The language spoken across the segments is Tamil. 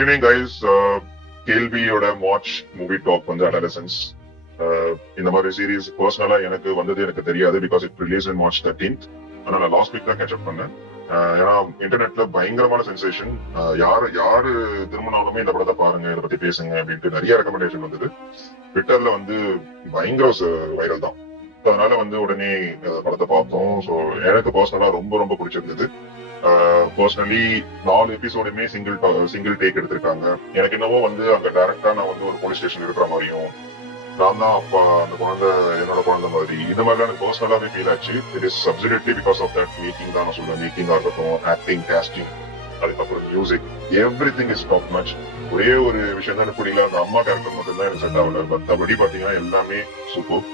Good evening guys. கேள்வியோட வாட்ச் மூவி டாக் வந்து அடாலசன்ஸ் இந்த மாதிரி சீரீஸ் பர்சனலா எனக்கு வந்தது எனக்கு தெரியாது. Because it release in March 13th. ஆனா நான் லாஸ்ட் வீக் தான் கேட்ச் அப் பண்ணேன். ஏன்னா இன்டர்நெட்ல பயங்கரமான சென்சேஷன். யாரு திரும்பினாலுமே இந்த படத்தை பாருங்க, இதை பத்தி பேசுங்க அப்படின்ட்டு நிறைய ரெக்கமெண்டேஷன் வந்தது. ட்விட்டர்ல வந்து பயங்கர வைரல் தான். அதனால வந்து உடனே படத்தை பார்த்தோம். ஸோ எனக்கு பர்சனலா ரொம்ப ரொம்ப பிடிச்சிருந்தது. பர்சனலி 4 எபிசோடுமே சிங்கிள் டேக் எடுத்திருக்காங்க. எனக்கு என்னவோ வந்து அங்க டைரக்டா நான் வந்து ஒரு போலீஸ் ஸ்டேஷன் இருக்கிற மாதிரியும், நான் தான் அப்பா, அந்த குழந்தை என்னோட குழந்தை மாதிரி, இந்த மாதிரி எனக்கு பர்சனலாவே ஃபீல் ஆச்சு. It is absolutely because of that making தான் நான் சொல்றேன். மேக்கிங்கா இருக்கட்டும், ஆக்டிங், காஸ்டிங், அதுக்கப்புறம் music, everything is top match. ஒரே ஒரு விஷயம் தான் புரியல, அந்த அம்மா கேரக்டர் மட்டும் தான் எனக்கு செட் ஆகல. மற்றபடி பாத்தீங்கன்னா எல்லாமே சூப்பர்.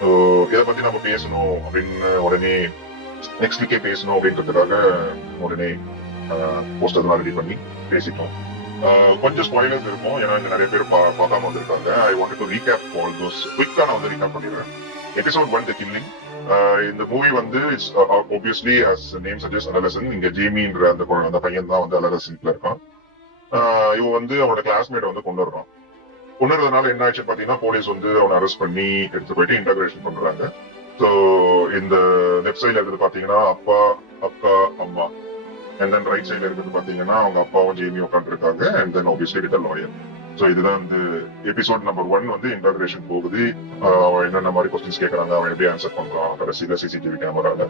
ஸோ இதை பத்தி நம்ம பேசணும் அப்படின்னு உடனே நெக்ஸ்ட் வீக்கே பேசணும் அப்படின்றதுக்காக உடனே போஸ்டர் எல்லாம் ரெடி பண்ணி பேசிட்டோம். கொஞ்சம் ஸ்பாயிலர்ஸ் இருக்கும், ஏன்னா இங்க நிறைய பேர் பார்க்காம வந்திருக்காங்க. I want to recap all those. குயிக்கா நான் வந்து ரீகேப் பண்ணிடுறேன். Episode 1 the killing. இந்த மூவி வந்து it's obviously as name suggest adolescence. இங்க ஜேமின்ற அந்த பையன் தான் வந்து அடலசன்ட்ல இருக்கான். இவன் வந்து அவனோட கிளாஸ்மேட் வந்து கொண்டு வர்றான். கொண்டுறதுனால என்ன ஆச்சு பாத்தீங்கன்னா, போலீஸ் வந்து அவனை அரெஸ்ட் பண்ணி எடுத்து போயிட்டு இன்டகிரேஷன் பண்றாங்க. ஸோ இந்த லெஃப்ட் சைட்ல இருக்கிறது பாத்தீங்கன்னா அப்பா, அக்கா, அம்மா. அண்ட் தென் ரைட் சைட்ல இருக்கிறது பாத்தீங்கன்னா அவங்க அப்பாவும் ஜேமி உட்காந்துருக்காங்க. And then obviously with lawyer. So இதுதான் வந்து எபிசோட் நம்பர் 1 வந்து இன்டகிரேஷன் போகுது. அவன் என்னென்ன மாதிரி கொஸ்டின்ஸ் கேட்கறாங்க, அவன் எப்படி ஆன்சர் பண்றான், கடைசியில சிசிடிவி கேமரால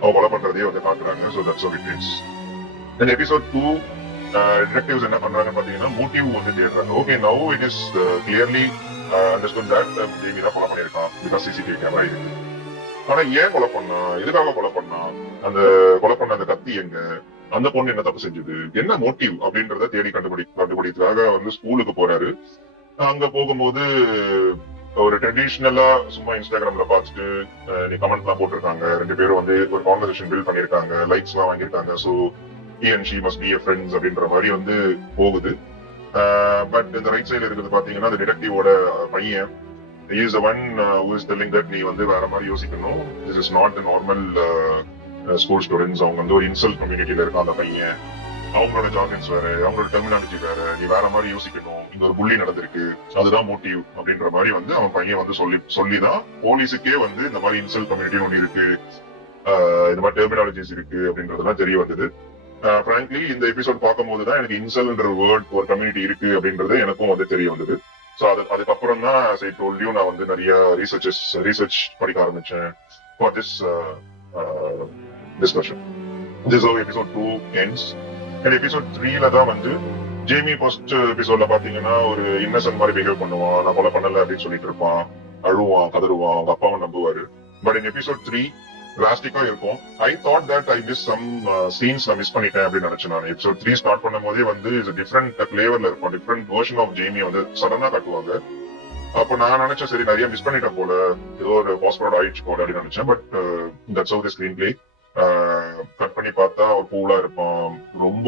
அவன் கொலை பண்றதே வந்து காட்டுறாங்க. So that's how it is. Then episode 2 detectives என்ன பண்றாங்க பாத்தீங்கன்னா, மோட்டிவ் வந்து தேடுறாங்க. Okay, now it is clearly understood that Jamie தான் கொலை பண்ணிருக்கான் பிகாஸ் சிசிடிவி கேமரா இருக்கு. ஆனா ஏன் கொலை பண்ணா, எதுக்காக கொலை பண்ணா, அந்த கொலை பண்ண அந்த கத்தி எங்க, அந்த பொண்ணு என்ன தப்பு செஞ்சது, என்ன மோட்டிவ் அப்படின்றத தேடி கண்டுபிடிக்கிறதுக்காக வந்து ஸ்கூலுக்கு போறாரு. அங்க போகும்போது ஒரு ட்ரெடிஷ்னலா சும்மா இன்ஸ்டாகிராம்ல பார்த்துட்டு நீ கமெண்ட் எல்லாம் போட்டிருக்காங்க. 2 பேரும் வந்து ஒரு கான்வர்சேஷன் பில்ட் பண்ணிருக்காங்க, லைக்ஸ் எல்லாம் வாங்கியிருக்காங்க. So he and she must be a friends அப்படின்ற மாதிரி வந்து போகுது. பட் இந்த ரைட் சைடுல இருக்கிறது பாத்தீங்கன்னா அந்த டிடெக்டிவோட பையன். He is the one who is telling that நீ வந்து வேற மாதிரி யோசிக்கணும். This is not the normal school students. அவங்க வந்து ஒரு இன்சல்ட் கம்யூனிட்டியில இருக்க அந்த பையன். அவங்களோட ஜார்கன்ஸ் வேற, அவங்களோட டெர்மினாலஜி வேற, நீ வேற மாதிரி யோசிக்கணும், இங்க ஒரு புள்ளி நடந்திருக்கு, அதுதான் மோட்டிவ் அப்படின்ற மாதிரி வந்து அவன் பையன் வந்து சொல்லிதான் போலீஸுக்கே வந்து இந்த மாதிரி இன்சல்ட் கம்யூனிட்டி ஒன்று இருக்கு, இந்த மாதிரி டெர்மினாலஜிஸ் இருக்கு அப்படின்றதெல்லாம் தெரிய வந்தது. பிராங்க்லி இந்த எபிசோட் பார்க்கும் போதுதான் எனக்கு இன்சல்ன்ற வேர்ட் ஒரு கம்யூனிட்டி இருக்கு அப்படின்றது எனக்கும் வந்து தெரிய வந்தது. ஸோ அதுக்கப்புறம் தான் நான் வந்து நிறைய ரீசர்ச் படிக்க ஆரம்பிச்சேன் for this discussion. This is how episode 2 ends. And episode 3ல தான் வந்து ஜேமி ஃபர்ஸ்ட் எபிசோட்ல பாத்தீங்கன்னா ஒரு இன்னசென்ட் மாதிரி பிஹேவ் பண்ணுவான், நான் கொலை பண்ணல அப்படின்னு சொல்லிட்டு இருப்பான், அழுவான், கதறுவான், அவங்க அப்பாவும் நம்புவாரு. பட் இன் எபிசோட் 3 டிராஸ்டிக்கா இருக்கும். I thought that I miss some scenes நான் மிஸ் பண்ணிட்டேன் அப்படின்னு நினைச்சேன். நான் எபிசோட் 3 ஸ்டார்ட் பண்ணும் போதே வந்து டிஃப்ரெண்ட் ஃபிளேவர்ல இருக்கும், டிஃப்ரெண்ட் வெர்ஷன் ஆஃப் ஜேமி வந்து சடனா காட்டுவாங்க. அப்ப நான் நினைச்சேன் சரி நிறைய மிஸ் பண்ணிட்டேன் போல, ஏதோ ஒரு பாஸ்போர்ட் ஆயிடுச்சு போல அப்படின்னு நினைச்சேன். But that's how the screenplay. Cut பண்ணி பார்த்தா ஒரு பூலா இருப்பான். ரொம்ப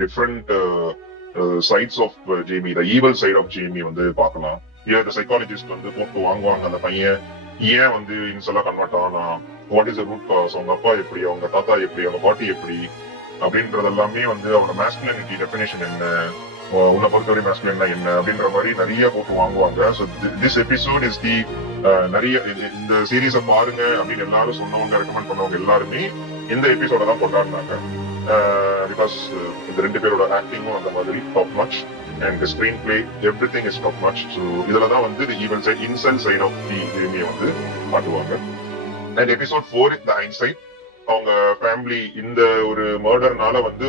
different sides of Jamie, the evil side of Jamie வந்து பார்க்கலாம். இந்த சைக்காலஜிஸ்ட் வந்து போட்டு வாங்குவாங்க அந்த பையன் ஏன் வந்து இன்செல்லாம் கன்வெர்ட் ஆனா, வாட் இஸ் ரூட் காஸ், அவங்க அப்பா எப்படி, அவங்க தாத்தா எப்படி, அவங்க பாட்டி எப்படி அப்படின்றது எல்லாமே வந்து அவனோட மாஸ்குலினிட்டி டெஃபினேஷன் என்ன, உன்னை பொறுத்தவரை மாஸ்குலினா என்ன அப்படின்ற மாதிரி நிறைய போட்டு வாங்குவாங்க. So this episode is the நிறைய இந்த சீரீஸ பாருங்க அப்படின்னு எல்லாரும் சொன்னவங்க, ரெக்கமெண்ட் பண்ணவங்க எல்லாருமே இந்த எபிசோட தான் கொண்டாடினாங்க. பிகாஸ் இந்த 2 பேரோட ஆக்டிங்கும் அந்த மாதிரி top much and screenplay everything is top much. So இதுலதான் வந்து even side incel side of the ஜேமியை வந்து காட்டுவாங்க. அண்ட் எபிசோட் 4 தி ஹைண்ட்சைட், அவங்க ஃபேமிலி இந்த ஒரு மர்டர்னால வந்து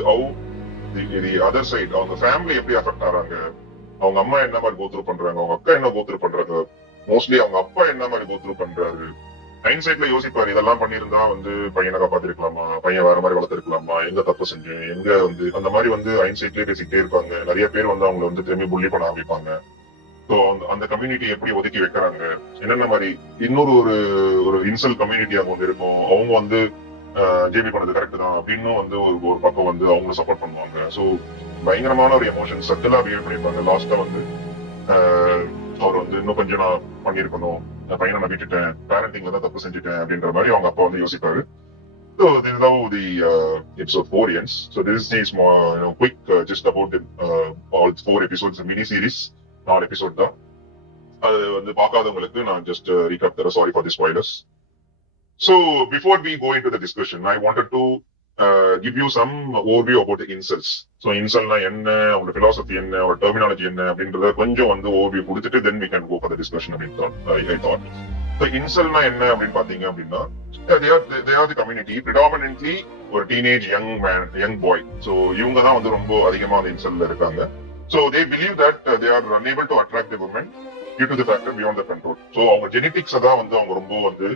தி அதர் சைட் அவங்க ஃபேமிலி எப்படி அஃபெக்ட் ஆறாங்க, அவங்க அம்மா என்ன மாதிரி கோத்ரூ பண்றாங்க, அவங்க அக்கா என்ன கோத்ரூ பண்றாங்க, மோஸ்ட்லி அவங்க அப்பா என்ன மாதிரி கோத்ரூ பண்றாரு. ஹைண்ட்சைட்ல யோசிப்பாரு, இதெல்லாம் பண்ணியிருந்தா வந்து பையனை காப்பாத்திருக்கலாமா, பையன் வேற மாதிரி வளர்த்திருக்கலாமா, எங்க தப்பு செஞ்சேன், எங்க வந்து அந்த மாதிரி வந்து ஹைண்ட்சைட்லயே பேசிக்கிட்டே இருப்பாங்க. நிறைய பேர் வந்து அவங்களை வந்து திரும்பி புள்ளி பண்ண ஆரம்பிப்பாங்க. ஸோ அந்த கம்யூனிட்டி எப்படி ஒதுக்கி வைக்கிறாங்க, என்னென்ன மாதிரி இன்னொரு ஒரு இன்சல் கம்யூனிட்டி அவங்க வந்து இருக்கும், அவங்க வந்து ஜேபி பண்ணது கரெக்ட் தான் அப்படின்னு வந்து ஒரு பக்கம் வந்து அவங்களை சப்போர்ட் பண்ணுவாங்க. ஸோ பயங்கரமான ஒரு எமோஷன் சட்டிலா பிஹேவ் பண்ணிருப்பாங்க. லாஸ்டா வந்து அவர் வந்து இன்னும் கொஞ்சம் நான் பண்ணிருக்கணும், பையனை நான் விட்டுட்டேன், பேரண்டிங்ல தான் தப்பு செஞ்சுட்டேன் அப்படின்ற மாதிரி அவங்க அப்பா வந்து யோசிப்பாரு. So this is how the episode 4 ends. So this is a small, quick just about the all 4 episodes mini series. 4 episode தான். அது வந்து பார்க்காதவங்களுக்கு நான் just recap தர sorry for the spoilers. So before we go into the discussion, I wanted to give you some overview about the incels. So incelனா என்ன, அவங்களோட philosophy என்ன, அவங்களோட terminology என்ன அப்படின்றத கொஞ்சம் வந்து overview கொடுத்துட்டு then we can go for the discussion அப்படின்னு I thought. So incelனா என்ன அப்படின்னு பாத்தீங்க அப்படின்னா they are the community predominantly ஒரு teenage young boy. So இவங்க தான் வந்து ரொம்ப அதிகமா அந்த incelல இருக்காங்க. So they believe that they are unable to attract the women due to the factor beyond the control. So அவங்க ஜெனetics தான் வந்து அவங்க ரொம்ப வந்து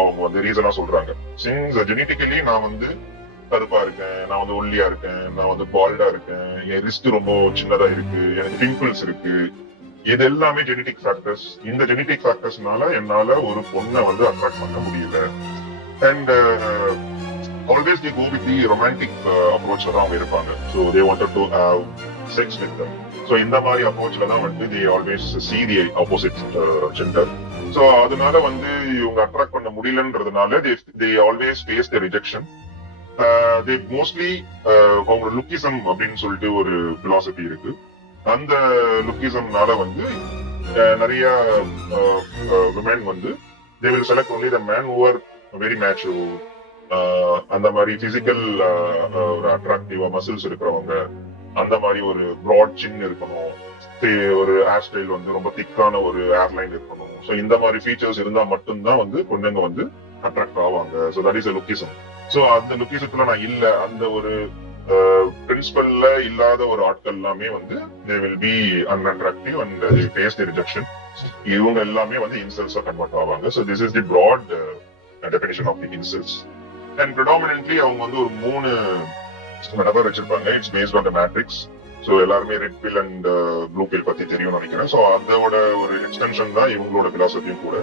அவங்க வந்து ரீசனா சொல்றாங்க. சின்ஸ் ஜெனட்டிக்கலி நான் வந்து கருப்பா இருக்கேன், நான் வந்து ஒல்லியா இருக்கேன், நான் வந்து பால்டா இருக்கேன், என் ரிஸ்க் ரொம்ப சின்னதா இருக்கு, எனக்கு பிம்பிள்ஸ் இருக்கு, இது எல்லாமே ஜெனட்டிக் ஃபேக்டர்ஸ். இந்த ஜெனட்டிக் ஃபேக்டர்ஸ்னால என்னால ஒரு பொண்ணை வந்து அட்ராக்ட் பண்ண முடியல. And always the go with the romantic அப்ரோச்ல தான் அவங்க இருப்பாங்க. So they wanted to have sex with them. So இந்த மாதிரி அப்ரோச்ல தான் வந்து they always see the opposite gender. So அதனால வந்து இவங்க அட்ராக்ட் பண்ண முடியலன்றதுனால they always face the rejection. They mostly அவங்க லுக்கிசம் அப்படின்னு சொல்லிட்டு ஒரு பிலாசபி இருக்கு. அந்த லுக்கிசம்னால வந்து நிறைய விமன் வந்து they will select only the men who are very macho, அந்த மாதிரி பிசிக்கல் ஒரு அட்ராக்டிவா மசில்ஸ் இருக்கிறவங்க, அந்த மாதிரி ஒரு ப்ராட் சின் இருக்கணும், ஒரு ஹேர் ஸ்டைல் வந்து ரொம்ப திக்கான ஒரு ஏர்லைன் இருக்கணும். ஸோ இந்த மாதிரி ஃபீச்சர்ஸ் இருந்தா மட்டும்தான் வந்து பொண்ணுங்க வந்து அட்ராக்ட் ஆவாங்க. So that is lookism. So அந்த லுக்கிசத்துல நான் இல்ல, அந்த ஒரு பிரின்சிபல்ல இல்லாத ஒரு ஆட்கள் எல்லாமே வந்து they will be unattractive and they face the rejection. இவங்க எல்லாமே வந்து இன்சல்ஸா கன்வெர்ட் ஆவாங்க. So this is the broad definition of the incels. And predominantly அவங்க வந்து ஒரு 3 மெட்டபர் வச்சிருப்பாங்க. It's based on the Matrix. So எல்லாருமே red pill and blue pill பத்தி தெரியும்னு நினைக்கிறேன். ஸோ அதோட ஒரு எக்ஸ்டென்ஷன் தான் இவங்களோட பிலாசபியும் கூட.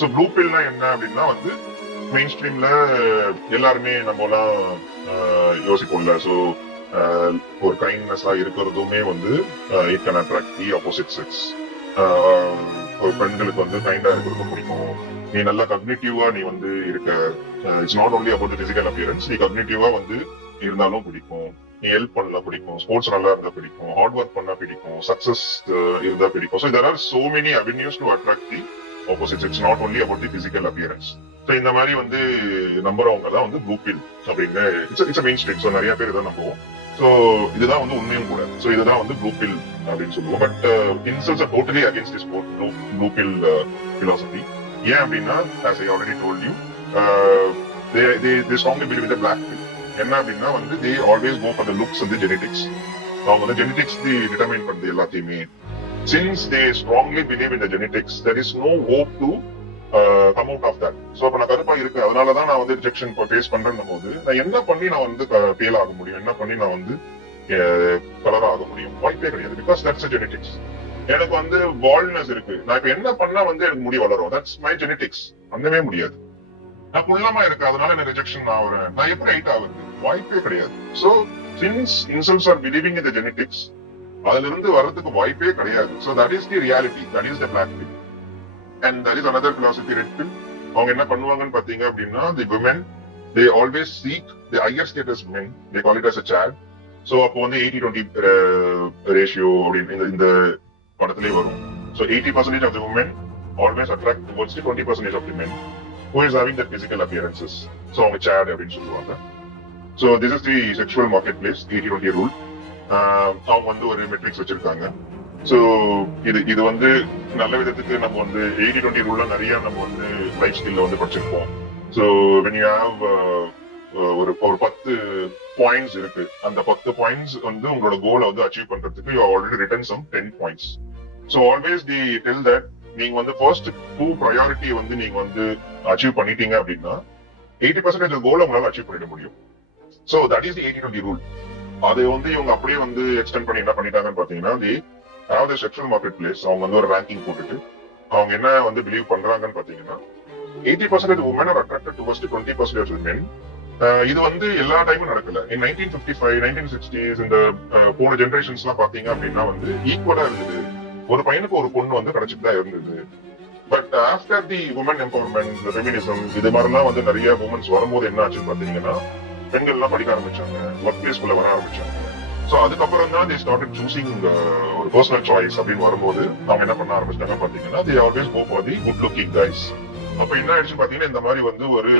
ஸோ ப்ளூ பில்னா என்ன அப்படின்னா வந்து மெயின் ஸ்ட்ரீம்ல எல்லாருமே நம்ம எல்லாம் யோசிப்போம்ல. ஸோ ஒரு கைண்ட்னஸா இருக்கிறதுமே வந்து it can attract the opposite sex. ஒரு பெண்களுக்கு வந்து கைண்டா இருக்கிறது பிடிக்கும். நீ நல்லா கக்னிட்டிவா நீ வந்து இருக்க, it's not only about physical appearance, நீ கக்னிட்டிவா வந்து இருந்தாலும் பிடிக்கும், நீ ஹெல்ப் பண்ணல பிடிக்கும், ஸ்போர்ட்ஸ் நல்லா இருந்தா பிடிக்கும், ஹார்ட் ஒர்க் பண்ணா பிடிக்கும், சக்சஸ் இருந்தா பிடிக்கும். So there are so many avenues to attract the opposites. It's not only about the physical appearance. So இந்த மாதிரி வந்து நம்புறவங்க தான் வந்து ப்ளூ பில் அப்படின்னு இட்ஸ் மெயின் ஸ்ட்ரீம். ஸோ நிறைய பேர் இதை நம்புவோம். ஸோ இதுதான் வந்து உண்மையும் கூட. ஸோ இதுதான் வந்து ப்ளூ பில் அப்படின்னு சொல்லுவோம். But incels are totally against this blue bill philosophy. ஏன் அப்படின்னா as I already told you, they strongly believe in the black pill. என்ன அப்படின்னா வந்து they always go for the looks and the genetics. அவங்க வந்து genetics டிட்டர்மைன் பண்றது எல்லாத்தையுமே. Since they strongly believe in the genetics, there is no hope to come out of that. So அப்ப நான் கருப்பா இருக்கேன், அதனாலதான் நான் வந்து ரிஜெக்ஷன் ஃபேஸ் பண்றேன் போது நான் என்ன பண்ணி நான் வந்து பேல் ஆக முடியும், என்ன பண்ணி நான் வந்து கலர் ஆக முடியும்? வாய்ப்பே கிடையாது. Because that's genetics. எனக்கு வந்து பால்ட்னஸ் இருக்கு, நான் இப்ப என்ன பண்ணா வந்து எனக்கு முடி வளரும்? That's my genetics. பண்ணவே முடியாது. நான் குள்ளமா இருக்கு, அதனால என்ன ரிஜெக்ஷன் ஆகுறேன், நான் எப்படி ஹைட் ஆகுது? வாய்ப்பே கிடையாது. So since incels are believing in the genetics, அதுல இருந்து வர்றதுக்கு வாய்ப்பே கிடையாது. So that is the reality, that is the black pill. And that is another philosophy, red pill. அவங்க என்ன பண்ணுவாங்கன்னு பாத்தீங்க அப்படின்னா, the women they always seek the higher status men, they call it as a child. So அப்போ வந்து 80-20 ரேஷியோ அப்படின்னு இந்த படத்திலே வரும். So 80% of the women always attract towards the 20% of the men who is having that physical appearances. So அவங்க chad அப்படின்னு சொல்லுவாங்க. So this is the sexual marketplace 80-20 rule. அவங்க வந்து ஒரு மெட்ரிக்ஸ் வச்சிருக்காங்க. ஸோ இது வந்து நல்ல விதத்துக்கு நம்ம வந்து 80-20 ரூல்ல நிறைய நம்ம வந்து லைஃப் ஸ்கில்ல வந்து படிச்சிருப்போம். ஸோ when you have ஒரு 10 பாயிண்ட்ஸ் இருக்கு, அந்த 10 பாயிண்ட்ஸ் வந்து உங்களோட கோலை வந்து அச்சீவ் பண்றதுக்கு you already written some 10 points. So always they tell that நீங்க வந்து ஃபர்ஸ்ட் 2 ப்ரையாரிட்டி வந்து நீங்க வந்து அச்சீவ் பண்ணிட்டீங்க அப்படின்னா 80% கோலை உங்களால அச்சீவ் பண்ணிட முடியும். So that is the 80-20 rule. அதை வந்து இவங்க அப்படியே வந்து எக்ஸ்டெண்ட் பண்ணி என்ன பண்ணிட்டாங்கன்னு பாத்தீங்கன்னா, they have the sexual marketplace. அவங்க வந்து ஒரு ரேங்கிங் போட்டுட்டு அவங்க என்ன வந்து பிலீவ் பண்றாங்கன்னு பாத்தீங்கன்னா, 80% women are attracted towards the 20% of men. இது வந்து எல்லா டைமும் நடக்கல. இன் 1955, 1960s இந்த போன ஜெனரேஷன்ஸ் எல்லாம் பாத்தீங்க அப்படின்னா வந்து ஈக்குவலா இருந்தது. ஒரு பையனுக்கு ஒரு பொண்ணு வந்து கிடைச்சிட்டு தான் இருந்தது. But after the woman empowerment feminism இது மாதிரிலாம் வந்து நிறைய உமன்ஸ் வரும்போது என்ன ஆச்சுன்னு பாத்தீங்கன்னா பெண்கள் எல்லாம் படிக்க ஆரம்பிச்சாங்க, ஒர்க் பிளேஸ்குள்ள வர ஆரம்பிச்சாங்க. சோ அதுக்கப்புறம் தான் they started choosing ஒரு பர்சனல் சாய்ஸ் அப்படின்னு வரும்போது அவங்க என்ன பண்ண ஆரம்பிச்சாங்க பாத்தீங்கன்னா they always go for the good looking guys. அப்ப என்ன ஆயிடுச்சு பாத்தீங்கன்னா இந்த மாதிரி வந்து ஒரு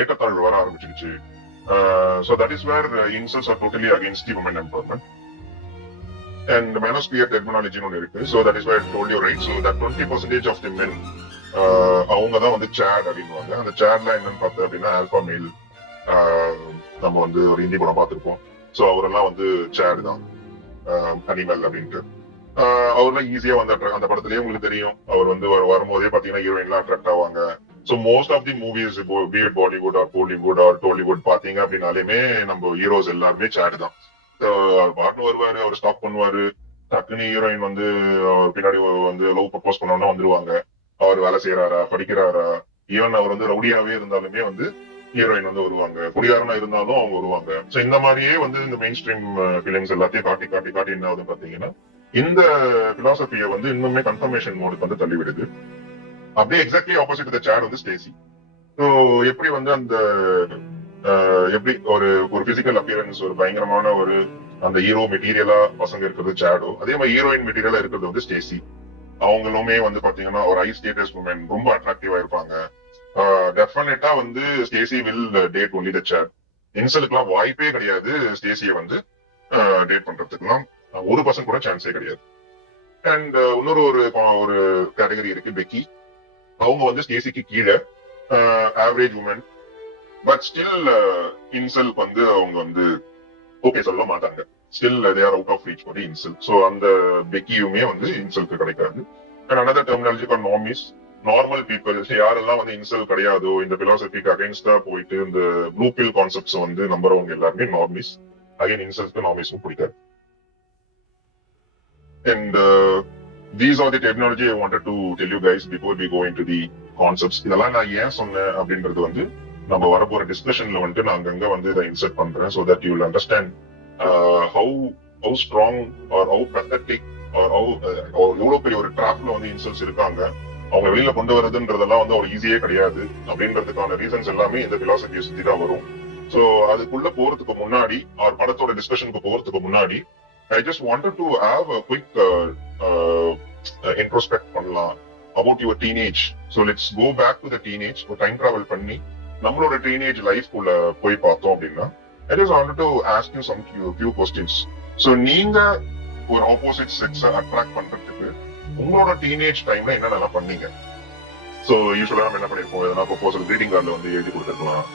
ஏற்றத்தாழ்வு வர ஆரம்பிச்சிருச்சு. So that is where insults are totally against the women empowerment. And the manosphere terminology ஒன்று இருக்கு. So that is why I told you right. So that 20% of the men அவங்க தான் வந்து சேட் அப்படின்வாங்க. அந்த சேட்ல என்னன்னு பார்த்தா அப்படின்னா ஆல்பா மேல். நம்ம வந்து ஒரு ஹிந்தி படம் பார்த்திருப்போம். சோ அவரெல்லாம் வந்து சேட் தான், அனிமல் அப்படின்ட்டு. அவர்லாம் ஈஸியா வந்து அந்த படத்திலேயே உங்களுக்கு தெரியும். அவர் வந்து வரும்போதே பாத்தீங்கன்னா ஹீரோயின்லாம் அட்ராக்ட் ஆவாங்க. So most of the movies be it Bollywood or Kollywood or Tollywood பாத்தீங்க அப்படின்னாலுமே நம்ம ஹீரோஸ் எல்லாருமே சேட் தான். பாட்னு வருவாரு, அவர் ஸ்டாப் பண்ணுவாரு, டக்குனு ஹீரோயின் வந்து பின்னாடி வந்து லவ் ப்ரப்போஸ் பண்ணோம்னா வந்துருவாங்க. அவர் வேலை செய்யறாரா, படிக்கிறாரா, ஈவன் அவர் வந்து ரவுடியாவே இருந்தாலுமே வந்து ஹீரோயின் வந்து வருவாங்க, குடியாரனா இருந்தாலும் அவங்க வருவாங்க. சோ இந்த மாதிரியே வந்து இந்த மெயின் ஸ்ட்ரீம் பிலிம்ஸ் எல்லாத்தையும் காட்டி காட்டி காட்டி என்ன ஆகுது பாத்தீங்கன்னா இந்த பிலாசபியை வந்து இன்னுமே கன்ஃபர்மேஷன் மோடுக்கு வந்து தள்ளிவிடுது. அப்படியே எக்ஸாக்ட்லி ஆப்போசிட் த சேட் வந்து ஸ்டேசி. ஸோ எப்படி வந்து அந்த எப்படி ஒரு ஒரு பிசிக்கல் அப்பியரன்ஸ் ஒரு பயங்கரமான ஒரு அந்த ஹீரோ மெட்டீரியலா பசங்க இருக்கிறது சேடோ, அதே மாதிரி ஹீரோயின் மெட்டீரியலா இருக்கிறது வந்து ஸ்டேசி. அவங்களுமே வந்து பாத்தீங்கன்னா ஒரு ஹை ஸ்டேட்டஸ் உமன், ரொம்ப அட்ராக்டிவா இருப்பாங்க. டெஃபினட்டா வந்து Stacy will date only the Chad. இன்சலுக்குலாம் வாய்ப்பே கிடையாது ஸ்டேசியை வந்து டேட் பண்றதுக்குலாம் 1% கூட சான்ஸே கிடையாது. அண்ட் இன்னொரு ஒரு கேட்டகரி இருக்கு, பெக்கி. அவங்க வந்து ஸ்டேசிக்கு கீழே average woman, but still incel வந்து அவங்க வந்து ஓகே சொல்ல மாட்டாங்க. Still they are out of reach for the incel. So அந்த பெக்கியுமே வந்து இன்சல்க்கு கிடைக்காது. And another terminology for normies, normal people. யாரெல்லாம் வந்து இன்சல் கிடையாதோ, இந்த பிலாசபிக்கு அகைன்ஸ்டா போயிட்டு இந்த ப்ளூ பில் கான்செப்ட்ஸ் வந்து நம்புறவங்க எல்லாருமே நார்மிஸ். அகைன் இன்சல்க்கு நார்மிஸும் பிடிக்காது. And these are the terminology I wanted to tell you guys before we go into the concepts. இதெல்லாம் நான் ஏன் சொன்னேன் அப்படின்றது வந்து நம்ம வரப்போற டிஸ்கஷன்ல வந்துட்டு நான் அங்கங்க வந்து இதை இன்சர்ட் பண்றேன். so that you will understand how strong or how pathetic or how எவ்வளவு பெரிய ஒரு டிராப்ல வந்து இன்சல்ட்ஸ் இருக்காங்க, அவங்க வெளியில கொண்டு வரதுன்றதெல்லாம் வந்து ஒரு ஈஸியே கிடையாது அப்படின்றதுக்கான ரீசன்ஸ் எல்லாமே இந்த பிலாசபியை சுத்தி தான் வரும். சோ அதுக்குள்ள போறதுக்கு முன்னாடி ஒரு படத்தோட டிஸ்கஷனுக்கு போறதுக்கு முன்னாடி I just wanted to have a quick introspect பண்ணலாம் about your teenage. So let's go back to the teenage. ஒரு டைம் டிராவல் பண்ணி நம்மளோட டீனேஜ் லைஃப் குள்ள போய் பார்த்தோம் அப்படின்னா I just wanted to ask you some few questions. So நீங்க ஒரு ஆப்போசிட் செக்ஸை அட்ராக்ட் பண்றதுக்கு உங்களோட டீனேஜ் டைம்ல என்னென்னலாம் பண்ணீங்க? ஸோ யூஸ்வலா நம்ம என்ன பண்ணிருப்போம், எதனா ப்ரொபோசல் கிரீட்டிங் கார்டில் வந்து எழுதி கொடுத்துருக்கலாம்,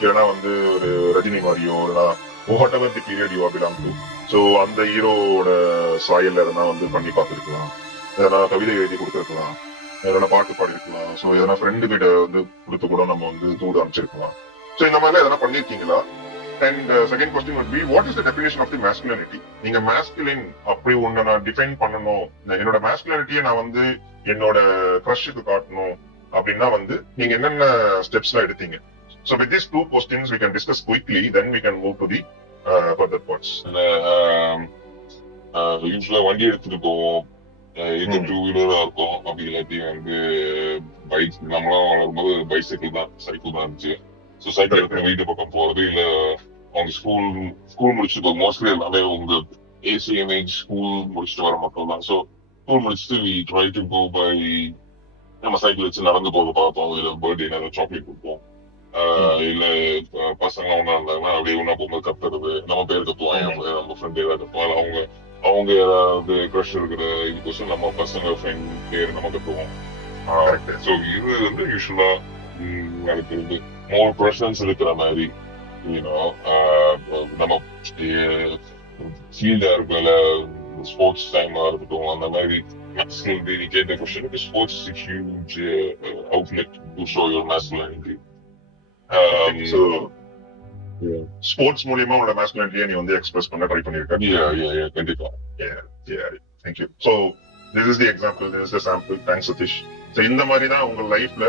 இல்லைன்னா வந்து ஒரு ரஜினி மாதிரியோ, இல்லைன்னா what ever the period you belong to, so அந்த ஹீரோட சாயல் எதனா வந்து பண்ணி பார்த்துருக்கலாம், எதனா கவிதை எழுதி கொடுத்துருக்கலாம், எதனா பாட்டு பாடிருக்கலாம், ஸோ எதனா ஃப்ரெண்டு கிட்ட வந்து கொடுத்து கூட நம்ம வந்து தூது அமைச்சிருக்கலாம். ஸோ இந்த மாதிரிலாம் எதனா பண்ணிருக்கீங்களா? And second question would be, what is the definition of the masculinity? நீங்க masculine அப்படி ஒண்ணு நான் டிஃபைன் பண்ணணும், என்னோட masculinityயை நான் வந்து என்னோட க்ரஷ்க்கு காட்டணும் அப்படின்னா வந்து நீங்க என்னென்ன ஸ்டெப்ஸ்லாம் எடுத்தீங்க? So with these two questions we can discuss quickly, then we can move to the further parts. யூஸ்வலா வண்டி எடுத்துட்டு போவோம், இது டூ வீலரா இருக்கும். அப்படி இல்லாட்டி வந்து பைக், நம்மளாம் வளரும்போது பைசைக்கிள் தான், சைக்கிள் தான் இருந்துச்சு. ஸோ சைக்கிள் எடுத்து வீட்டு பக்கம் போறது, இல்ல அவங்க ஸ்கூல் முடிச்சுட்டு மோஸ்ட்லி எல்லாமே உங்க ஏசிஎம்ஹெச் ஸ்கூல் முடிச்சுட்டு வர மக்கள் தான். ஸோ ஸ்கூல் முடிச்சுட்டு we try to go by, நம்ம சைக்கிள் வச்சு நடந்து போக பார்ப்போம், இல்ல பர்த்டே ஏதாவது சாக்லேட் கொடுப்போம், இல்ல பசங்க ஒண்ணா இருந்தாங்கன்னா அப்படியே ஒண்ணா போகும்போது கத்துறது, நம்ம பேர் கத்துவாங்க, நம்ம ஃப்ரெண்ட் ஏதாவது கத்துவாங்க, அவங்க ஏதாவது க்ரஷ் இருக்கிற இதுக்கோசம் நம்ம பசங்க ஃப்ரெண்ட் பேர் நம்ம கத்துவோம். ஸோ இது வந்து யூஸ்வலா நடக்கிறது. மோர் பர்சன்ஸ் இருக்கிற மாதிரி நம்ம ஃபீல்டா இருக்கல, ஸ்போர்ட்ஸ் டைமா இருக்கட்டும், அந்த மாதிரி masculinity. நீ கேட்ட கொஸ்டினுக்கு sports is huge outlet to show your masculinity. So sports மூலமா உங்களோட masculinityயை நீ வந்து எக்ஸ்பிரஸ் பண்ண ட்ரை பண்ணிருக்க. கண்டிப்பா. Thank you. So this is the example, this is the sample. Thanks Satish. So இந்த மாதிரி தான் உங்க லைஃப்ல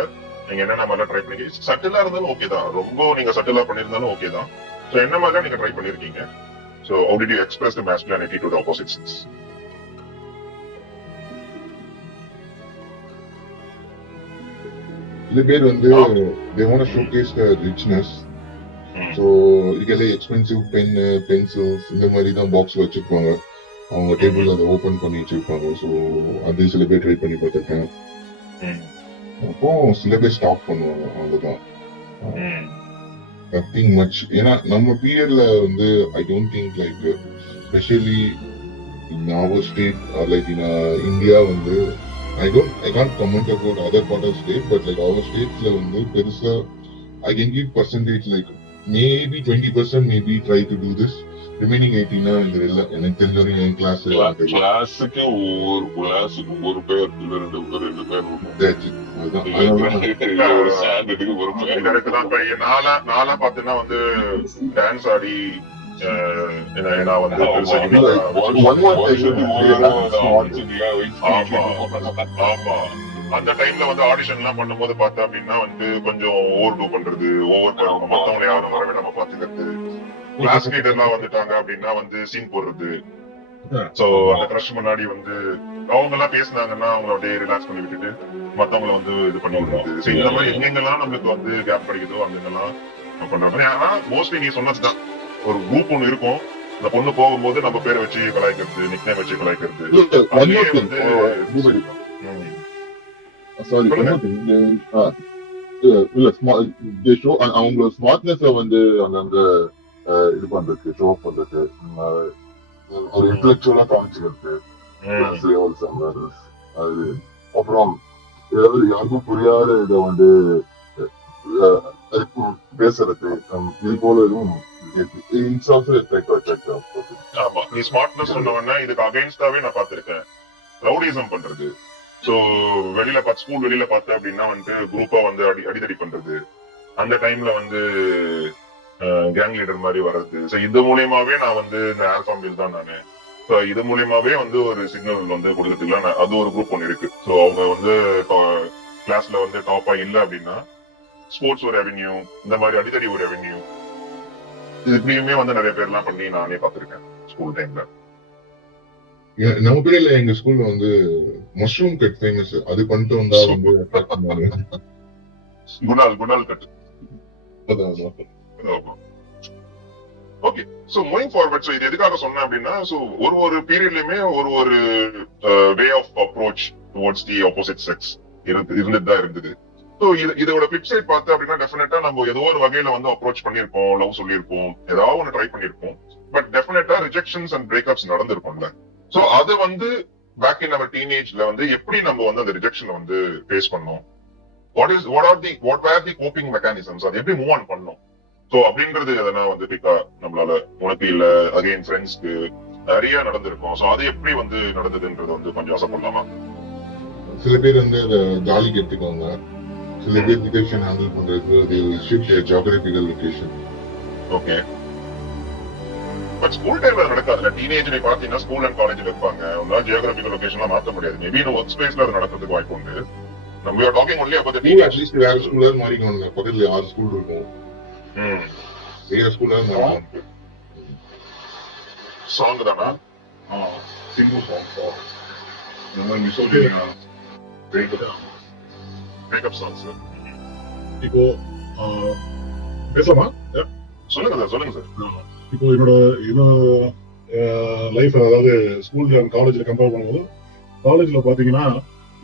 நீங்க என்னென்ன மாதிரிலாம் ட்ரை பண்ணி, சட்டிலா இருந்தாலும் ஓகே தான், ரொம்ப நீங்க சட்டிலா பண்ணிருந்தாலும் ஓகே தான். ஸோ என்ன மாதிரிலாம் நீங்க ட்ரை பண்ணிருக்கீங்க? So how did you express the masculinity to the opposite sex? சில பேர் வந்து they want to showcase the richness. So you get like expensive pencils இந்த மாதிரி தான் பாக்ஸ்ல வச்சிருப்பாங்க. அவங்க டேபிள்ல அதை ஓபன் பண்ணி வச்சிருப்பாங்க. ஸோ அது சில பேர் ட்ரை பண்ணி பார்த்துருக்கேன். அப்போ சில பேர் ஸ்டாப் பண்ணுவாங்க. அவ்வளவுதான். Nothing much. ஏன்னா நம்ம பீரியட்ல வந்து I don't think like specially in our state or like in India வந்து I can't comment about other part of state, but like our states la vandu perusa I can give percentage like maybe 20% maybe try to do this. Remaining 18 இந்த இல்ல எனக்கு தெரிஞ்ச என் கிளாஸுக்கு ஒரு பேர் இல்ல ரெண்டு பேர் ஒரு ஸ்டாண்டர்டுக்கு ஒரு பேர். நாளா பாத்தீங்கன்னா வந்து டான்ஸ் ஆடி நான் வந்து அந்த டைம்ல வந்து ஆடிஷன் எல்லாம் பண்ணும்போது பார்த்தா அப்படின்னா வந்து கொஞ்சம் ஓவர் டூ பண்றது, மத்தவங்களை யாரும் வரவே நம்ம பாத்துக்கிறது, கிளாஸ் லீடர்லாம் வந்துட்டாங்க அப்படின்னா வந்து சீன் போடுறது. சோ அந்த கிரஷ் முன்னாடி வந்து அவங்க எல்லாம் பேசினாங்கன்னா அவங்கள அப்படியே ரிலாக்ஸ் பண்ணி விட்டுட்டு மத்தவங்களை வந்து இது பண்ணி விடுறது. சோ இந்த மாதிரி எங்கெங்கெல்லாம் நம்மளுக்கு வந்து கேப் கிடைக்குதோ அங்கெல்லாம் பண்ற மாதிரி. ஆனா மோஸ்ட்லி நீ சொன்னதுதான், ஒரு குரூப் ஒண்ணு இருக்கும், இந்த பொண்ணு போகும்போது நம்ம பேரை வச்சு கலாய்க்கிறது, நிக்நேம் வச்சு கலாய்க்கிறது. அவங்க ஸ்மார்ட்னஸ் வந்து அங்கங்க இது பண்றது, ஷோ பண்றது, ஒரு இன்டெலக்சுவலா காமிச்சுக்கிறது. அது அப்புறம் ஏதாவது யாருக்கும் புரியாத இதை வந்து பேசுறது, இது போல எதுவும். ஆமா, நீ ஸ்மார்ட்னஸ் சொன்னவன்னா இதுக்கு அகைன்ஸ்டாவே நான் பாத்திருக்கேன் ரவுடிசம் பண்றது. சோ வெளியில ஸ்கூல் வெளியில பார்த்தேன் அப்படின்னா வந்து குரூப்பா வந்து அடிதடி பண்றது, அந்த டைம்ல வந்து கேங் லீடர் மாதிரி வர்றது. சோ இது மூலியமாவே நான் வந்து இந்த ஆல்பா மில் தான் நானு. சோ இது மூலியமாவே வந்து ஒரு சிக்னல் வந்து கொடுக்கறதுல அது ஒரு குரூப் ஒன்று இருக்கு. சோ அவங்க வந்து கிளாஸ்ல வந்து டாப்பா இல்ல அப்படின்னா ஸ்போர்ட்ஸ் ஒரு ரெவென்யூ, இந்த மாதிரி அடிதடி ஒரு ரெவென்யூ, இதுலயுமே வந்து நிறைய பேர் எல்லாம் பண்ணி நானே பாத்திருக்கேன் ஸ்கூல் டைம்ல. நம்ம பேர்ல எங்க ஸ்கூல்ல வந்து மஷ்ரூம் கட் ஃபேமஸ். அது பண்ணிட்டு வந்தா வந்து Kunal cut. Okay, so moving forward. So இது எதுக்காக சொன்னேன் அப்படின்னா, சோ ஒரு பீரியட்லயுமே ஒரு way of approach towards the opposite sex இருந்துட்டு தான் இருந்தது. சோ இதோட பிளிப் சைட் பார்த்து அப்படின்னா டெஃபினட்டா நம்ம ஏதோ ஒரு வகையில வந்து அப்ரோச் பண்ணிருப்போம், லவ் சொல்லியிருப்போம், ஏதாவது ஒன்று ட்ரை பண்ணிருப்போம். பட் டெஃபினட்டா ரிஜெக்ஷன்ஸ் அண்ட் பிரேக்அப்ஸ் நடந்திருக்கும்ல. சோ அது வந்து பேக் இன் அவர் டீனேஜ்ல வந்து எப்படி நம்ம வந்து அந்த ரிஜெக்ஷனை வந்து ஃபேஸ் பண்ணோம், what were the coping mechanisms, அது எப்படி மூவ் ஆன் பண்ணோம், சோ அப்படின்றது எதனா வந்து பிக்கா நம்மளால உனக்கு இல்ல அகைன் ஃப்ரெண்ட்ஸ்க்கு நிறைய நடந்திருக்கும். சோ அது எப்படி வந்து நடந்ததுன்றது வந்து கொஞ்சம் ஆசைப்படலாமா? சில பேர் வந்து அதை ஜாலிக்கு எடுத்துக்குவாங்க, சில பேர் ரிஜெக்ஷன் ஹேண்டில் பண்றதுக்கு shift geographical location. Okay, but school டைம்ல நடக்காதுல. டீனேஜ்ல பாத்தீங்கன்னா ஸ்கூல் அண்ட் காலேஜ்ல இருப்பாங்க, உங்களால ஜியோகிராபிக்கல் லொகேஷன்லாம் மாத்த முடியாது. மேபி ஒர்க் ஸ்பேஸ்ல அது நடக்கிறதுக்கு வாய்ப்பு உண்டு. நம்ம are talking only about the teenage. At least வேற ஸ்கூல்ல மாறிக்கணும். பக்கத்துல 6 ஸ்கூல் இருக்கும். வேற ஸ்கூல்ல மாறிக்கணும். சாங் தானா? Single song. நம்ம மிசோலியா பிரேக்கப் சாங்ஸ். இப்போ பேசலாமா? சொல்லுங்க சார். இப்போ என்னோட லைஃப், அதாவது ஸ்கூல் அண்ட் காலேஜ்ல கம்பேர் பண்ணும்போது, காலேஜ்ல பாத்தீங்கன்னா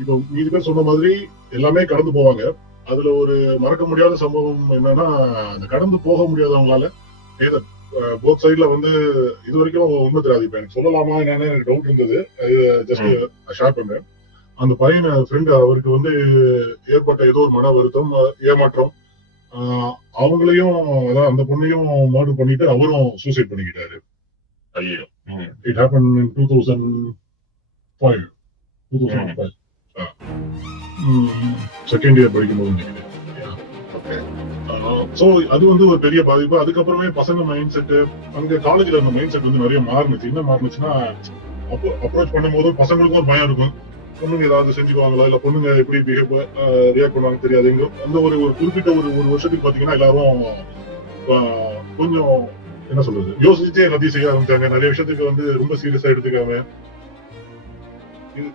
இப்போ மீதி பேர் சொன்ன மாதிரி எல்லாமே கடந்து போவாங்க. அதுல ஒரு மறக்க முடியாத சம்பவம் என்னன்னா, அந்த கடந்து போக முடியாதவங்களால போத் சைட்ல வந்து இது வரைக்கும் உண்மை தெரியாது. இப்ப எனக்கு சொல்லலாமா என்னன்னு எனக்கு டவுட் இருந்தது. ஜஸ்ட் ஷேர் பண்றேன். அந்த பையன் ஃப்ரெண்ட், அவருக்கு வந்து ஏற்பட்ட ஏதோ ஒரு மன வருத்தம், ஏமாற்றம், அவங்களையும் அதான் அந்த பொண்ணையும் மர்டர் பண்ணிட்டு அவரும் சூசைட் பண்ணிக்கிட்டாரு. It happen in 2005 second year படிக்கும்போது நினைக்கிறேன். சோ அது வந்து ஒரு பெரிய பாதிப்பு. அதுக்கப்புறமே பசங்க மைண்ட் செட், அங்க காலேஜ்ல இருந்த மைண்ட் செட் வந்து நிறைய மாறுனுச்சு. என்ன மாறுனுச்சுன்னா, அப்ரோச் பண்ணும்போது பசங்களுக்கும் ஒரு பயம் இருக்கும், பொண்ணுங்க ஏதாவது செஞ்சுக்குவாங்களா, இல்ல பொண்ணுங்க எப்படி ரியாக்ட் பண்ணுவாங்க தெரியாது. எங்க அந்த ஒரு குறிப்பிட்ட ஒரு வருஷத்துக்கு பாத்தீங்கன்னா எல்லாரும் கொஞ்சம் என்ன சொல்றது, யோசிச்சுட்டே எல்லாத்தையும் செய்ய ஆரம்பிச்சாங்க. நிறைய விஷயத்துக்கு வந்து ரொம்ப சீரியஸா எடுத்துக்காம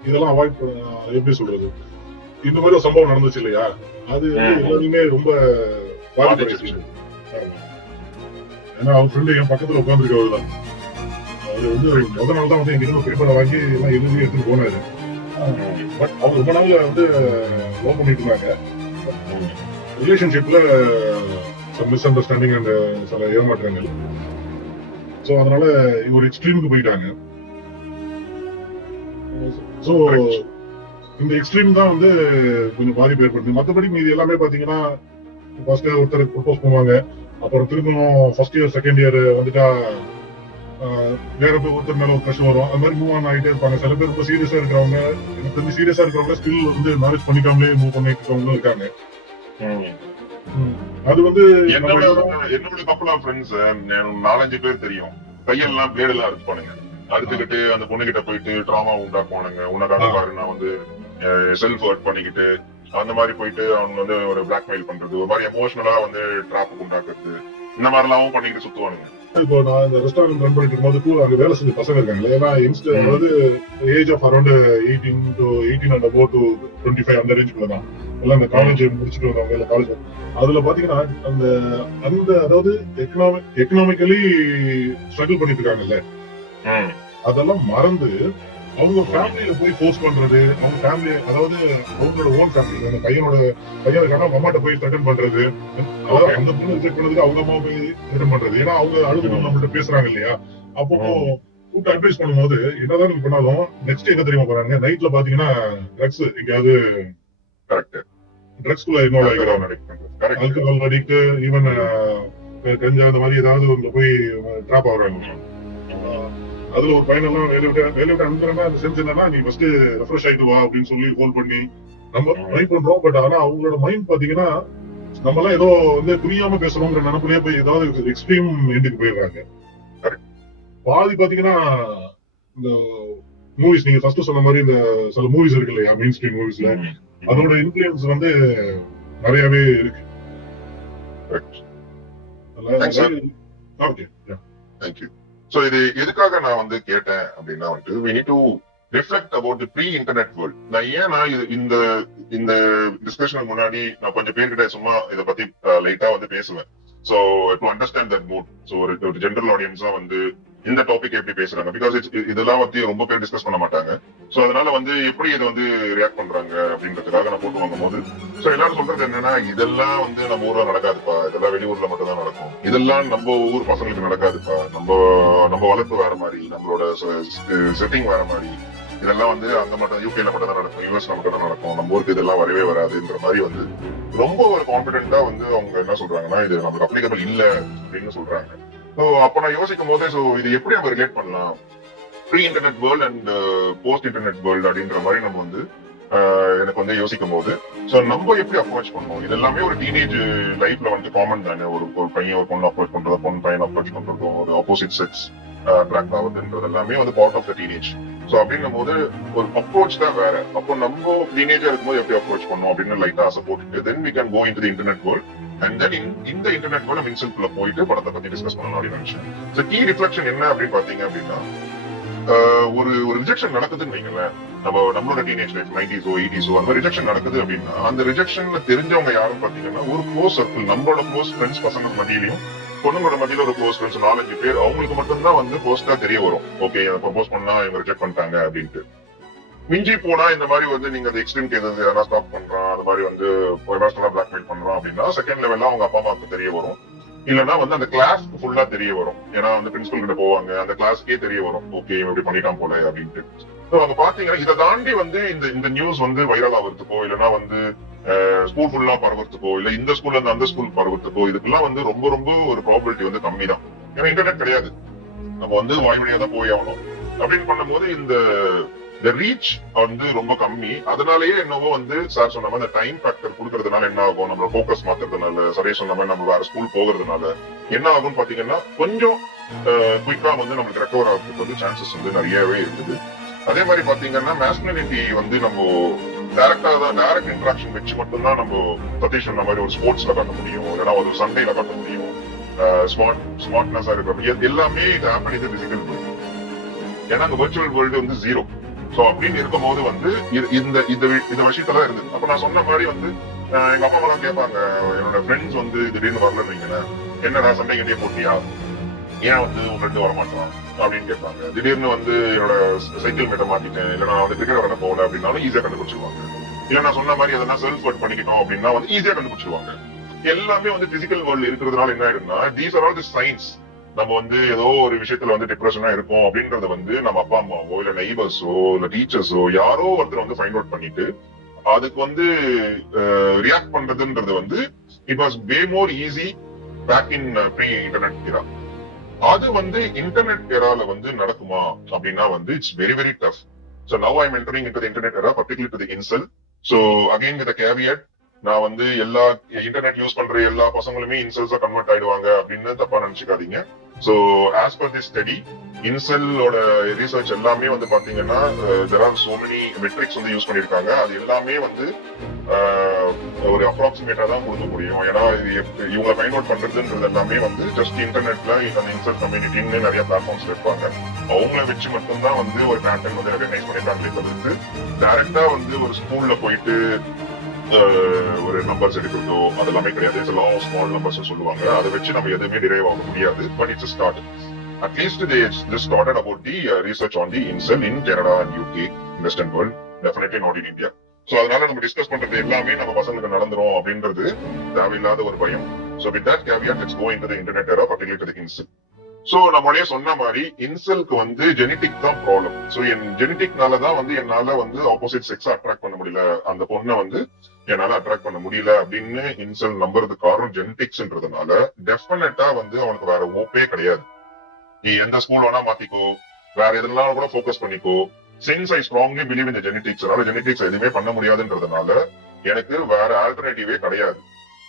இதெல்லாம் அவாய்ட் எப்படி சொல்றது, இந்த மாதிரி ஒரு சம்பவம் நடந்துச்சு இல்லையா, அது வந்து எல்லாருமே ரொம்ப பாதிச்சிருச்சு. ஏன்னா அவர் ஃப்ரெண்டு என் பக்கத்துல உட்காந்துருக்கவர் தான். அவர் வந்து முதல் நாள் தான் வந்து எங்கிட்ட பேப்பரை வாங்கி எல்லாம் எழுதி எடுத்துட்டு போனாரு. பட் அவர் ரொம்ப நாள்ல வந்து லவ் பண்ணிட்டு இருந்தாங்க. ரிலேஷன்ஷிப்ல மிஸ் அண்டர்ஸ்டாண்டிங் அண்ட் சில ஏமாற்றங்கள். சோ அதனால ஒரு எக்ஸ்ட்ரீமுக்கு போயிட்டாங்க. சோ இந்த எக்ஸ்ட்ரீம் தான் வந்து கொஞ்சம் பாதிப்பு ஏற்படுது. மற்றபடி மீது எல்லாமே பாத்தீங்கன்னா ஃபர்ஸ்ட் ஒருத்தருக்கு ப்ரொபோஸ் பண்ணுவாங்க, அப்புறம் திரும்பவும் ஃபர்ஸ்ட் இயர் செகண்ட் இயர் வந்துட்டா வேற போய் ஒருத்தர் மேல ஒரு பிரச்சனை வரும். அது மாதிரி மூவ் ஆன் ஆகிட்டே இருப்பாங்க. சில பேர் ரொம்ப சீரியஸா இருக்கிறவங்க, எனக்கு தெரிஞ்சு சீரியஸா இருக்கிறவங்க ஸ்டில் வந்து மேரேஜ் பண்ணிக்காமலே மூவ் பண்ணிட்டு இருக்கவங்களும் இருக்காங்க. அது வந்து என்னோட கப்பல் ஆஃப் ஃப்ரெண்ட்ஸ் 4-5 பேர் தெரியும். கையெல்லாம் பிளேடு எல்லாம் அறுத்துப்பானுங்க. அறுத்துக்கிட்டு அந்த பொண்ணுகிட்ட போயிட்டு டிராமா உண்டாக்குவானுங்க. உனக்காக பாரு நான் வந்து செல்ஃப் ஹர்ட் பண்ணிக்கிட்டு அந்த மாதிரி போயிட்டு அவங்க வந்து ஒரு பிளாக்மெயில் பண்றது, ஒரு மாதிரி எமோஷனலா வந்து டிராப்புக்கு உண்டாக்குறது, இந்த மாதிரி எல்லாம் பண்ணிக்கிட்டு சுத்துவானுங்க. இப்போ நான் இந்த ரெஸ்டாரண்ட் ரன் பண்ணிட்டு இருக்கும்போது அங்க வேலை செஞ்ச பசங்க இருக்காங்க. ஏன்னா அதாவது age of around 18 to 18 and above to 25 அந்த ரேஞ்சுக்குள்ள தான் எல்லாம் இந்த காலேஜ் முடிச்சுட்டு வந்தவங்க. இல்ல காலேஜ் அதுல பாத்தீங்கன்னா அந்த அந்த அதாவது எக்கனாமிக்கலி ஸ்ட்ரகிள் பண்ணிட்டு இருக்காங்கல்ல, அதெல்லாம் மறந்து அவங்க ஃபேமிலியில போய் ஃபோர்ஸ் பண்றது, அவங்க ஃபேமிலி அதாவது அவங்களோட ஓன் ஃபேமிலி, அந்த பையனுக்கான அம்மாட்ட போய் த்ரெட்டன் பண்றது, அதாவது அந்த பொண்ணு ரிஜெக்ட் பண்ணதுக்கு அவங்க அம்மா போய் த்ரெட்டன் பண்றது. ஏன்னா அவங்க அழுது நம்மள்ட்ட பேசுறாங்க இல்லையா, அப்போ கூப்பிட்டு அட்வைஸ் பண்ணும்போது என்னதான் நீங்க பண்ணாலும் நெக்ஸ்ட் எங்க தெரியுமா போறாங்க, நைட்ல பாத்தீங்கன்னா ட்ரக்ஸ் எங்கேயாவது ட்ரக்ஸ்குள்ள இன்வால்வ் ஆகிக்கிறாங்க. ஆல்கஹால் அடிக்ட், ஈவன் கஞ்சா அந்த மாதிரி ஏதாவது ஒன்று போய் ட்ராப் ஆகுறாங்க. அதுல ஒரு பையனெல்லாம் வேலை விட்டு அனுப்புறேன்னா அந்த சென்ஸ் என்னன்னா, நீ ஃபர்ஸ்ட் ரெஃப்ரெஷ் ஆயிட்டு வா அப்படின்னு சொல்லி கால் பண்ணி நம்ம ட்ரை பண்றோம். பட் ஆனா அவங்களோட மைண்ட் பாத்தீங்கன்னா நம்ம எல்லாம் ஏதோ வந்து புரியாம பேசுறோங்கிற நினைப்புலயே போய் ஏதாவது எக்ஸ்ட்ரீம் எண்டுக்கு போயிடுறாங்க. பாதி பாத்தீங்கன்னா இந்த மூவிஸ் நீங்க ஃபர்ஸ்ட் சொன்ன மாதிரி இந்த சில மூவிஸ் இருக்கு இல்லையா, மெயின் ஸ்ட்ரீம் மூவிஸ்ல அதோட இன்ஃப்ளூயன்ஸ் வந்து நிறையவே இருக்கு. தேங்க்யூ. சோ இது எதுக்காக நான் வந்து கேட்டேன் அப்படின்னா வந்து we need to reflect about the pre-internet world. நான் ஏன்னா இந்த இந்த டிஸ்கஷனுக்கு முன்னாடி நான் கொஞ்சம் பேர்கிட்ட சும்மா இதை பத்தி லைட்டா வந்து பேசுவேன். So to understand that mood. So ஒரு ஜெனரல் ஆடியன்ஸா வந்து இந்த டாபிக் எப்படி பேசுறாங்க, பிகாஸ் இதெல்லாம் பத்தி ரொம்ப பேர் டிஸ்கஸ் பண்ண மாட்டாங்க. சோ அதனால வந்து எப்படி இதை வந்து ரியாக்ட் பண்றாங்க அப்படின்றதுக்காக நான் போட்டு வாங்கும் போது சோ எல்லாரும் சொல்றது என்னன்னா, இதெல்லாம் வந்து நம்ம ஊர்ல நடக்காதுப்பா, இதெல்லாம் வெளியூர்ல மட்டும் தான் நடக்கும், இதெல்லாம் நம்ம ஊர் பசங்களுக்கு நடக்காதுப்பா, நம்ம வளர்ப்பு வேற மாதிரி, நம்மளோட செட்டிங் வேற மாதிரி, இதெல்லாம் வந்து அந்த மட்டும் யூகேல மட்டும் தான் நடக்கும், யூஎஸ்ல மட்டும் தான் நடக்கும், நம்ம ஊருக்கு இதெல்லாம் வரவே வராதுன்ற மாதிரி வந்து ரொம்ப ஒரு கான்பிடென்டா வந்து அவங்க என்ன சொல்றாங்கன்னா, இது நமக்கு அப்ளிகபிள் இல்ல அப்படின்னு சொல்றாங்க. ஸோ அப்ப நான் யோசிக்கும் போதே இது எப்படி நம்ம ரிலேட் பண்ணலாம், pre internet world and post internet world அப்படின்ற மாதிரி நம்ம வந்து எனக்கு வந்து யோசிக்கும் போது நம்ம எப்படி அப்ரோச் பண்ணோம். இது எல்லாமே ஒரு டீனேஜ் லைஃப்ல வந்து காமன் தானே. ஒரு பையன் ஒரு பொண்ணு அப்ரோச் பண்றது, பொண்ணு பையன் அப்ரோச் பண்றதும், ஒரு ஆப்போசிட் செக்ஸ் அட்ராக்ட் ஆகுதுன்றது எல்லாமே வந்து part of the teenage. So அப்படின்னும் போது ஒரு அப்ரோச் தான் வேற. அப்போ நம்ம டீனேஜா இருக்கும்போது எப்படி அப்ரோச் பண்ணோம் அப்படின்னு லைட்டா ஆசை போட்டுட்டு then we can go into the internet world and then இந்த இன்டர்நெட் வேர்ல்ட் இன்செல்ஃப்ல போயிட்டு படத்தை பத்தி டிஸ்கஸ் பண்ணலாம் அப்படின்னு நினைச்சேன். சோ கீ ரிஃப்ளெக்ஷன் என்ன அப்படின்னு பாத்தீங்க அப்படின்னா, ஒரு ரிஜெக்ஷன் நடக்குதுன்னு வைங்களேன், நம்மளோட டீனேஜ் லைஃப் 90s 80s அந்த ரிஜெக்ஷன் நடக்குது அப்படின்னா, அந்த ரிஜெக்ஷன்ல தெரிஞ்சவங்க யாரும் பாத்தீங்கன்னா ஒரு க்ளோஸ் சர்க்கிள், நம்மளோட க்ளோஸ் ஃப்ரெண்ட்ஸ் பசங்க மத்தியிலையும் பொண்ணுங்களோட மத்தியில ஒரு க்ளோஸ் ஃப்ரெண்ட்ஸ் 4-5 பேர், அவங்களுக்கு மட்டும்தான் வந்து போஸ்டா தெரிய வரும், ஓகே ப்ரப்போஸ் பண்ணா இவங்க ரிஜெக்ட் பண்ணிட்டாங்க அப்படின்ட்டு. மிஞ்சி போனா இந்த மாதிரி வந்து நீங்க அந்த எக்ஸ்ட்ரீம் கேசஸ் யாரா ஸ்டாப் பண்றான், அது மாதிரி வந்து எமோஷனலா பிளாக்மெயில் பண்றான் அப்படின்னா செகண்ட் லெவல்ல அவங்க அப்பா அம்மாவுக்கு தெரிய வரும், இல்லன்னா வந்து அந்த கிளாஸ்க்கு ஃபுல்லா தெரிய வரும். ஏன்னா வந்து பிரின்சிபல் கிட்ட போவாங்க, அந்த கிளாஸ்க்கே தெரிய வரும், ஓகே இப்படி பண்ணிட்டான் போல அப்படின்ட்டு. ஸோ அங்க பாத்தீங்கன்னா இதை தாண்டி வந்து இந்த நியூஸ் வந்து வைரல் ஆகிறதுக்கோ, இல்லைன்னா வந்து ஸ்கூல் ஃபுல்லா பரவறதுக்கோ, இல்ல இந்த ஸ்கூல்ல இருந்து அந்த ஸ்கூல் பரவறதுக்கோ, இதுக்கெல்லாம் வந்து ரொம்ப ரொம்ப ஒரு ப்ராபபிலிட்டி வந்து கம்மி தான். ஏன்னா இன்டர்நெட் கிடையாது, நம்ம வந்து வாய் வழியா தான் போய் ஆகணும். அப்படின்னு பண்ணும்போது இந்த ரீச் வந்து ரொம்ப கம்மி. அதனாலயே என்னவோ வந்து சார் சொன்ன மாதிரி டைம் ஃபேக்டர் கொடுக்கறதுனால என்ன ஆகும், நம்ம போக்கஸ் மாத்துறதுனால, சரியா சொன்ன மாதிரி நம்ம வேற ஸ்கூல் போகிறதுனால என்ன ஆகும்னு பாத்தீங்கன்னா கொஞ்சம் குயிக்கா வந்து நம்மளுக்கு ரெக்கவர் ஆகிறதுக்கு வந்து சான்சஸ் வந்து நிறையவே இருக்குது. அதே மாதிரி பாத்தீங்கன்னா மேஸ்குலினிட்டி வந்து நம்ம டைரக்ட் இன்டராக்ஷன் வச்சு மட்டும்தான் நம்ம சதீஷ் சொன்ன மாதிரி ஒரு ஸ்போர்ட்ஸ்ல காட்ட முடியும், இல்லைன்னா ஒரு சண்டையில காட்ட முடியும். ஸ்மார்ட்னஸா இருக்கிற எல்லாமே இது ஹேப்பன் இது பிசிக்கல் வேர்ல்டு. ஏன்னா அந்த வர்ச்சுவல் வேர்ல்டு வந்து 0. சோ அப்படின்னு இருக்கும்போது வந்து இந்த இந்த இந்த விஷயத்தெல்லாம் இருந்தது. அப்ப நான் சொன்ன மாதிரி வந்து எங்க அப்பா அம்மா கேட்பாங்க, என்னோட ஃப்ரெண்ட்ஸ் வந்து திடீர்னு வரலன்னு, என்னடா சண்டை கண்டியே போட்டியா, ஏன் வந்து உன் ஃப்ரெண்டு வரமாட்டான் அப்படின்னு கேட்பாங்க. திடீர்னு வந்து என்னோட சைக்கிள் மேட்டை மாத்திட்டேன், இல்ல நான் வந்து கிரிக்கெட் விளையாட போகல அப்படின்னாலும் ஈஸியா கண்டுபிடிச்சிருவாங்க. இல்ல நான் சொன்ன மாதிரி எதனா செல்ஃப் ஒர்க் பண்ணிக்கிட்டோம் அப்படின்னா வந்து ஈஸியா கண்டுபிடிச்சிருவாங்க. எல்லாமே வந்து பிசிக்கல் வேர்ல்டு இருக்கிறதுனால என்ன ஆயிடும்னா, these are all the signs. நம்ம வந்து ஏதோ ஒரு விஷயத்துல வந்து டிப்ரெஷனா இருக்கும் அப்படின்றத வந்து நம்ம அப்பா அம்மாவோ இல்ல நெய்பர்ஸோ இல்ல டீச்சர்ஸோ யாரோ ஒருத்தர் வந்து ஃபைண்ட் அவுட் பண்ணிட்டு அதுக்கு வந்து ரியாக்ட் பண்றதுன்றது வந்து it was way more easy back in pre internet era. அது வந்து இன்டர்நெட் எரால வந்து நடக்குமா அப்படின்னா வந்து it's very very tough. So now I'm entering into the internet era, particularly to the incel. So again with a caveat, நான் வந்து எல்லா இன்டர்நெட் யூஸ் பண்ற எல்லா பசங்களுமே இன்சல்ஸா கன்வெர்ட் ஆயிடுவாங்க அப்படின்னு தப்பா நினைச்சுக்காதீங்க. So as per this study, இன்செல்லோட ரிசர்ச் எல்லாமே வந்து பாத்தீங்கன்னா there are so many metrics வந்து யூஸ் பண்ணிருக்காங்க. அது எல்லாமே வந்து ஒரு அப்ராக்சிமேட்டா தான் கொடுக்க முடியும். ஏன்னா இவங்க ஃபைண்ட் அவுட் பண்றதுன்றது எல்லாமே வந்து ஜஸ்ட் இன்டர்நெட்ல அந்த இன்சல் கம்யூனிட்டின்னு நிறைய பிளாட்ஃபார்ம்ஸ் இருப்பாங்க. அவங்கள வச்சு மட்டும்தான் வந்து ஒரு பேட்டர்ன் வந்து ரெகனைஸ் பண்ணிருக்காங்களே தவிர்த்து டைரக்டா வந்து ஒரு ஸ்கூல்ல போயிட்டு ஒரு நம்பர்ஸ் எடுக்கிறதோ அதெல்லாமே கிடையாது. ஸ்மால் நம்பர்ஸ் சொல்லுவாங்க, அதை வச்சு நம்ம எதுவுமே டிரைவ் ஆக முடியாது. But it's start. At least they just started about the research on the incel in Canada and UK, Western world, definitely not in India. So அதனால நம்ம டிஸ்கஸ் பண்றது எல்லாமே நம்ம பசங்களுக்கு நடந்துரும் அப்படின்றது தேவையில்லாத ஒரு பயம். So with that caveat, let's go into the internet era, particularly to the incel. So நம்மளே சொன்ன மாதிரி இன்செல்க்கு வந்து ஜெனட்டிக் தான் ப்ராப்ளம். சோ என் ஜெனட்டிக்னாலதான் வந்து என்னால வந்து ஆப்போசிட் செக்ஸ் அட்ராக்ட் பண்ண முடியல, அந்த பொண்ணை வந்து என்னால அட்ராக்ட் பண்ண முடியல அப்படின்னு இன்செல் நம்புறதுக்கு காரணம் ஜெனட்டிக்ஸ்ன்றதுனால டெஃபினட்டா வந்து அவனுக்கு வேற ஓப்பே கிடையாது. நீ எந்த ஸ்கூல் வேணா மாத்திக்கோ, வேற எதுனாலும் கூட போக்கஸ் பண்ணிக்கோ. சின்ஸ் ஐ ஸ்ட்ராங்லி பிலீவ் இந்த ஜெனட்டிக்ஸ், அதனால ஜெனட்டிக்ஸ் எதுவுமே பண்ண முடியாதுன்றதுனால எனக்கு வேற ஆல்டர்னேட்டிவே கிடையாது.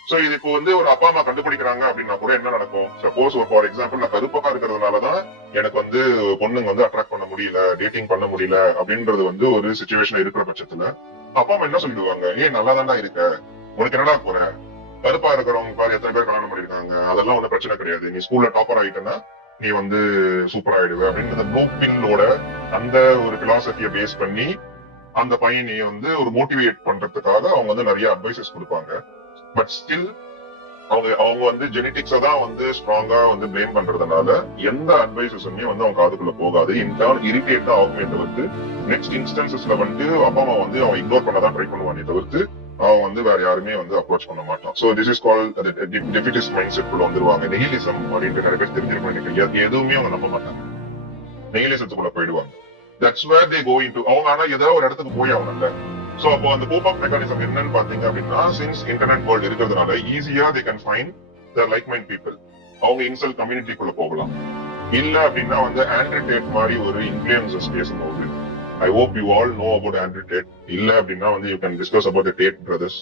சோ இது இப்போ வந்து ஒரு அப்பா அம்மா கண்டுபிடிக்கிறாங்க அப்படின்னா கூட என்ன நடக்கும்? சப்போஸ் ஒரு ஃபார் எக்ஸாம்பிள் நான் கருப்பா இருக்கிறதுனாலதான் எனக்கு வந்து பொண்ணுங்க வந்து அட்ராக்ட் பண்ண முடியல, டேட்டிங் பண்ண முடியல அப்படின்றது வந்து ஒரு சிச்சுவேஷன் இருக்கிற பட்சத்துல அப்பா அம்மா என்ன சொல்லிடுவாங்க, ஏன் நல்லா தான்டா இருக்க, உனக்கு என்னடா போற, கருப்பா இருக்கிறவங்க பாரு எத்தனை பேர் கல்யாணம் பண்ணிருக்காங்க, அதெல்லாம் ஒன்றும் பிரச்சனை கிடையாது, நீ ஸ்கூல்ல டாப்பர் ஆகிட்டனா நீ வந்து சூப்பர் ஆயிடுவ அப்படின்னு ப்ளூ பில்லோட அந்த ஒரு பிலாசபியை பேஸ் பண்ணி அந்த பையனை வந்து ஒரு மோட்டிவேட் பண்றதுக்காக அவங்க வந்து நிறைய அட்வைசஸ் கொடுப்பாங்க. பட் ஸ்டில் அவங்க வந்து ஜெனட்டிக்ஸை தான் வந்து ஸ்ட்ராங்கா வந்து பிளேம் பண்றதுனால எந்த அட்வைசஸுமே வந்து அவங்க காதுக்குள்ள போகாது. இன்டர்ன் இரிட்டேட் தான் ஆகுமே தவிர்த்து நெக்ஸ்ட் இன்ஸ்டன்சஸ்ல வந்து அப்பா அம்மா வந்து அவன் இக்னோர் பண்ணதான் ட்ரை பண்ணுவானே தவிர்த்து அவன் வந்து வேற யாருமே வந்து அப்ரோச் பண்ண மாட்டான். So this is call defeatist mindset குள்ள வந்துருவாங்க. நெகிலிசம் அப்படின்ட்டு நிறைய பேர் தெரிஞ்சிருக்கும் நினைக்கிறேன். எதுவுமே அவங்க நம்ப மாட்டாங்க, நெகிலிசத்துக்குள்ள போயிடுவாங்க. That's where they go into. அவங்க ஆனா ஏதாவது ஒரு இடத்துக்கு போய் ஆகணும்ல. சோ அப்போ அந்த கோப் அப் மெக்கானிசம் என்னன்னு பாத்தீங்க அப்படின்னா, சின்ஸ் இன்டர்நெட் வேர்ல்டு இருக்கிறதுனால ஈஸியா they can find the like mind people. அவங்க இன்சல் கம்யூனிட்டிக்குள்ள போகலாம். இல்ல அப்படின்னா வந்து ஆண்ட்ரூ டேட் மாதிரி ஒரு இன்ஃபுளுசர்ஸ் பேசும்போது, I hope you all know about Andrew Tate. இல்ல அப்படின்னா வந்து you can discuss about the Tate brothers.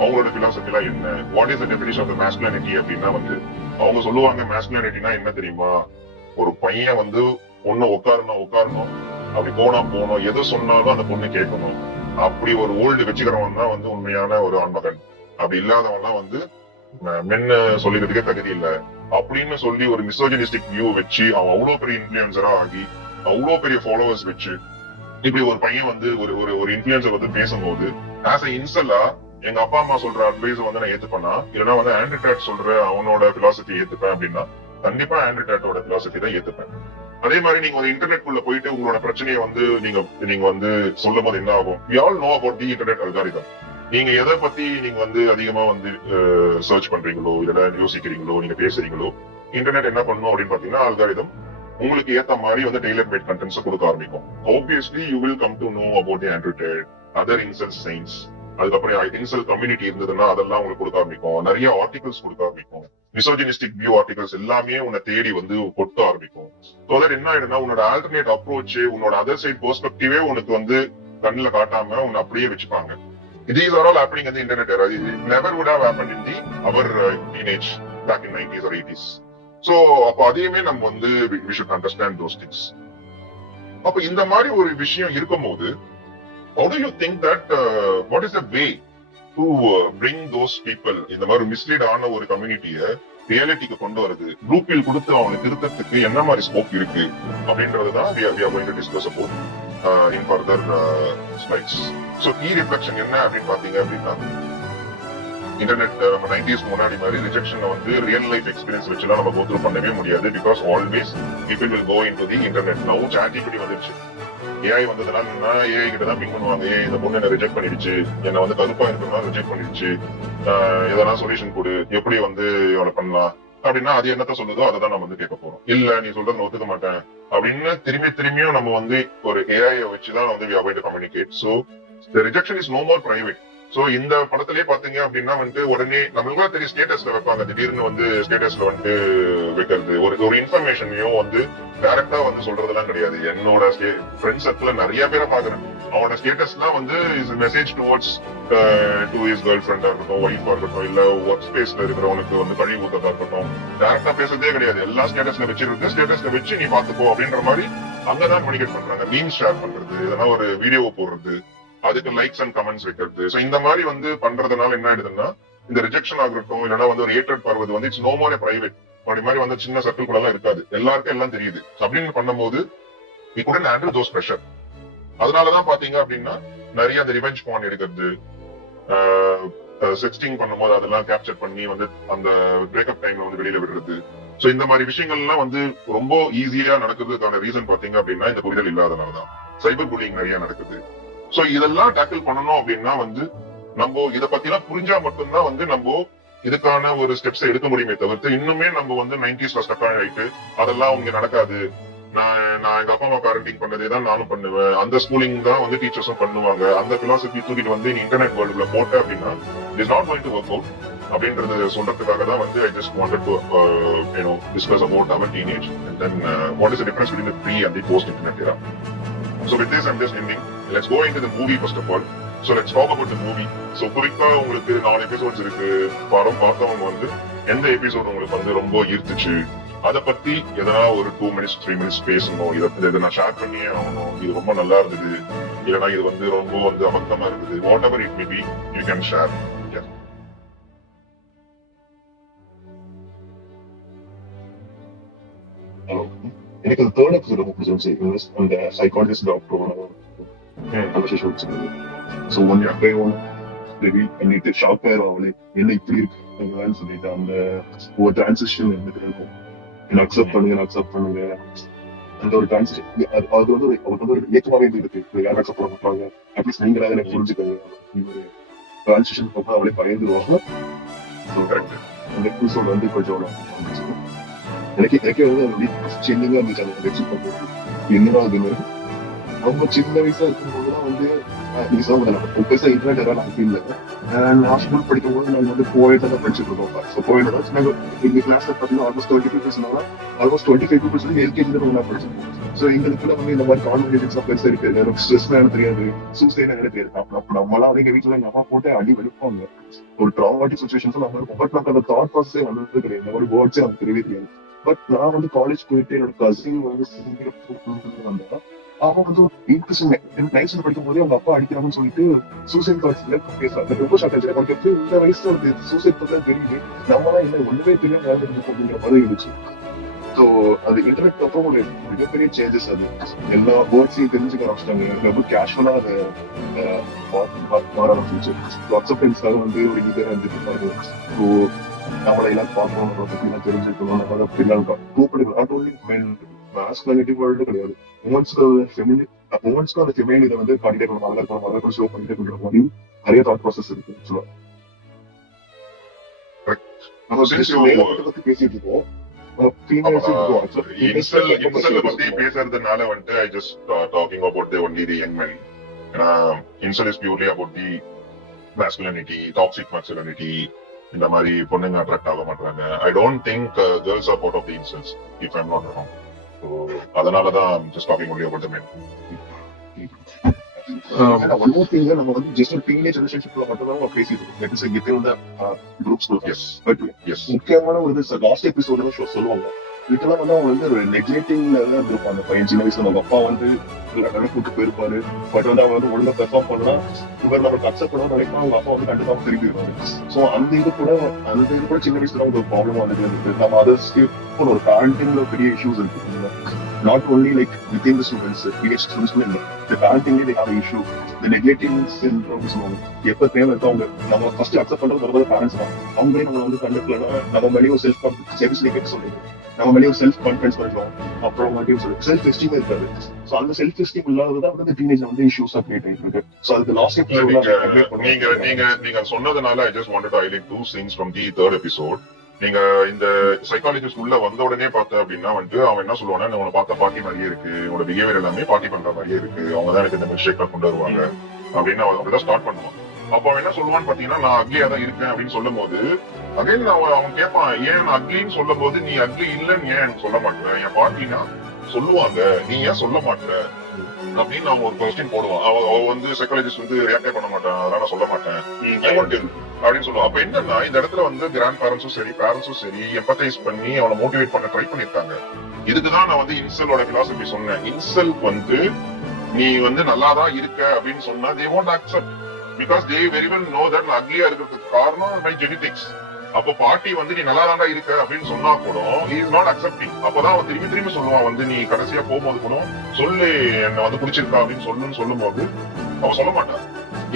அவங்களோட பிலாசபி எல்லாம் என்ன, what is the definition of the masculinity அப்படின்னா வந்து அவங்க சொல்லுவாங்க, மாஸ்குலினிட்டினா என்ன தெரியுமா, ஒரு பையன் வந்து பொண்ணு உட்காரணும், அப்படி போனோம், எது சொன்னாலும் அந்த பொண்ணு கேட்கணும். அப்படி ஒரு ஓல்டு வச்சுக்கிறவன் தான் வந்து உண்மையான ஒரு ஆண்மகன். அப்படி இல்லாதவன்லாம் வந்து மென்னு சொல்லிக்கிறதுக்கே தகுதி இல்ல அப்படின்னு சொல்லி ஒரு மிசோஜினிஸ்டிக் வியூ வச்சு அவன் அவ்வளவு பெரிய இன்ஃபுளுசரா ஆகி அவ்வளவு பெரிய ஃபாலோவர்ஸ் வச்சு இப்படி ஒரு பையன் வந்து ஒரு இன்ஃபுளுசர் வந்து பேசும்போது ஆஸ் அ இன்சலா எங்க அப்பா அம்மா சொல்ற அட்வைஸ் வந்து நான் ஏத்துப்பேனா, இல்லைன்னா வந்து ஆண்ட்ரூ டேட் சொல்ற அவனோட பிலாசபி ஏத்துப்பேன் அப்படின்னா கண்டிப்பா ஆண்ட்ரூ டேட்டோட பிலாசபி தான் ஏத்துப்பேன். அதே மாதிரி நீங்க வந்து இன்டர்நெட் குள்ள போயிட்டு உங்களோட பிரச்சனையை வந்து நீங்க வந்து சொல்லும் போது என்ன ஆகும், we all know about the internet algorithm. நீங்க எதை பத்தி நீங்க வந்து அதிகமா வந்து சர்ச் பண்றீங்களோ, இல்ல யோசிக்கிறீங்களோ, நீங்க பேசுறீங்களோ, இன்டர்நெட் என்ன பண்ணும் அப்படின்னு பாத்தீங்கன்னா அல்காரிதம் உங்களுக்கு ஏத்த மாதிரி வந்து டெய்லர் மேட் கண்டென்ட்ஸ் கொடுக்க ஆரம்பிக்கும். Obviously you will come to know about the Andrew Tate, other incel signs. அதுக்கப்புறம் இன்சல் கம்யூனிட்டி இருந்ததுன்னா அதெல்லாம் உங்களுக்கு கொடுக்க ஆரம்பிக்கும். நிறைய ஆர்டிகல்ஸ் கொடுக்க ஆரம்பிக்கும். மிசோஜினிஸ்டிக் வியூ ஆர்டிகல்ஸ் எல்லாமே உன்னை தேடி வந்து கொட்ட ஆரம்பிக்கும். சோ தட் என்ன ஆயிடுனா உன்னோட ஆல்டர்னேட் அப்ரோச், உன்னோட அதர் சைட் பெர்ஸ்பெக்டிவே உனக்கு வந்து கண்ணுல காட்டாம உன்னை அப்படியே வச்சுப்பாங்க. These are all happening in the internet era. It never would have happened in our teenage back in 90s or 80s. So அப்ப அதையுமே நம்ம வந்து we should understand those things. அப்ப இந்த மாதிரி ஒரு விஷயம் இருக்கும்போது how do you think that what is the way to bring those people, இந்த மாதிரி மிஸ்லீட் ஆன ஒரு கம்யூனிட்டியை ரியாலிட்டிக்கு கொண்டு வருது, ப்ளூ பில் கொடுத்து அவங்க திருத்தத்துக்கு என்ன மாதிரி ஸ்கோப் இருக்கு அப்படின்றதுதான் we are going to discuss about. In further spikes. So key reflection என்ன அப்படின்னு பாத்தீங்க அப்படின்னா, இன்டர்நெட் நம்ம 90s முன்னாடி மாதிரி ரிஜெக்ஷன் வந்து ரியல் லைஃப் எக்ஸ்பீரியன்ஸ் வச்சுலாம் நம்ம கோத்ரூ பண்ணவே முடியாது. Because always people will go into the internet. Now ChatGPT வந்துருச்சு, ஏஐ வந்ததுனால நான் ஏஐ கிட்ட தான் பிங் பண்ணுவாங்க, ஏ இந்த பொண்ணு என்ன ரிஜெக்ட் பண்ணிடுச்சு, என்ன வந்து கருப்பா இருக்கிறதா ரிஜெக்ட் பண்ணிடுச்சு, எதனா சொல்யூஷன் கொடு, எப்படி வந்து அவளை பண்ணலாம் அப்படின்னா அது என்னத்த சொல்லுதோ அதை தான் நம்ம வந்து கேட்க போறோம். இல்ல நீ சொல்றது நான் ஒத்துக்க மாட்டேன் அப்படின்னு திரும்பியும் நம்ம வந்து ஒரு ஏஐ வச்சுதான் வந்து we are going to communicate. So the rejection is no more private. So இந்த படத்திலேயே பாத்தீங்க அப்படின்னா வந்து உடனே நம்மளுக்கு தெரியும் ஸ்டேட்டஸ்ல வைப்பாங்க, திடீர்னு வந்து ஸ்டேட்டஸ்ல வந்து வைக்கிறது ஒரு இன்ஃபர்மேஷனையும் வந்து டைரக்டா வந்து சொல்றதெல்லாம் கிடையாது. என்னோட ஃப்ரெண்ட் சர்க்கிள் நிறைய பேரை பாக்குறேன், அவனோட ஸ்டேட்டஸ்லாம் வந்து message towards to his girl ஃப்ரெண்டா இருக்கட்டும், ஒய்ஃபா இருக்கட்டும், இல்ல ஒர்க் ஸ்பேஸ்ல இருக்கிறவனுக்கு வந்து கழிவு ஊத்ததா இருக்கட்டும், டைரக்டா பேசுறதே கிடையாது. எல்லா ஸ்டேட்டஸ்ல வச்சிருக்கு, ஸ்டேட்டஸ்ல வச்சு நீ பாத்துக்கோ அப்படின்ற மாதிரி அங்கதான் கம்யூனிகேட் பண்றாங்க. மீம் ஷேர் பண்றது, இதெல்லாம் ஒரு வீடியோ போடுறது, அதுக்கு லைக்ஸ் அண்ட் கமெண்ட்ஸ் வைக்கிறது. சோ இந்த மாதிரி வந்து பண்றதுனால என்ன ஆயிடுதுன்னா, இந்த ரிஜெக்ஷன் ஆகட்டும் இல்லைன்னா வந்து ஒரு ஏற்றட் படுறது வந்து இட்ஸ் நோ மோர் பிரைவேட். அப்படி மாதிரி வந்து சின்ன சர்க்கிள் கூட எல்லாம் இருக்காது, எல்லாருக்கும் எல்லாம் தெரியுது. அப்படின்னு பண்ணும்போது we couldn't handle those pressure. அதனாலதான் பாத்தீங்க அப்படின்னா நிறைய அந்த ரிவெஞ்ச் பான் எடுக்கிறது, செக்ஸ்டிங் பண்ணும்போது அதெல்லாம் கேப்சர் பண்ணி வந்து அந்த பிரேக்கப் டைம்ல வந்து வெளியில விடுறது. சோ இந்த மாதிரி விஷயங்கள்லாம் வந்து ரொம்ப ஈஸியா நடக்கிறதுக்கான ரீசன் பாத்தீங்க அப்படின்னா இந்த புரிதல் இல்லாதனாலதான். சைபர் புல்லிங் நிறைய நடக்குது. சோ இதெல்லாம் டேக்கிள் பண்ணணும் அப்படின்னா வந்து நம்ம இதை பத்தி எல்லாம் புரிஞ்சா மட்டும்தான் வந்து நம்ம இதுக்கான ஒரு ஸ்டெப்ஸ் எடுக்க முடியுமே தவிர்த்து இன்னுமே நம்ம வந்து 90s ஸ்டக் ஆயிட்டு அதெல்லாம் இங்க நடக்காது, நான் எங்க அப்பா அம்மா பேரண்டிங் பண்ணதே தான் நானும் பண்ணுவேன், அந்த ஸ்கூலிங் தான் வந்து டீச்சர்ஸும் பண்ணுவாங்க, அந்த பிலாசபி தூக்கிட்டு வந்து இன்டர்நெட் வேர்ல்டுல போட்ட அப்படின்னா it is not going to work out அப்படின்றது சொல்றதுக்காக தான் வந்து I just wanted to discuss about our teenage and then what is the difference between the pre and the post internet era. So with this I'm just ending. Let's go into the movie first of all. So let's talk about the movie. So குறிப்பா உங்களுக்கு 4 எபிசோட்ஸ் இருக்கு, படம் பார்த்தவங்க வந்து எந்த எபிசோட் உங்களுக்கு வந்து ரொம்ப ஈர்த்துச்சு, அதை பத்தி எதனா ஒரு 2 minutes 3 minutes பேசணும், இதை நான் ஷேர் பண்ணியே ஆகணும், இது ரொம்ப நல்லா இருந்தது இல்லைன்னா இது வந்து ரொம்ப வந்து அபத்தமா இருக்குது, what ever it may be you can share. Hello, எனக்கு அந்த தேர்ட் எபிசோட் ரொம்ப பிடிச்சிருந்துச்சு. அந்த சைக்காலஜிஸ்ட் டாக்டரோட கன்வர்சேஷன் வச்சிருந்தது. ஸோ ஒன் பை ஒன் பண்ணிட்டு ஷாக் ஆயிரும், அவளே என்ன இப்படி இருக்குன்னு சொல்லிட்டு அந்த ஒரு டிரான்சிஷன் இருந்துட்டு இருக்கும். என்ன அக்செப்ட் பண்ணுங்க அந்த ஒரு டிரான்சிஷன் அது வந்து அவருக்கு வந்து ஒரு இயக்கமாவே இருந்துருக்கு. யாரும் அக்செப்ட் பண்ண மாட்டாங்க, அட்லீஸ்ட் நீங்க எனக்கு புரிஞ்சுக்கோங்க. ஒரு டிரான்சிஷன் பார்த்து அவளே பயந்துருவாங்க. அந்த எபிசோட் வந்து கொஞ்சம் எனக்கே வந்து சின்னதா இருந்துச்சு அந்த வெப்சைட் பார்க்கும்போது. என்னடா அது ரொம்ப சின்ன வயசா இருக்கும்போதுதான் வந்து நீங்க சொல்ல பெருசா இன்டர்நெட் எல்லாம் எனக்கு இல்லை. நான் ஸ்கூல் படிக்கும் போது நாங்க வந்து போயிட்டு தான் படிச்சுட்டு இருக்கோம். ஸோ போயிட்டு நாங்க எங்க கிளாஸ்ல பார்த்தீங்கன்னா ஆல்மோஸ்ட் 20 பீப்புள்ஸ் ஆல்மோஸ்ட் 25 பீப்புள்ஸ் வந்து எல்கேஜி தான் நான் படிச்சிருக்கோம். ஸோ எங்களுக்குள்ள வந்து இந்த மாதிரி கான்வர்சேஷன்ஸ் பெருசா இருக்கு, எனக்கு ஸ்ட்ரெஸ் எனக்கு தெரியாது, சூசைட் எனக்கு தெரியாது. அப்ப நம்மளாம் எங்க வீட்டுல எங்க அப்பா போட்டு அடி வெளுப்பாங்க, ஒரு ட்ராமாட்டிக் சுச்சுவேஷன்ஸ் நம்ம இருக்கும். பட் நமக்கு அந்த தாட் ப்ராசஸே வந்தது கிடையாது, இந்த மாதிரி வேர்ட்ஸே நமக்கு தெரியவே தெரியாது. பட் நான் வந்து காலேஜ் போயிட்டு என்னோட கசின் வந்து வந்தா அவன் வந்து இன்ட்ரெஸ்ட் நைன்த் படிக்கும் போதே அவங்க அப்பா அடிக்கிறாங்கன்னு சொல்லிட்டு சூசைட் தாட்ஸ்ல பேசுறாங்க. ரொம்ப ஷாக் ஆச்சு எனக்கு. இந்த வயசுல ஒரு சூசைட் பத்தி தெரியுது, நம்மளாம் என்ன ஒண்ணுமே தெரியாம வாழ்ந்துருக்கு அப்படிங்கிற மாதிரி இருந்துச்சு. ஸோ அது இன்டர்நெட் அப்புறம் ஒரு மிகப்பெரிய சேஞ்சஸ். அது எல்லா வேர்ட்ஸையும் தெரிஞ்சுக்க ஆரம்பிச்சிட்டாங்க, ரொம்ப கேஷுவலா அதை மாற ஆரம்பிச்சு. அக்செப்டன்ஸ்க்காக வந்து ஒரு ஈகரா இருந்துட்டு இருப்பாங்க. ஸோ நம்மளை எல்லாம் பார்க்கணும், பத்தி எல்லாம் தெரிஞ்சுக்கணும், நம்ம அதை பின்னால் கூப்பிடுங்க. Not only men masculinity world கிடையாது, உமன்ஸ்க்கு அந்த ஃபெமினின் இதை வந்து காட்டிட்டே இருக்கணும், நல்லா ஷோ பண்ணிட்டே இருக்கிற மாதிரி நிறைய தாட் ப்ராசஸ் இருக்கு. சொல்லுவாங்க நம்ம பத்தி பேசிட்டு இருக்கோம், பேசுறதுனால வந்துட்டு I just talking about the only the young men. Incel is purely about the masculinity, toxic masculinity. இந்த மாதிரி பொண்ணுங்க அட்ராக்ட் ஆக மாட்டாங்க. I don't think girls are part of the incels if I am not wrong. So அதனாலதான் just talking only about the men. One more thing, நம்ம வந்து ஜஸ்ட் ஒரு டீனேஜ் ரிலேஷன்ஷிப்ல மட்டும்தான் பேசிட்டு இருக்கோம். முக்கியமான ஒரு லாஸ்ட் எபிசோட் சொல்லுவாங்க, இதெல்லாம் வந்து அவங்க வந்து ஒரு நெக்லெக்டிங்ல தான் இருந்திருப்பாங்க. அந்த பையன் சின்ன வயசுல அவங்க அப்பா வந்து கூட்டு போயிருப்பாரு, பட் வந்து அவங்க வந்து ஒழுங்கா பெர்ஃபார்ம் பண்ணா இவர் நம்மளுக்கு அக்செப்ட் பண்ணணும்னு நினைப்பா, அவங்க அப்பா வந்து கண்டிப்பா திரும்பிடுவாங்க. ஸோ அந்த இது கூட சின்ன வயசுல ஒரு ப்ராப்ளம் வந்துட்டு இருக்கு. நம்ம அதர்ஸ்க்கு ஒரு பேரண்டிங்ல பெரிய இஷ்யூஸ் இருக்கு. not only like within the students, PhD students, the parenting they have an issue, the neglecting syndrome சொல்லுவாங்க. எப்ப தேவை இருக்கோ அவங்க நம்ம ஃபர்ஸ்ட் அக்செப்ட் பண்றது வரும்போது பேரண்ட்ஸ் தான். அவங்களே நம்ம வந்து கண்டக்ட்ல நம்ம மேலே ஒரு செல்ஃப் கான்ஃபிடன்ஸ் சொல்லுங்க, நம்ம மேலே ஒரு செல்ஃப் கான்ஃபிடன்ஸ் வரணும், அப்புறம் செல்ஃப் எஸ்டீம் இருக்காது. ஸோ அந்த செல்ஃப் எஸ்டீம் இல்லாததான் வந்து டீனேஜ் வந்து இஷ்யூஸா கிரியேட் ஆகிட்டு இருக்கு. ஸோ அதுக்கு லாஸ்ட் நீங்க சொன்னதுனால I just wanted to highlight two things from the third episode. நீங்க இந்த சைக்காலஜிஸ்ட் உள்ள வந்த உடனே பார்த்த அப்படின்னா வந்து அவன் என்ன சொல்லுவானா, உன்னை பார்த்த பாட்டி மாதிரியே இருக்கு, உன்னோட பிஹேவியர் எல்லாமே பாட்டி பண்ற மாதிரியே இருக்கு, அவங்க தான் எனக்கு இந்த மிஸ்டேக்ல கொண்டு வருவாங்க அப்படின்னு அவன் அப்படிதான் ஸ்டார்ட் பண்ணுவான். அப்ப அவன் என்ன சொல்லுவான்னு பாத்தீங்கன்னா, நான் அக்லியா தான் இருக்கேன் அப்படின்னு சொல்லும் போது அகைன் அவன் கேட்பான், ஏன் நான் அக்லின்னு சொல்லும் போது நீ அக்லி இல்லன்னு ஏன் எனக்கு சொல்ல மாட்டேன், என் பாட்டினா சொல்லுவாங்க நீ ஏன் சொல்ல மாட்டேன் அப்படின்னு அவன் ஒரு கொஸ்டின் போடுவான். அவ வந்து சைக்காலஜிஸ்ட் வந்து ரியாக்டே பண்ண மாட்டான், அதனால நான் சொல்ல மாட்டேன் அப்படின்னு சொல்லுவான். அப்ப என்னன்னா இந்த இடத்துல வந்து கிராண்ட் பேரண்ட்ஸும் சரி பேரண்ட்ஸும் சரி எம்பத்தைஸ் பண்ணி அவனை மோட்டிவேட் பண்ண ட்ரை பண்ணிருக்காங்க. இதுக்குதான் நான் வந்து இன்செலோட பிலாசபி சொன்னேன். இன்செல் வந்து நீ வந்து நல்லாதான் இருக்க அப்படின்னு சொன்னா they won't accept because they very well know that நான் அக்லியா இருக்கிறதுக்கு காரணம் my genetics. அப்போ பாட்டி வந்து நீ நல்லாதான்டா இருக்க அப்படின்னு சொன்னா கூட he is not accepting. அப்பதான் அவன் திரும்பி திரும்பி சொல்லுவான் வந்து நீ கடைசியா போகும்போது கூட சொல்லு என்ன வந்து பிடிச்சிருக்கா அப்படின்னு சொல்லும் போது அவன் சொல்ல மாட்டான்.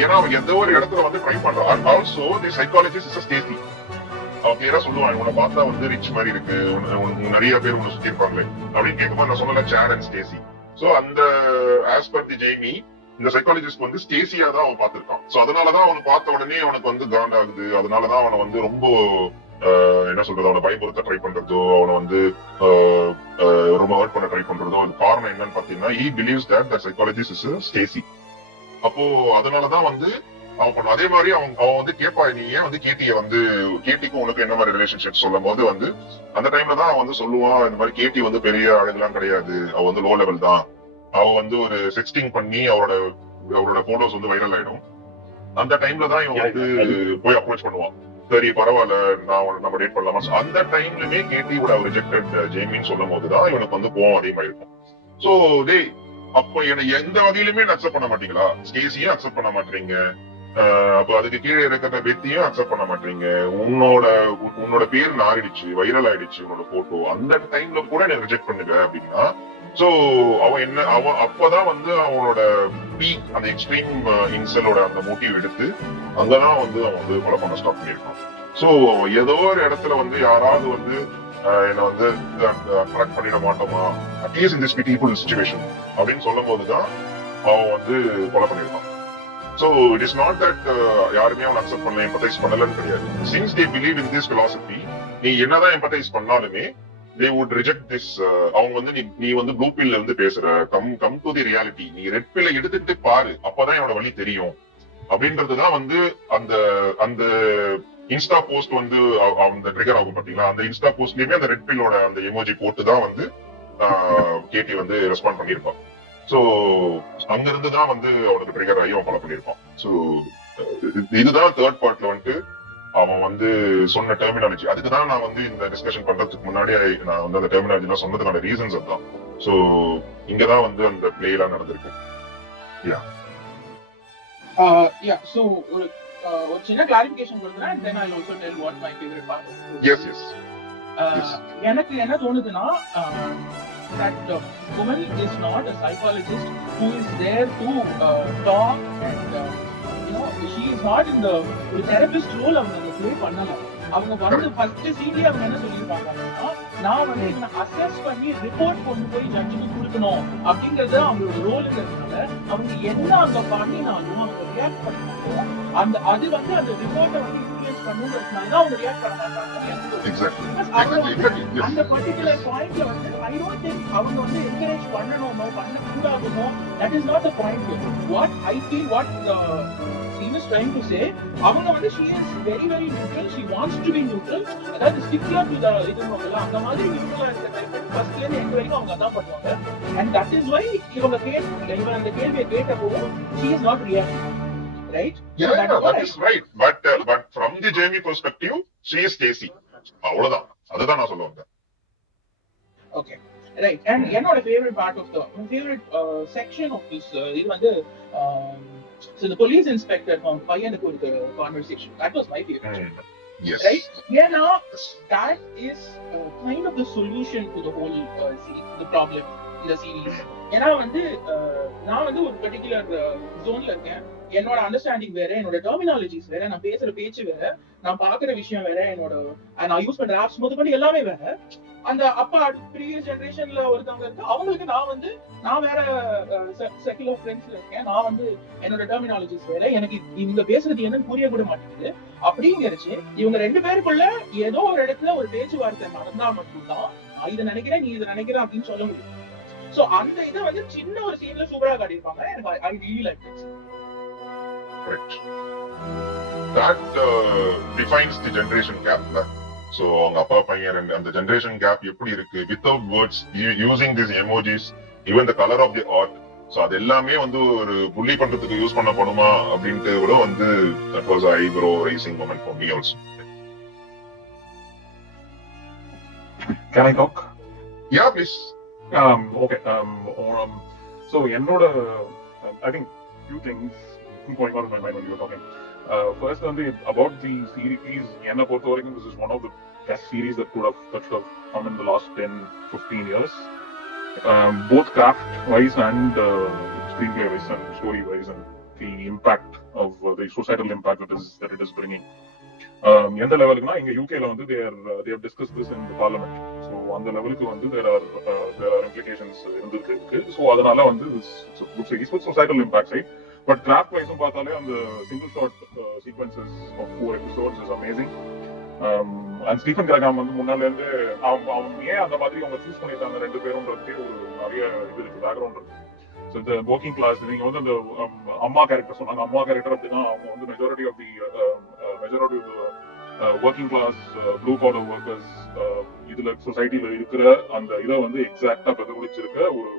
ஏன்னா அவன் எந்த ஒரு இடத்துல வந்து ட்ரை பண்றான். Also the psychologist is Stacy. அவன் கிளியரா சொல்லுவான், உன்னை பார்த்தா வந்து ரிச் மாதிரி இருக்கு, நிறைய பேர் உன்னை சுத்தி இருப்பாங்களே அப்படின்னு கேட்கும்போது நான் சொல்லல சாட் அண்ட் ஸ்டேசி. சோ அந்த ஆஸ் பர் தி ஜெய்மி இந்த சைக்காலஜிஸ்ட் வந்து ஸ்டேசியா தான் அவன் பார்த்திருக்கான். சோ அதனாலதான் அவனை பார்த்த உடனே அவனுக்கு வந்து காண்டாகுது. அதனாலதான் அவனை வந்து ரொம்ப என்ன சொல்றது, அவனை பயமுறுத்த ட்ரை பண்றதோ, அவனை வந்து ரொம்ப ஹர்ட் பண்ண ட்ரை பண்றதோ அது காரணம் என்னன்னு பாத்தீங்கன்னா he believes that the psychologist is a Stacy. அப்போ அதனாலதான் வந்து அவன் பண்ணுவான். அதே மாதிரி அவன் வந்து கேட்பா, நீ ஏன் வந்து கேட்டிய வந்து கேட்டிக்கும் உனக்கு என்ன மாதிரி ரிலேஷன்ஷிப் சொல்லும் போது வந்து அந்த டைம்ல தான் அவன் வந்து சொல்லுவான், இந்த மாதிரி கேட்டி வந்து பெரிய அழகுலாம் கிடையாது, அவ வந்து லோ லெவல் தான், அவ வந்து ஒரு செக்ஸ்டிங் பண்ணி அவரோட போட்டோஸ் வந்து வைரல் ஆயிடும். அந்த டைம்ல தான் இவன் வந்து போய் அப்ரோச் பண்ணுவான், சரி பரவாயில்ல நம்ம டேட் பண்ணலாமா. அந்த டைம்லயுமே கேட்டியோட ரிஜெக்டட் ஜெய்மின்னு சொல்லும் போதுதான் இவனுக்கு வந்து கோவம் அதிகமாயிருக்கும். சோ டே அப்ப என்ன எந்த வகையிலுமே அக்செப்ட் பண்ண மாட்டீங்களா, ஸ்டேசியும் அக்செப்ட் பண்ண மாட்டீங்க, அப்ப அதுக்கு கீழே இருக்கிற வெத்தியும் அக்செப்ட் பண்ண மாட்டீங்க, உன்னோட பேர் நாரிடுச்சு, வைரல் ஆயிடுச்சு உன்னோட போட்டோ, அந்த டைம்ல கூட என்ன ரிஜெக்ட் பண்ணுங்க அப்படின்னா சோ அவன் அப்பதான் வந்து அவனோட பீக் அந்த எக்ஸ்ட்ரீம் இன்சலோட அந்த மோட்டிவ் எடுத்து அங்கதான் வந்து அவன் வந்து கொலை பண்ண ஸ்டார்ட் பண்ணிருக்கான். சோ ஏதோ ஒரு இடத்துல வந்து யாராவது வந்து என்ன வந்து அட்ராக்ட் பண்ணிட மாட்டோமா at least in this beautiful situation அப்படின்னு சொல்லும் போதுதான் அவன் வந்து கொலை பண்ணிருக்கான். So it is not that யாருமே அவன் அக்செப்ட் பண்ணல எம்பத்தைஸ் பண்ணலன்னு கிடையாது. Since they believe in this philosophy, நீ என்னதான் எம்பத்தைஸ் பண்ணாலுமே they would reject this. அவங்க வந்து நீ வந்து ப்ளூ பில்ல இருந்து பேசுற, கம் டு தி ரியாலிட்டி, நீ ரெட் பில்ல எடுத்துட்டு பாரு, அப்பதான் என்னோட வழி தெரியும் அப்படின்றதுதான் வந்து அந்த அந்த இன்ஸ்டா போஸ்ட் வந்து அந்த ட்ரிகர் ஆகும் பாத்தீங்களா. அந்த இன்ஸ்டா போஸ்ட்லயுமே அந்த ரெட் பில்லோட அந்த எமோஜி போட்டு தான் வந்து கேட்டி வந்து ரெஸ்பாண்ட் பண்ணிருப்பான். சோ அங்க இருந்துதான் வந்து அவனுக்கு ட்ரிகர் ஆகி அவன் ஃபாலோ பண்ணிருப்பான். சோ இதுதான் தேர்ட் பார்ட்ல வந்துட்டு அவன் வந்து சொன்ன டெர்மினாலஜி. அதுக்குதான் நான் வந்து இந்த டிஸ்கஷன் பண்றதுக்கு முன்னாடி நான் வந்து அந்த டெர்மினாலஜி எல்லாம் சொன்னதுக்கான ரீசன்ஸ் அதுதான். சோ இங்கதான் வந்து அந்த பிளே எல்லாம் நடந்திருக்கு. சோ ஒரு சின்ன கிளாரிஃபிகேஷன் கொடுக்குறேன், and then I'll also tell what my favorite part is. Yes. எனக்கு என்ன தோணுதுன்னா, that woman is not a psychologist who is there to talk and she is not in the therapist role. அவங்க play பண்ணல. அவங்க வந்து ஃபர்ஸ்ட் சீன்ல அவங்க என்ன சொல்லிருப்பாங்கன்னா, நான் வந்து என்ன அசஸ் பண்ணி ரிப்போர்ட் கொண்டு போய் ஜட்ஜுக்கு கொடுக்கணும் அப்படிங்கறது அவங்களோட ரோலுங்கிறதுனால அவங்க என்ன அங்க பண்ணினாலும் அவங்க ரியாக்ட் பண்ணணும். அது வந்து அந்த ரிப்போர்ட்டை வந்து இன்ஃப்ளூயன்ஸ் பண்ணுங்கிறதுனால தான் அவங்க ரியாக்ட் பண்ண மாட்டாங்க. அந்த பர்டிகுலர் பாயிண்ட்ல வந்து ஐ டோன்ட் திங்க் அவங்க வந்து என்கரேஜ் பண்ணணுமோ பண்ணக்கூடாதுமோ, that is not the point. What I feel, what scene is trying to say, அவங்க வந்து she is very very neutral, she wants to be neutral, அதாவது stickler to the இதுங்கல அந்த மாதிரி நியூட்ரலா இருக்க டைப் ஃபர்ஸ்ட்ல இருந்து எண்ட் வரைக்கும் அவங்க அதான் பண்ணுவாங்க. and that is why இவங்க அந்த கேள்வியை கேட்டப்போ she is not reacting, right? Yeah, that is right, but from the Jamie perspective she is Stacy. அவ்வளவுதான், அதுதான் நான் சொல்ல வந்தேன். Okay, right. and என்னோட favorite part of the favorite section of this இது வந்து so the police inspector found பையனுக்கு ஒரு conversation, that was my favorite. Yes, right? That is kind of the solution to the whole the problem. இந்த சீரீஸ். ஏன்னா வந்து நான் வந்து ஒரு பர்டிகுலர் ஜோன்ல இருக்கேன். என்னோட அண்டர்ஸ்டாண்டிங் வேற, என்னோட டெர்மினாலஜிஸ் வேற, நான் பேசுற பேச்சு வேற, நான் பாக்குற விஷயம் வேற, என்னோட நான் யூஸ் பண்ற ஆப்ஸ் முதற்கொண்டு எல்லாமே வேற. அந்த அப்பா ப்ரீவியஸ் ஜெனரேஷன்ல ஒருத்தவங்க இருக்கு, அவங்களுக்கு நான் வேற செக்குலர் ஃப்ரெண்ட்ஸ்ல இருக்கேன். நான் வந்து என்னோட டெர்மினாலஜிஸ் வேற, எனக்கு இவங்க பேசுறது என்னன்னு புரிய கூட மாட்டேங்குது. அப்படிங்கிறச்சு இவங்க 2 பேருக்குள்ள ஏதோ ஒரு இடத்துல ஒரு பேச்சுவார்த்தை நடந்தா மட்டும்தான் நான் இதை நினைக்கிறேன், நீ இதை நினைக்கிற அப்படின்னு சொல்ல முடியும். சோ அந்த இதை வந்து சின்ன ஒரு சீன்ல சூப்பரா காட்டியிருப்பாங்க. எனக்கு I really like it. Correct. That defines the generation gap. So அவங்க அப்பா பையன் அந்த ஜெனரேஷன் கேப் எப்படி இருக்கு without words, using these emojis, even the color of the art. So அது எல்லாமே வந்து ஒரு புள்ளி பண்றதுக்கு யூஸ் பண்ணப்படுமா அப்படின்ட்டு கூட வந்து that was an eyebrow raising moment for me also. Can I talk? Yeah, please. Okay. So என்னோட I think few things going on in my mind when you were talking. First, about the series, enna portha varaikkum this is one of the best series that could have come in the last 10-15 years, both craft wise and screenplay wise and story wise, and the impact of the societal impact that it is bringing. எந்த லெவலுக்குனா இங்க யூகேல வந்து they have discussed this in the parliament. So அந்த லெவலுக்கு வந்து there are implications இருக்கு. So அதனால வந்து it's a good series with societal impact side. But craft wise பார்த்தாலே அந்த single shot sequences of 4 episodes is amazing. And Stephen Graham வந்து முன்னால இருந்து அவங்க ஏன் அந்த மாதிரி அவங்க சூஸ் பண்ணிருக்காங்க 2 பேரும்ன்றதுக்கே ஒரு நிறைய இது இருக்கு, பேக்ரவுண்ட் இருக்கு. ஸோ இந்த ஒர்க்கிங் கிளாஸ் நீங்க வந்து அந்த அம்மா கேரக்டர் சொன்னாங்க, அம்மா கேரக்டர் அப்படின்னா அவங்க வந்து majority of working class blue collar workers இதுல சொசைட்டில இருக்கிற அந்த இதை வந்து எக்ஸாக்டா பிரதிபலிச்சிருக்க ஒரு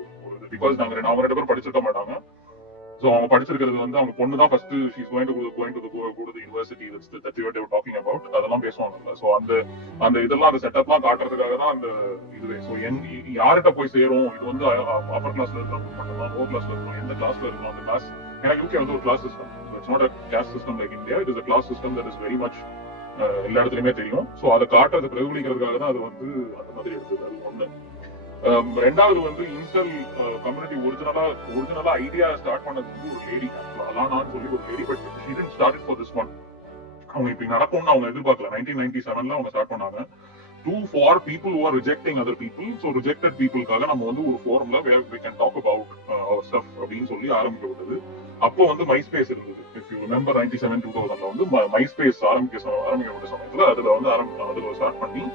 பிகாஸ் அவங்க 2 பேரும் படிச்சிருக்க மாட்டாங்க. ஸோ அவங்க படிச்சிருக்கிறது வந்து அவங்க பொண்ணு தான் first she's going to university that we were talking about, அதெல்லாம் பேசுவாங்க. ஸோ அந்த இதெல்லாம் அந்த செட்டப்லாம் காட்டுறதுக்காக தான் அந்த இதுவே. ஸோ யார்கிட்ட போய் சேரும், இது வந்து அப்பர் கிளாஸ்ல இருக்கிறவங்க மட்டும்தான், லோ கிளாஸ்ல இருக்கிறோம், எந்த கிளாஸ்ல இருக்கணும் அந்த கிளாஸ். ஏன்னா யூகே வந்து ஒரு class system, it's not a caste system like India, it is a class system that is very much எல்லா இடத்துலயுமே தெரியும். ஸோ அதை காட்டுறது பிரதிபலிக்கிறதுக்காக தான் அது வந்து அந்த மாதிரி எடுத்தது. அது ஒண்ணு. ரெண்டாவது வந்து இன்ஸ்டல் கம்யூனிட்டி ஒரிஜினலா ஐடியா ஸ்டார்ட் பண்ணது வந்து ஒரு லேடி, அலானான்னு சொல்லி ஒரு lady. But she didn't start for this one. அவங்க இப்படி நடக்கும்னு அவங்க எதிர்பார்க்கல. 1997 அவங்க ஸ்டார்ட் பண்ணாங்க. for people who are rejecting other people. So rejected peopleக்காக நம்ம வந்து ஒரு ஃபோரம்ல where we can talk about our stuff அப்படின்னு சொல்லி ஆரம்பிக்கப்பட்டது. அப்போ வந்து மைஸ்பேஸ் இருந்தது. If you remember 97-2000ல வந்து மைஸ்பேஸ் ஆரம்பிக்கப்பட்ட சமயத்துல அதுல வந்து அதுல ஸ்டார்ட் பண்ணி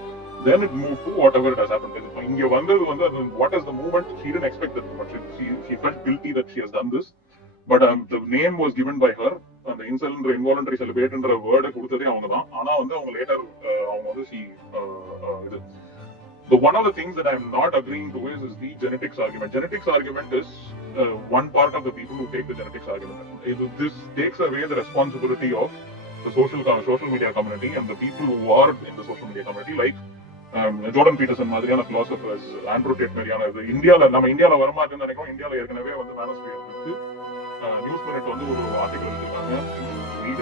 then it moved to whatever it has happened. இங்க வந்தது வந்து what is the movement, she didn't expect that much. She felt guilty that she has done this, but the name was given by her. அந்த involuntary celibateன்ற வேர்டை கொடுத்ததே அவங்க தான். ஆனா வந்து அவங்க லேட்டர் அவங்க வந்து இது the one of the things that I'm not agreeing to is the genetics argument. Genetics argument is one part of the people who take the genetics argument. This takes away the responsibility of the social media community and the people who are in the social media community, like Jordan Peterson மாதிரியான பிலாசபர்ஸ், ஆண்ட்ரூ டேட் மாதிரியான நம்ம இந்தியால வரமாட்டேன்னு நினைக்கிறோம். இந்தியால ஏற்கனவே வந்து மேனஸ்பியர் இருக்கு. நியூஸ் மினிட் வந்து ஒரு ஆர்டிகல் எழுதிருக்காங்க.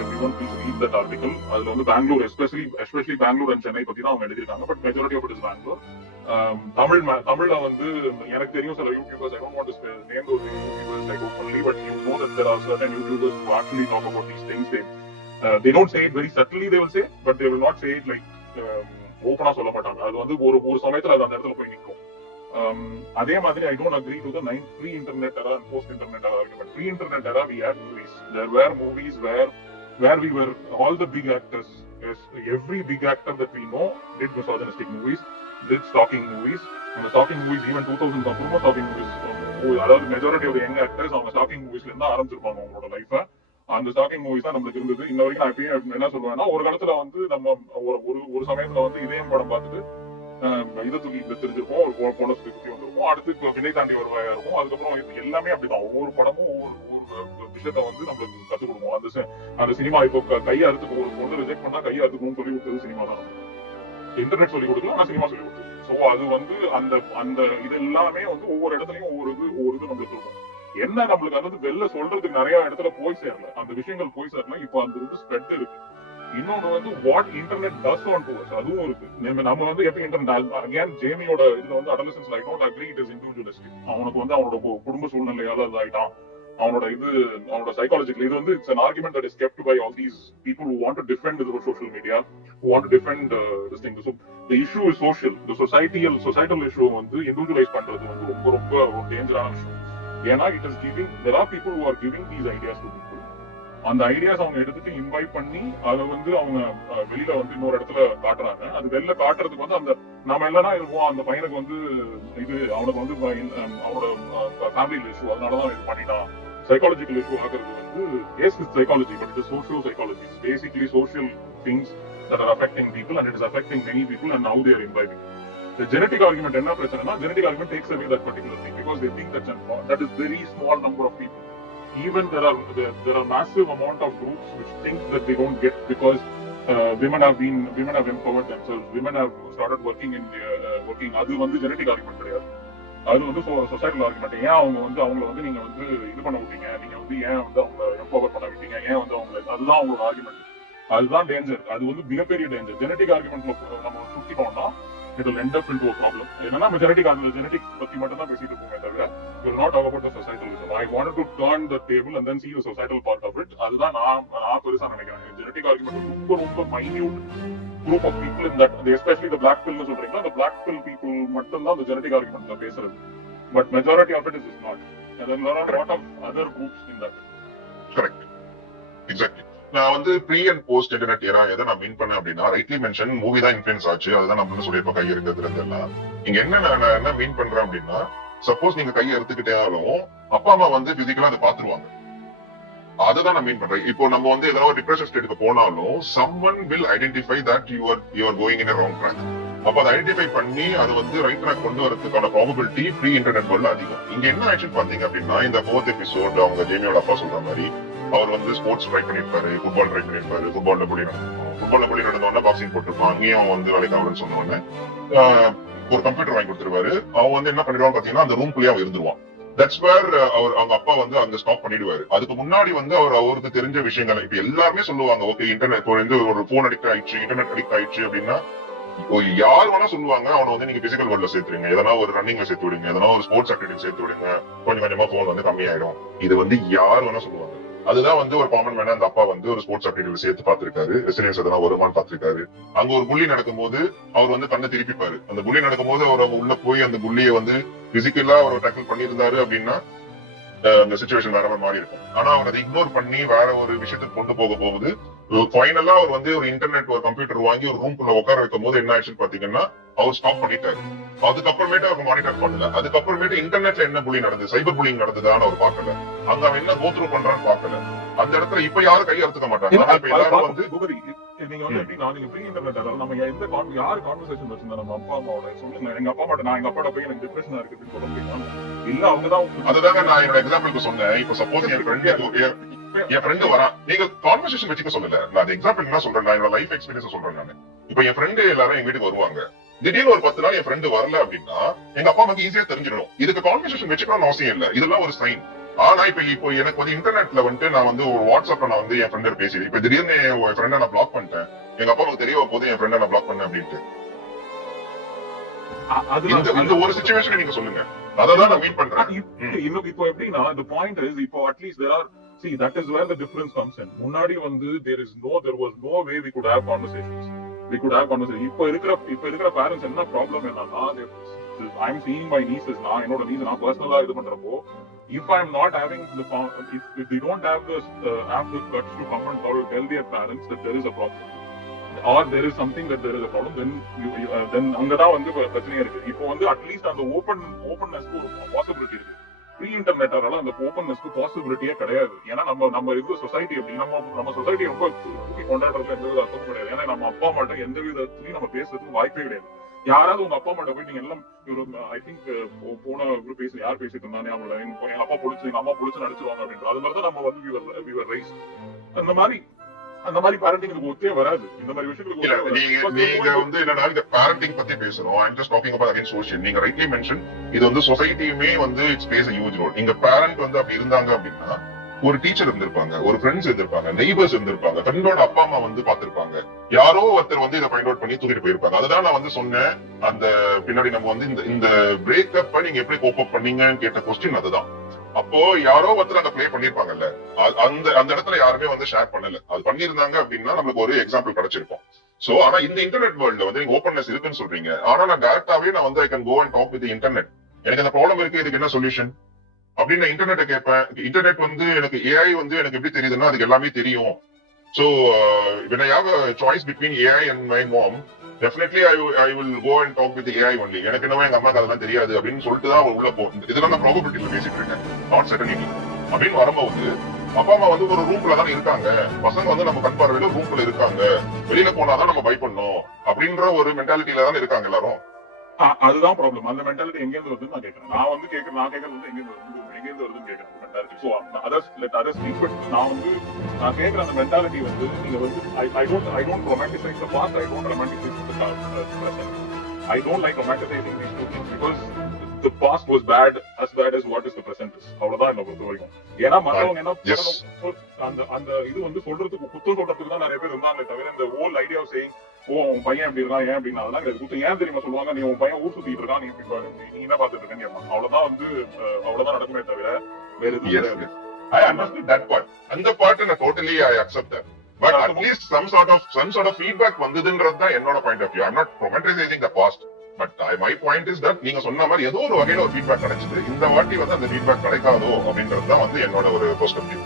everyone please read that article. அதுல வந்து பெங்களூர் especially பெங்களூர் and சென்னை பத்தி தான் அவங்க எழுதிருக்காங்க. But majority of it is Bangalore. தமிழ்ல வந்து எனக்கு தெரியும் சில YouTubers, I don't want to name those YouTubers like openly, but you know that there are certain YouTubers who actually talk about these things. They don't say it very subtly, they will say, but they will not say it like ஓப்பனா சொல்ல மாட்டாங்க. அது வந்து ஒரு சமயத்துல அது அந்த இடத்துல போய் நிற்கும். அதே மாதிரி I don't agree to the pre-internet era and post-internet era argument. Pre-internet era we had movies. There were movies where we were all the big actors. Yes, every big actor that we know did misogynistic movies, did stalking movies. And the stalking movies even 2000 அப்புறமா stalking movies, அதாவது மெஜாரிட்டி ஆஃப் யங் ஆக்டர்ஸ் அவங்க ஸ்டாக்கிங் மூவிஸ்ல இருந்து ஆரம்பிச்சிருப்பாங்க அவங்களோட லைஃப. அந்த ஸ்டாக்கிங் மூவிஸ் தான் நம்மளுக்கு இருந்தது. இன்ன வரைக்கும் நான் எப்பயும் என்ன சொல்லுவேன்னா, ஒரு காலத்துல வந்து நம்ம ஒரு சமயத்துல வந்து இதயம் படம் பார்த்துட்டு இதை தூக்கி தெரிஞ்சிருப்போம், ஒரு பொண்ணை சுற்றி வந்திருப்போம், அடுத்து வினை தாண்டி வருவாயா இருக்கும். அதுக்கப்புறம் இது எல்லாமே அப்படிதான். ஒவ்வொரு படமும் ஒவ்வொரு விஷயத்த வந்து நம்மளுக்கு கற்றுக் கொடுக்கும். அந்த சினிமா இப்போ கையை அறுத்து ஒரு பொண்ணு ரிஜெக்ட் பண்ணா கையை அறுத்துக்கணும்னு சொல்லி கொடுத்தது சினிமா தான். இன்டர்நெட் சொல்லி கொடுக்கல, ஆனா சினிமா சொல்லி கொடுத்தது. ஸோ அது வந்து அந்த இது எல்லாமே வந்து ஒவ்வொரு இடத்துலயும் ஒவ்வொரு இது நம்மளுக்கு இருக்கும். என்ன நம்மளுக்கு அதாவது வெளில சொல்றதுக்கு நிறைய இடத்துல போய் சேரல, அந்த விஷயங்கள் போய் சேரல. இப்போ அந்த வந்து ஸ்ப்ரெட் இருக்கு. இன்னொன்னு வந்து what internet does on to us, அதுவும் இருக்கு. நம்ம வந்து எப்படி இன்டர்நெட் அகேன் ஜேமியோட இதுல வந்து adolescence I don't agree it is individualistic. அவனுக்கு வந்து அவனோட குடும்ப சூழ்நிலையால இதாயிட்டான், அவனோட சைக்காலஜிக்கல் இது வந்து it's an argument that is kept by all these people who want to defend the social media, who want to defend this thing. So the issue is social. The societal issue வந்து இண்டிவிஜுவலைஸ் பண்றது வந்து ரொம்ப ரொம்ப ஒரு டேஞ்சரான விஷயம். ஏன்னா it is giving, there are people who are giving these ideas to people. அந்த ஐடியாஸ் அவங்க எடுத்துட்டு இன்வைட் பண்ணி அதை வந்து அவங்க வெளியில வந்து இன்னொரு இடத்துல காட்டுறாங்க. அது வெளில காட்டுறதுக்கு வந்து அந்த நம்ம இல்லைன்னா இருக்கும் அந்த பையனுக்கு வந்து இது அவனுக்கு வந்து அவனோட ஃபேமிலி இஷ்யூ அதனாலதான் இது பண்ணிட்டான். சைக்காலஜிக்கல் இஷ்யூ ஆகுறது வந்து yes it's psychology but it is social psychology. It's basically social things that are affecting people and it is affecting many people and now they are imbibing. The genetic argument என்ன பிரச்சனைனா genetic argument takes away that particular thing because they think that is very small number of people. Even there are massive amount of groups which think that they don't get because women have empowered themselves, women have started working in working. அது வந்து genetic argument கிடையாது, அது வந்து சொசைட்டல் ஆர்குமெண்ட். ஏன் அவங்களை வந்து நீங்க வந்து இது பண்ண விட்டீங்க, நீங்க வந்து ஏன் வந்து அவங்க எம்பவர் பண்ண விட்டீங்க, ஏன் வந்து அவங்க, அதுதான் அவங்களோட ஆர்குமெண்ட். அதுதான் டேஞ்சர், அது வந்து மிகப்பெரிய டேஞ்சர். ஜெனடிக் ஆர்குமெண்ட்ல நம்ம சுத்திட்டோம்னா it will end up into a problem. என்னன்னா நம்ம ஜெனடிக் பத்தி மட்டும் தான் பேசிட்டு இருக்கோமே தவிர we will not talk about the societal issue. I wanted to turn the table and then see the societal part of it. அதுதான் நான் பெருசா நினைக்கிறேன். ஜெனடிக் ஆர்குமெண்ட் ரொம்ப ரொம்ப minute group of people in that, especially the black pill சொல்றீங்களா, the black pill people மட்டும் தான் the genetic argumentல பேசுறது. But majority of it is not. And there are a lot of other groups in that. Correct. Exactly. நான் வந்து pre and post internet era எதை நான் மீன் பண்ணேன் அப்படின்னா, ரைட்லி மென்ஷன் மூவி தான் இன்ஃபுளுன்ஸ் ஆச்சு, அதுதான் நம்ம சொல்லியிருப்போம் கை இருக்கிறதுல இருந்தெல்லாம். இங்க நான் என்ன மீன் பண்றேன் அப்படின்னா, சப்போஸ் நீங்க கையை எடுத்துக்கிட்டாலும் அப்பா அம்மா வந்து பிசிக்கலா அதை பாத்துருவாங்க. அதுதான் நான் மீன் பண்றேன். இப்போ நம்ம வந்து ஏதாவது டிப்ரெஷன் ஸ்டேட்டுக்கு போனாலும் someone will identify that you are going in a wrong track. அப்ப அதை ஐடென்டிஃபை பண்ணி அது வந்து ரைட் ட்ராக் கொண்டு வரதுக்கான ப்ராபபிலிட்டி ப்ரீ இன்டர்நெட் வேர்ல்ட்ல அதிகம். இங்க என்ன ஆக்சுவல் பாத்தீங்க அப்படின்னா, இந்த 4th எபிசோட் அவங்க ஜேமியோட அப்பா சொல்ற மாதிரி அவர் வந்து ஸ்போர்ட்ஸ் ட்ரை பண்ணிருப்பாரு, ஃபுட்பால் ட்ரை பண்ணிருப்பாரு, ஃபுட்பால்ல புள்ளி நடந்தோடனே பாக்ஸிங் போட்டிருப்பான், அங்கேயும் அவன் வந்து வேலைக்கு ஆகுன்னு சொன்னோடனே ஒரு கம்ப்யூட்டர் வாங்கி கொடுத்துருவாரு. அவன் வந்து என்ன பண்ணிடுவான் பாத்தீங்கன்னா, அந்த ரூம்குள்ளேயே அவன் இருந்துருவான். தட்ஸ் வேர் அவங்க அப்பா வந்து அங்க ஸ்டாப் பண்ணிடுவாரு. அதுக்கு முன்னாடி வந்து அவருக்கு தெரிஞ்ச விஷயங்கள் இப்ப எல்லாருமே சொல்லுவாங்க, ஓகே இன்டர்நெட் வந்து ஒரு போன் அடிக்ட் ஆயிடுச்சு, இன்டர்நெட் அடிக்ட் ஆயிடுச்சு அப்படின்னா யார் வேணா சொல்லுவாங்க, அவனை வந்து நீங்க பிசிக்கல் வேர்ல்ட்ல சேர்த்துருங்க, எதனா ஒரு ரன்னிங்ல சேர்த்து விடுங்க, எதனா ஒரு ஸ்போர்ட்ஸ் ஆக்டிவிட்டி சேர்த்து விடுங்க, கொஞ்சம் கொஞ்சமா போன் வந்து கம்மியாயிடும். இது வந்து யார் வேணா சொல்லுவாங்க. அதுதான் வந்து ஒரு காமன் மேனா அந்த அப்பா வந்து ஒரு ஸ்போர்ட்ஸ் ஆக்டிவிட்டியில சேர்த்து பாத்துருக்காரு, ரெசிடென்ஸ் எதனா வருமானு பாத்துருக்காரு. அங்க ஒரு புள்ளி நடக்கும் போது அவர் வந்து கண்ணை திருப்பிப்பாரு. அந்த புள்ளி நடக்கும் போது அவர் உள்ள போய் அந்த புள்ளியை வந்து பிசிக்கலா அவர் டேக்கிள் பண்ணியிருந்தாரு அப்படின்னா அந்த சிச்சுவேஷன் வேற மாதிரி இருக்கும். ஆனா அவர் அதை இக்னோர் பண்ணி வேற ஒரு விஷயத்துக்கு கொண்டு போகுது. ஃபைனலா அவர் வந்து ஒரு இன்டர்நெட் ஒரு கம்ப்யூட்டர் வாங்கி ஒரு ரூம்குள்ள உட்கார வைக்கும் போது என்ன ஆச்சுன்னு பாத்தீங்கன்னா, அவர் ஸ்டாப் பண்ணிட்டாரு. அதுக்கப்புறமேட்டு அவர் மானிட்டர் பண்ணல. அதுக்கப்புறமேட்டு இன்டர்நெட்ல என்ன புள்ளி நடந்தது, சைபர் புல்லிங் நடந்ததான்னு அவர் பாக்கல. அங்க அவன் என்ன கோத்ரூ பண்றான்னு பாக்கல. அந்த இடத்துல இப்ப யாரும் கையை எடுத்துக்க மாட்டாங்க. ஆனா இப்ப எல்லாரும் வந்து நீங்க வந்து எப்படின்னா, நீங்க ப்ரீ இன்டர்நெட் நம்ம எந்த யாரு கான்வர்சேஷன் வச்சிருந்தா நம்ம அப்பா அம்மாவோட சொல்லுங்க. எங்க அப்பா மாட்ட நான் எங்க அப்பாட போய் எனக்கு டிப்ரெஷனா இருக்குன்னு சொல்ல முடியுமா? இல்ல அவங்கதான். அதுதாங்க நான் என்னோட எக்ஸாம்பிளுக்கு சொன்னேன். இப்ப சப்போஸ் என் ஃப்ரெண்டு வரான், நீங்க கான்வர்சேஷன் வச்சுக்க சொல்லல, நான் அது எக்ஸாம்பிள் என்ன சொல்றேன், நான் என்னோட லைஃப் எக்ஸ்பீரியன்ஸ் சொல்றேன். நான் இப்ப என் ஃப்ரெண்டு எல்லாரும் எங்க வீட்டுக்கு வருவாங்க. திடீர்னு ஒரு 10 நாள் என் ஃப்ரெண்டு வரல அப்படின்னா எங்க அப்பா அம்மாக்கு ஈஸியா தெரிஞ்சிடும். இதுக்கு கான்வர்சேஷன் வச்சுக்கணும்னு அவசியம் இல்ல, இதெல்லாம் ஒரு சைன். ஆனா இப்போ எனக்கு வந்து இன்டர்நெட்ல வந்துட்டு நான் வந்து ஒரு வாட்ஸ்அப்ல நான் வந்து என் ஃப்ரெண்ட் பேசி இப்ப திடீர்னு என் ஃப்ரெண்டை நான் பிளாக் பண்ணிட்டேன், எங்க அப்பாவுக்கு தெரிய போது என் ஃப்ரெண்டை நான் பிளாக் பண்ணேன் அப்படின்ட்டு இந்த ஒரு சிச்சுவேஷன் நீங்க சொல்லுங்க. அததான் நான் மீட் பண்றேன். இன்னும் இப்போ எப்படின்னா the point is, இப்போ at least there are, see that is where the difference comes in. முன்னாடி வந்து there was no way we could have conversations. இப்போ இருக்கிற பேரண்ட்ஸ் என்ன ப்ராப்ளம் என்னன்னா, I'm seeing my nieces, நான் என்னோட niece நான் பர்சனலா இது பண்றப்போ, if I'm not having if they don't have the guts to come and tell their parents that there is a problem or there is something that there is a problem, then அங்கதான் வந்து பிரச்சனை இருக்கு. இப்போ வந்து அட்லீஸ்ட் அந்த ஓப்பன்னஸ்க்கு ஒரு பாசிபிலிட்டி இருக்கு. ப்ரீ இன்டர்நெட்டால அந்த ஓப்பன்னஸ்க்கு பாசிபிலிட்டியே கிடையாது. ஏன்னா நம்ம இருக்கிற சொசைட்டி எப்படி, நம்ம சொசைட்டி ரொம்ப தூக்கி கொண்டாடுறதுல எந்த வித அர்த்தமும் கிடையாது. ஏன்னா நம்ம அப்பா அம்மாட்ட எந்த விதத்துலயும் நம்ம பேசுறதுக்கு வாய்ப்பே கிடையாது. யாராவது உங்க அப்பா அம்மாட்ட போய் நீங்க எல்லாம் ஐ திங்க் போன யார் பேசிட்டு இருந்தானே, அவங்கள எங்க அப்பா பிடிச்சு எங்க அம்மா பிடிச்சு நடிச்சிருவாங்க அப்படின்ற அது மாதிரிதான் நம்ம வந்து we were raised. அந்த மாதிரி பேரண்டிங் ஒத்தே வராது. இந்த மாதிரி விஷயங்களுக்கு நீங்க வந்து என்னன்னா இந்த பேரண்டிங் பத்தி பேசணும். I am just talking about again social. நீங்க ரைட்லி மென்ஷன் இது வந்து சொசைட்டியுமே வந்து it's plays a huge role. நீங்க பேரண்ட் வந்து அப்படி இருந்தாங்க அப்படின்னா ஒரு டீச்சர் இருந்திருப்பாங்க, ஒரு ஃப்ரெண்ட்ஸ் இருந்திருப்பாங்க, நெய்பர்ஸ் இருந்திருப்பாங்க, ஃப்ரெண்டோட அப்பா அம்மா வந்து பாத்திருப்பாங்க, யாரோ ஒருத்தர் வந்து இதை ஃபைண்ட் அவுட் பண்ணி தூக்கிட்டு போயிருப்பாங்க. அதுதான் நான் வந்து சொன்னேன். அந்த பின்னாடி நம்ம வந்து இந்த பிரேக்கப்ப நீங்க எப்படி கோப் அப் பண்ணீங்கன்னு கேட்ட கொஸ்டின் அதுதான். அப்போ யாரோ ஒருத்தர் அதை பிளே பண்ணிருப்பாங்கல்ல, அந்த அந்த இடத்துல யாருமே வந்து ஷேர் பண்ணல. அது பண்ணிருந்தாங்க அப்படின்னா நம்மளுக்கு ஒரு எக்ஸாம்பிள் கிடைச்சிருக்கும். சோ ஆனா இந்த இன்டர்நெட் வேர்ல்ட்ல வந்து நீங்க ஓப்பன்னஸ் இருக்குன்னு சொல்றீங்க. ஆனா நான் டைரக்டாவே நான் வந்து I can go and talk with internet. எனக்கு அந்த ப்ராப்ளம் இருக்கு, இதுக்கு என்ன சொல்யூஷன் அப்படின்னு நான் இன்டர்நெட்டை கேட்பேன். இன்டர்நெட் வந்து எனக்கு ஏஐ வந்து எனக்கு எப்படி தெரியுதுன்னா அதுக்கு எல்லாமே தெரியும். So when I have a choice between AI and my mom, definitely I will go and talk with the AI only. எனக்கு என்னவோ எங்க அம்மாக்கு அதெல்லாம் தெரியாது அப்படின்னு சொல்லிட்டு தான் உள்ள போகும். இதெல்லாம் நான் ப்ராபபிலிட்டியில பேசிட்டு இருக்கேன், நாட் சர்டனிட்டி. அப்படின்னு வரும்போது அப்பா அம்மா வந்து ஒரு ரூம்ல தான் இருக்காங்க, பசங்க வந்து நம்ம கண் பார்வையில ரூம்ல இருக்காங்க, வெளியில போனாதான் நம்ம பை பண்ணோம் அப்படின்ற ஒரு மென்டாலிட்டியில தான் இருக்காங்க எல்லாரும். அதுதான் ப்ராப்ளம். அந்த மென்டாலிட்டி எங்க இருந்து வருதுன்னு நான் கேட்கறேன். நான் கேட்கறது வந்து எங்க இருந்து வருதுன்னு கேட்கறேன் mentality. So others speak. But நான் கேட்கற அந்த மென்டாலிட்டி வந்து நீங்க வந்து I don't romanticize the past, I don't romanticize the present. I don't like romanticizing these two things because the past was bad as what is the present is. அவ்வளவுதான் என்ன பொறுத்த வரைக்கும். ஏன்னா மற்றவங்க என்ன அந்த இது வந்து சொல்றதுக்கு குத்தம் சொல்றதுக்கு தான் நிறைய பேர் இருந்தாங்க தவிர இந்த ஹோல் ஐடியா ஆஃப் சேயிங் உன் பையன் எப்படி இருக்கான் ஏன் அப்படின்னு அதெல்லாம் குத்தம் ஏன் தெரியுமா சொல்லுவாங்க, நீ உன் பையன் ஊர் சுத்திட்டு இருக்கான், நீ என்ன பாத்துட்டு இருக்கேன்னு கேட்பாங்க. அவ்வளவுதான் நடக்குமே தவிர வேற எதுவும் கிடையாது. I understood that part. அந்த part நான் totally I accept that. But at least some sort of feedback வந்ததுன்றது தான் என்னோட point of view. I'm not romanticizing the past. But my point is that நீங்க சொன்ன மாதிரி ஏதோ ஒரு வகையில ஒரு ஃபீட்பேக் கிடைச்சது, இந்த வாட்டி வந்து அந்த ஃபீட்பேக் கிடைக்காதோ அப்படின்றது தான் வந்து என்னோட ஒரு perspective.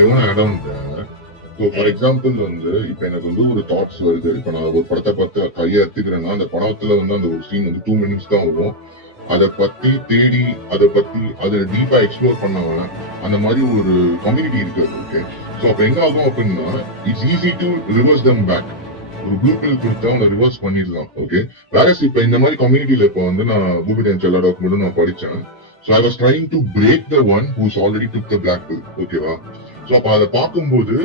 I want to add on that. So for example வந்து இப்ப எனக்கு வந்து ஒரு தாட்ஸ் வருது. இப்ப நான் ஒரு படத்தை பார்த்து கையை எடுத்துக்கிறேன்னா அந்த படத்துல வந்து அந்த ஒரு சீன் வந்து 2 minutes தான் வரும். அதை பத்தி தேடி அதை டீப்பா எக்ஸ்ப்ளோர் பண்ணவங்க அந்த மாதிரி ஒரு கம்யூனிட்டி இருக்கு. ஓகே, ஸோ அப்ப எங்க ஆகும் அப்படின்னா it's easy to reverse them back. ஒரு ப்ளூ பில் கொடுத்தா அவங்க ரிவர்ஸ் பண்ணிடலாம். ஓகே, வேற இப்ப இந்த மாதிரி கம்யூனிட்டியில இப்ப வந்து நான் பூமிடன்ஸ் எல்லா டாக்குமெண்ட்டும் நான் படிச்சேன். So I was trying to break the one who's already took the black pill. ஓகேவா, ஸோ அப்ப அதை பார்க்கும்போது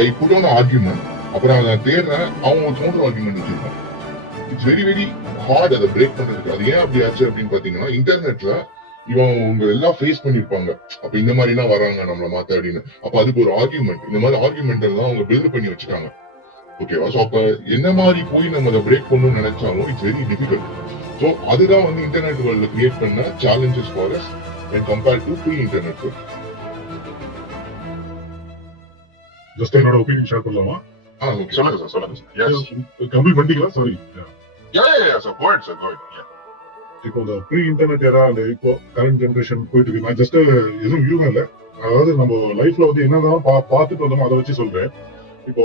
ஐ புட் ஆன் ஆர்குமெண்ட். அப்புறம் அதை தேடுறேன், அவங்க ஒரு கவுண்டர் ஆர்குமெண்ட் வச்சிருக்காங்க. இட்ஸ் வெரி வெரி ஹார்ட் அதை பிரேக் பண்றதுக்கு. அது ஏன் அப்படி ஆச்சு அப்படின்னு பாத்தீங்கன்னா இன்டர்நெட்ல இவங்க எல்லாம் ஃபேஸ் பண்ணிருப்பாங்க. அப்ப இந்த மாதிரி எல்லாம் வராங்க நம்மள மாத்த அப்படின்னு. அப்ப அதுக்கு ஒரு ஆர்குமெண்ட், இந்த மாதிரி ஆர்குமெண்ட் எல்லாம் அவங்க பில்ட் பண்ணி வச்சுக்காங்க. ஓகேவா, சோ அப்ப என்ன மாதிரி போய் நம்ம அதை பிரேக் பண்ணணும்னு நினைச்சாலும் இட்ஸ் வெரி டிஃபிகல்ட். சோ அதுதான் வந்து இன்டர்நெட் வேர்ல்ட்ல கிரியேட் பண்ண challenges for us when compared to pre-internet world. Just என்னோட ஒப்பீனியன் ஷேர் பண்ணலாமா? சொல்லுங்க சார், சொல்லுங்க சார். எஸ், கம்ப்ளீட் பண்ணிட்டீங்களா? Sorry. Sir go ahead sir, go ahead. இப்போ இந்த ப்ரீ இன்டர்நெட் ஏரா அந்த இப்போ கரண்ட் ஜெனரேஷன் போயிட்டு இருக்கு. நான் ஜஸ்ட் எதுவும் வியூ இல்ல, அதாவது நம்ம லைஃப்ல வந்து என்னதான் பார்த்துட்டு வந்தோமோ அதை வச்சு சொல்றேன். இப்போ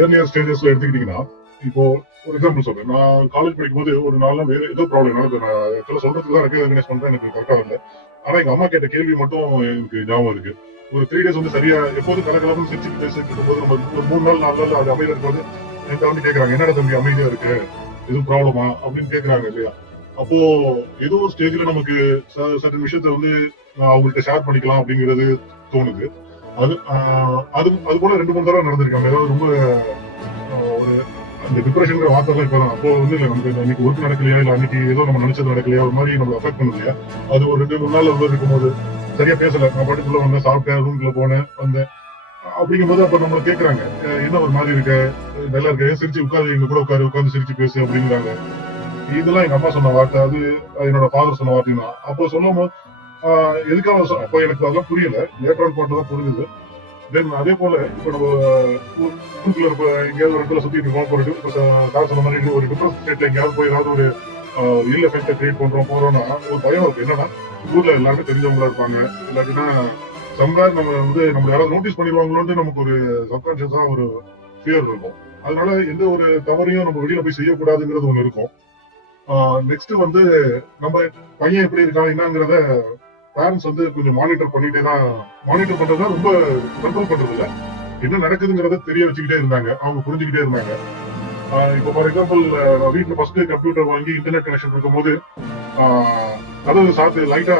ஏர்லியர் ஸ்டேஜஸ்ல எடுத்துக்கிட்டீங்கன்னா, இப்போ ஒரு எக்ஸாம்பிள் சொல்றேன். நான் காலேஜ் படிக்கும் போது ஒரு நாள் வேற ஏதோ ப்ராப்ளம் நடக்குது. நான் ஆக்சுவலா சொல்றதுக்கு தான் ரெகனைஸ் பண்றேன், எனக்கு கரெக்டா இல்லை. ஆனா எங்க அம்மா கேட்ட கேள்வி மட்டும் எனக்கு ஞாபகம் இருக்கு. ஒரு 3 days வந்து சரியா எப்போதும் கலக்கலன்னு சிரிச்சுட்டு பேசிட்டு இருக்கும்போது நம்ம ஒரு 3 நாள் 4 நாள் அது அமைதியா இருக்கும்போது என்கிட்ட வந்து கேட்கறாங்க, என்னடா தம்பி அமைதியா இருக்கு, எதுவும் ப்ராப்ளமா அப்படின்னு கேட்கறாங்க இல்லையா. அப்போ ஏதோ ஒரு ஸ்டேஜ்ல நமக்கு சர்டன் விஷயத்த வந்து அவங்கள்ட்ட ஷேர் பண்ணிக்கலாம் அப்படிங்கிறது தோணுது. அது போல 2-3 தடவை நடந்திருக்காங்க. ஏதாவது ரொம்ப ஒரு அந்த டிப்ரெஷன் வார்த்தை எல்லாம் இப்பதான். அப்போ வந்து இல்ல நமக்கு அன்னைக்கு ஒர்க் நடக்கலையா, இல்ல அன்னைக்கு ஏதோ நம்ம நினைச்சது நடக்கலையா, ஒரு மாதிரி நம்ம அஃபெக்ட் பண்ணுது இல்லையா. அது ஒரு 2-3 நாள் இருக்கும்போது சரியா பேசல, நான் பாட்டுக்குள்ள வந்தேன், சாப்பிட்டேன், ரூம்குள்ள போனேன், வந்தேன். அப்படிங்கும்போது அப்ப நம்ம கேட்கறாங்க, என்ன ஒரு மாதிரி இருக்க, நல்லா இருக்க, சிரிச்சு உட்காந்து எங்க கூட உட்காந்து சிரிச்சு பேசு அப்படிங்கிறாங்க. இதெல்லாம் எங்க அம்மா சொன்ன வார்த்தை, அது என்னோட ஃபாதர் சொன்ன வார்த்தை தான். அப்போ சொல்லும் போது எதுக்காக அப்போ எனக்கு அதெல்லாம் புரியல, லேட்டர் பாட்டு தான் புரிஞ்சுது. தென் அதே போல இப்ப நம்ம ஊருக்குள்ள இப்ப எங்கேயாவது ஒரு இடத்துல சுத்திட்டு இருக்கோம், ஒரு சார் சொன்ன மாதிரி ஒரு டிஃபரன்ஸ் ஸ்டேட்ல எங்கேயாவது போய் ஏதாவது ஒரு இல் எஃபெக்ட் கிரியேட் போறோம்னா ஒரு பயம் இருக்கு. என்னன்னா ஊர்ல எல்லாருமே தெரிஞ்சவங்களா இருப்பாங்க, இல்லாட்டினா சம்வேர் நம்ம வந்து நம்ம யாராவது நோட்டீஸ் பண்ணிடுவாங்களோன்னு நமக்கு ஒரு சப்கான்சியஸா ஒரு ஃபியர் இருக்கும். அதனால எந்த ஒரு தவறையும் நம்ம வெளியில போய் செய்யக்கூடாதுங்கிறது ஒண்ணு இருக்கும். நெக்ஸ்ட் வந்து நம்ம பையன் எப்படி இருக்கான் என்னங்கிறத பேரண்ட்ஸ் வந்து கொஞ்சம் மானிட்டர் பண்றதுனா ரொம்ப கண்ட்ரோல் பண்றது இல்ல, என்ன நடக்குதுங்கிறத தெரிய வச்சுக்கிட்டே இருந்தாங்க, அவங்க புரிஞ்சுக்கிட்டே இருந்தாங்க. இப்போ ஃபார் எக்ஸாம்பிள் நான் வீட்டுல ஃபர்ஸ்ட் கம்ப்யூட்டர் வாங்கி இன்டர்நெட் கனெக்ஷன் இருக்கும்போது கதவு சாத்து லைட்டா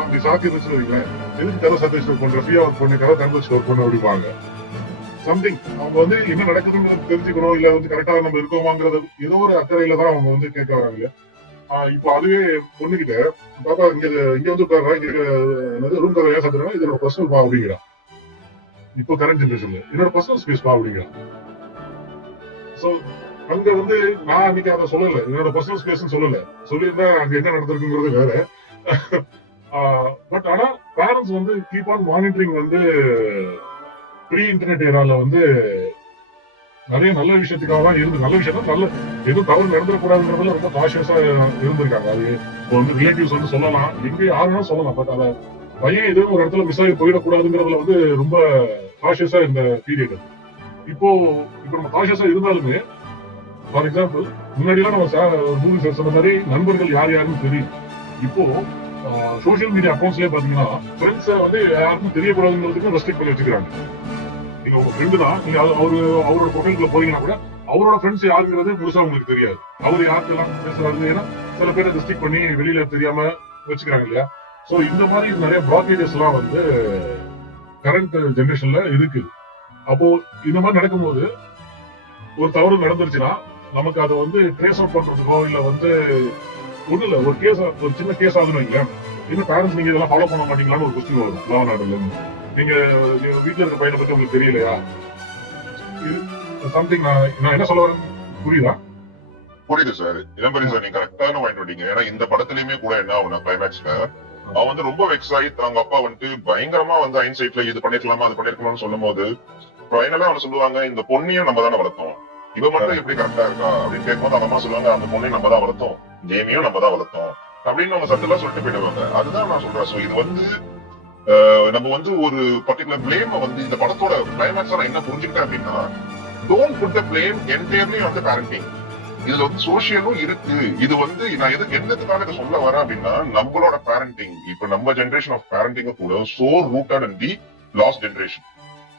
அப்படி சாத்தி வச்சு வைக்கிறேன், எதுக்கு கதை சாத்தி வச்சு பண்ற, ஃப்ரீயா ஒர்க் பண்ணு, கதை திறந்து வச்சு ஒர்க் பண்ணு அப்படிப்பாங்க. சம்திங் அவங்க வந்து என்ன நடக்குதுன்னு தெரிஞ்சுக்கணும், இல்ல வந்து கரெக்டா நம்ம இருக்கோமாங்கிறது ஏதோ ஒரு அக்கறையில தான் அவங்க வந்து கேட்க வராங்க. இப்போ அதுவே பொண்ணுகிட்ட பாப்பா இங்க வந்து உட்கார்றா, இங்க ரூம் கதை ஏன் சாத்துறா, இது என்னோட பர்சனல் பா அப்படிங்கிறா. இப்போ கரண்ட் ஜெனரேஷன்ல என்னோட பர்சனல் ஸ்பேஸ் பா அப்படிங்கிறா. சோ அங்க வந்து நான் அன்னைக்கு அதை சொல்லல, என்னோட பர்சனல் ஸ்பேஸ் சொல்லல, சொல்லியிருந்தா அங்க என்ன நடந்திருக்குங்கிறது வேற. பட் ஆனா பேரண்ட்ஸ் வந்து கீப் ஆன் மானிட்டரிங் வந்து ப்ரீ இன்டர்நெட் ஏரால வந்து நிறைய நல்ல விஷயத்துக்காக தான் இருந்து, நல்ல விஷயம் தான், நல்ல எதுவும் தவறு நடந்துடக்கூடாதுங்கிறதுல ரொம்ப காஷியஸா இருந்திருக்காங்க. அது இப்போ வந்து ரிலேட்டிவ்ஸ் வந்து சொல்லலாம், எங்க யாருன்னா சொல்லலாம், பட் அத பையன் எதுவும் ஒரு இடத்துல மிஸ் ஆகி போயிடக்கூடாதுங்கிறதுல வந்து ரொம்ப காஷியஸா இந்த பீரியட். இப்போ நம்ம காஷியஸா இருந்தாலுமே, ஃபார் எக்ஸாம்பிள் முன்னாடிலாம் நம்ம மூவி சொன்ன மாதிரி நண்பர்கள் யார் யாருன்னு தெரியும். இப்போ சோசியல் மீடியா அக்கௌண்ட்ஸ்லயே பாத்தீங்கன்னா ஃப்ரெண்ட்ஸ் வந்து யாருக்கும் தெரியக்கூடாதுங்கிறதுக்கு ரெஸ்ட்ரிக்ட் பண்ணி வச்சுக்கிறாங்க. நீங்க உங்க ஃப்ரெண்டு தான், நீங்க அவரோட ப்ரொஃபைல்குள்ள போறீங்கன்னா கூட அவரோட ஃப்ரெண்ட்ஸ் யாருங்கிறது முழுசா உங்களுக்கு தெரியாது. அவர் யாருக்கெல்லாம் பேசுறாரு, ஏன்னா சில பேரை ரெஸ்ட்ரிக்ட் பண்ணி வெளியில தெரியாம வச்சுக்கிறாங்க இல்லையா. சோ இந்த மாதிரி நிறைய பிளாக்கேஜஸ் எல்லாம் வந்து கரண்ட் ஜெனரேஷன்ல இருக்கு. அப்போ இந்த மாதிரி நடக்கும்போது ஒரு தவறு நடந்துருச்சுன்னா நமக்கு அதை வந்து ட்ரேஸ் அவுட் பண்றதுக்கோ இல்ல வந்து ஒண்ணு இல்ல, ஒரு சின்ன கேஸ் ஆகுதுன்னு வைங்களேன், இன்னும் பேரண்ட்ஸ் நீங்க இதெல்லாம் ஃபாலோ பண்ண மாட்டீங்களான்னு ஒரு கொஸ்டின் வரும் லா அண்ட் ஆர்டர்ல இருந்து. நீங்க வீட்டுல இருக்க பையனை பத்தி உங்களுக்கு தெரியலையா, சம்திங். நான் என்ன சொல்ல வரேன் புரியுதா? புரியுது சார். இளம்பரி சார், நீங்க கரெக்டான பாயிண்ட் வந்தீங்க. ஏன்னா இந்த படத்துலயுமே கூட என்ன ஆகுனா கிளைமேக்ஸ்ல அவன் வந்து ரொம்ப வெக்ஸ் ஆகி அவங்க அப்பா வந்துட்டு பயங்கரமா வந்து ஐன்சைட்ல இது பண்ணிருக்கலாமா அது பண்ணிருக்கலாம்னு சொல்லும் போது ஃபைனலா அவன் சொல்லுவாங்க, இந்த பொண்ணையும் நம்ம தானே வளர்த்தோம், இவ மட்டும் எப்படி கரெக்டா இருக்கா அப்படின்னு கேட்கும்போது அவங்க அம்மா சொல்லுவாங்க, அந்த பொண்ணையும் நம்ம தான் வளர்த்தோம், ஜேமியும் நம்ம தான் வளர்த்தோம் அப்படின்னு அவங்க சட்டெல்லாம் சொல்லிட்டு போயிடுவாங்க. அதுதான் நான் சொல்றேன். சோ இது வந்து நம்ம வந்து ஒரு பர்டிகுலர் பிளேம் வந்து இந்த படத்தோட கிளைமேக்ஸ் நான் என்ன புரிஞ்சுக்கிட்டேன் அப்படின்னா, don't put the blame entirely on the parenting. இதுல வந்து சோசியலும் இருக்கு. இது வந்து நான் என்னத்துக்காக இதை சொல்ல வரேன் அப்படின்னா, நம்மளோட பேரண்டிங் இப்ப நம்ம ஜெனரேஷன் ஆஃப் பேரண்டிங் கூட so rooted in the last generation.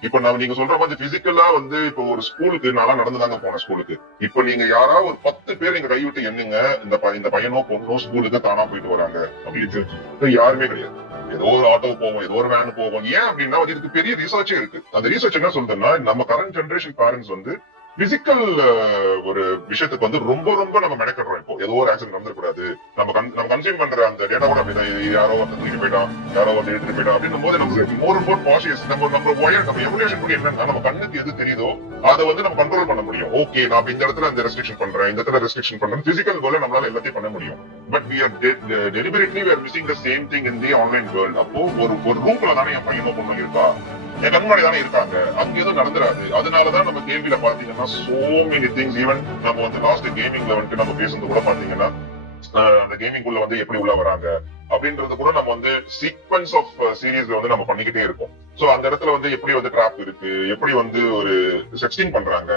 இப்ப நீங்க சொல்ற மாதிரி பிசிக்கலா வந்து இப்போ ஒரு ஸ்கூலுக்கு நாளா நடந்துதாங்க போன ஸ்கூலுக்கு. இப்ப நீங்க யாராவது ஒரு 10 பேர் நீங்க கைவிட்டு எண்ணுங்க, இந்த பையனோ பொண்ணோ ஸ்கூலுக்கு தானா போயிட்டு வராங்க அப்படின்னு யாருமே கிடையாது. ஏதோ ஒரு ஆட்டோ போவோம், ஏதோ ஒரு வேன் போவோம். ஏன் அப்படின்னா இதுக்கு பெரிய ரிசர்ச்சே இருக்கு. அந்த ரிசர்ச் என்ன சொல்றதுன்னா, நம்ம கரண்ட் ஜெனரேஷன் பேரண்ட்ஸ் வந்து பிசிக்கல் ஒரு விஷயத்துக்கு வந்து ரொம்ப ரொம்ப நம்ம மெனக்கடுறோம். இப்போ ஏதோ ஒரு ஆக்சிடென்ட் நடந்துக்கூடாது, நம்ம கன்சியூம் பண்ற அந்த டேட்டா கூட அப்படிதான், யாரோ வந்து தூக்கிட்டு போயிட்டான், யாரோ வந்து எடுத்துட்டு போயிட்டான் அப்படின்னும் போது நமக்கு மோர் அண்ட் மோர் காஷியஸ். நம்ம ஒயர் நம்ம எவல்யூஷன் படி என்னன்னா, நம்ம கண்ணுக்கு எது தெரியுதோ அதை வந்து நம்ம கண்ட்ரோல் பண்ண முடியும். ஓகே, நான் இந்த இடத்துல இந்த ரெஸ்ட்ரிக்ஷன் பண்றேன், இந்த இடத்துல ரெஸ்ட்ரிக்ஷன் பண்றேன். பிசிக்கல் வேர்ல்ட்ல நம்மளால எல்லாத்தையும் பண்ண முடியும். But we are deliberately we are missing the same thing in the online world. அப்போ ஒரு ரூம்ல தானே என் பையனோ பொண்ணு இருக்கா, என் கண்முன்னாடி தானே இருக்காங்க, அங்க எதுவும் நடந்துராது. அதனாலதான் நம்ம கேள்வியில பாத்தீங்கன்னா so many things. ஈவன் நம்ம வந்து லாஸ்ட் கேமிங்ல வந்துட்டு நம்ம பேசுறது கூட பாத்தீங்கன்னா, அந்த கேமிங் குள்ள வந்து எப்படி உள்ள வராங்க அப்படின்றது கூட நம்ம வந்து சீக்வன்ஸ் ஆஃப் சீரீஸ்ல வந்து நம்ம பண்ணிக்கிட்டே இருக்கோம். சோ அந்த இடத்துல வந்து எப்படி வந்து ட்ராப் இருக்கு, எப்படி வந்து ஒரு செக்ஸ்டிங் பண்றாங்க.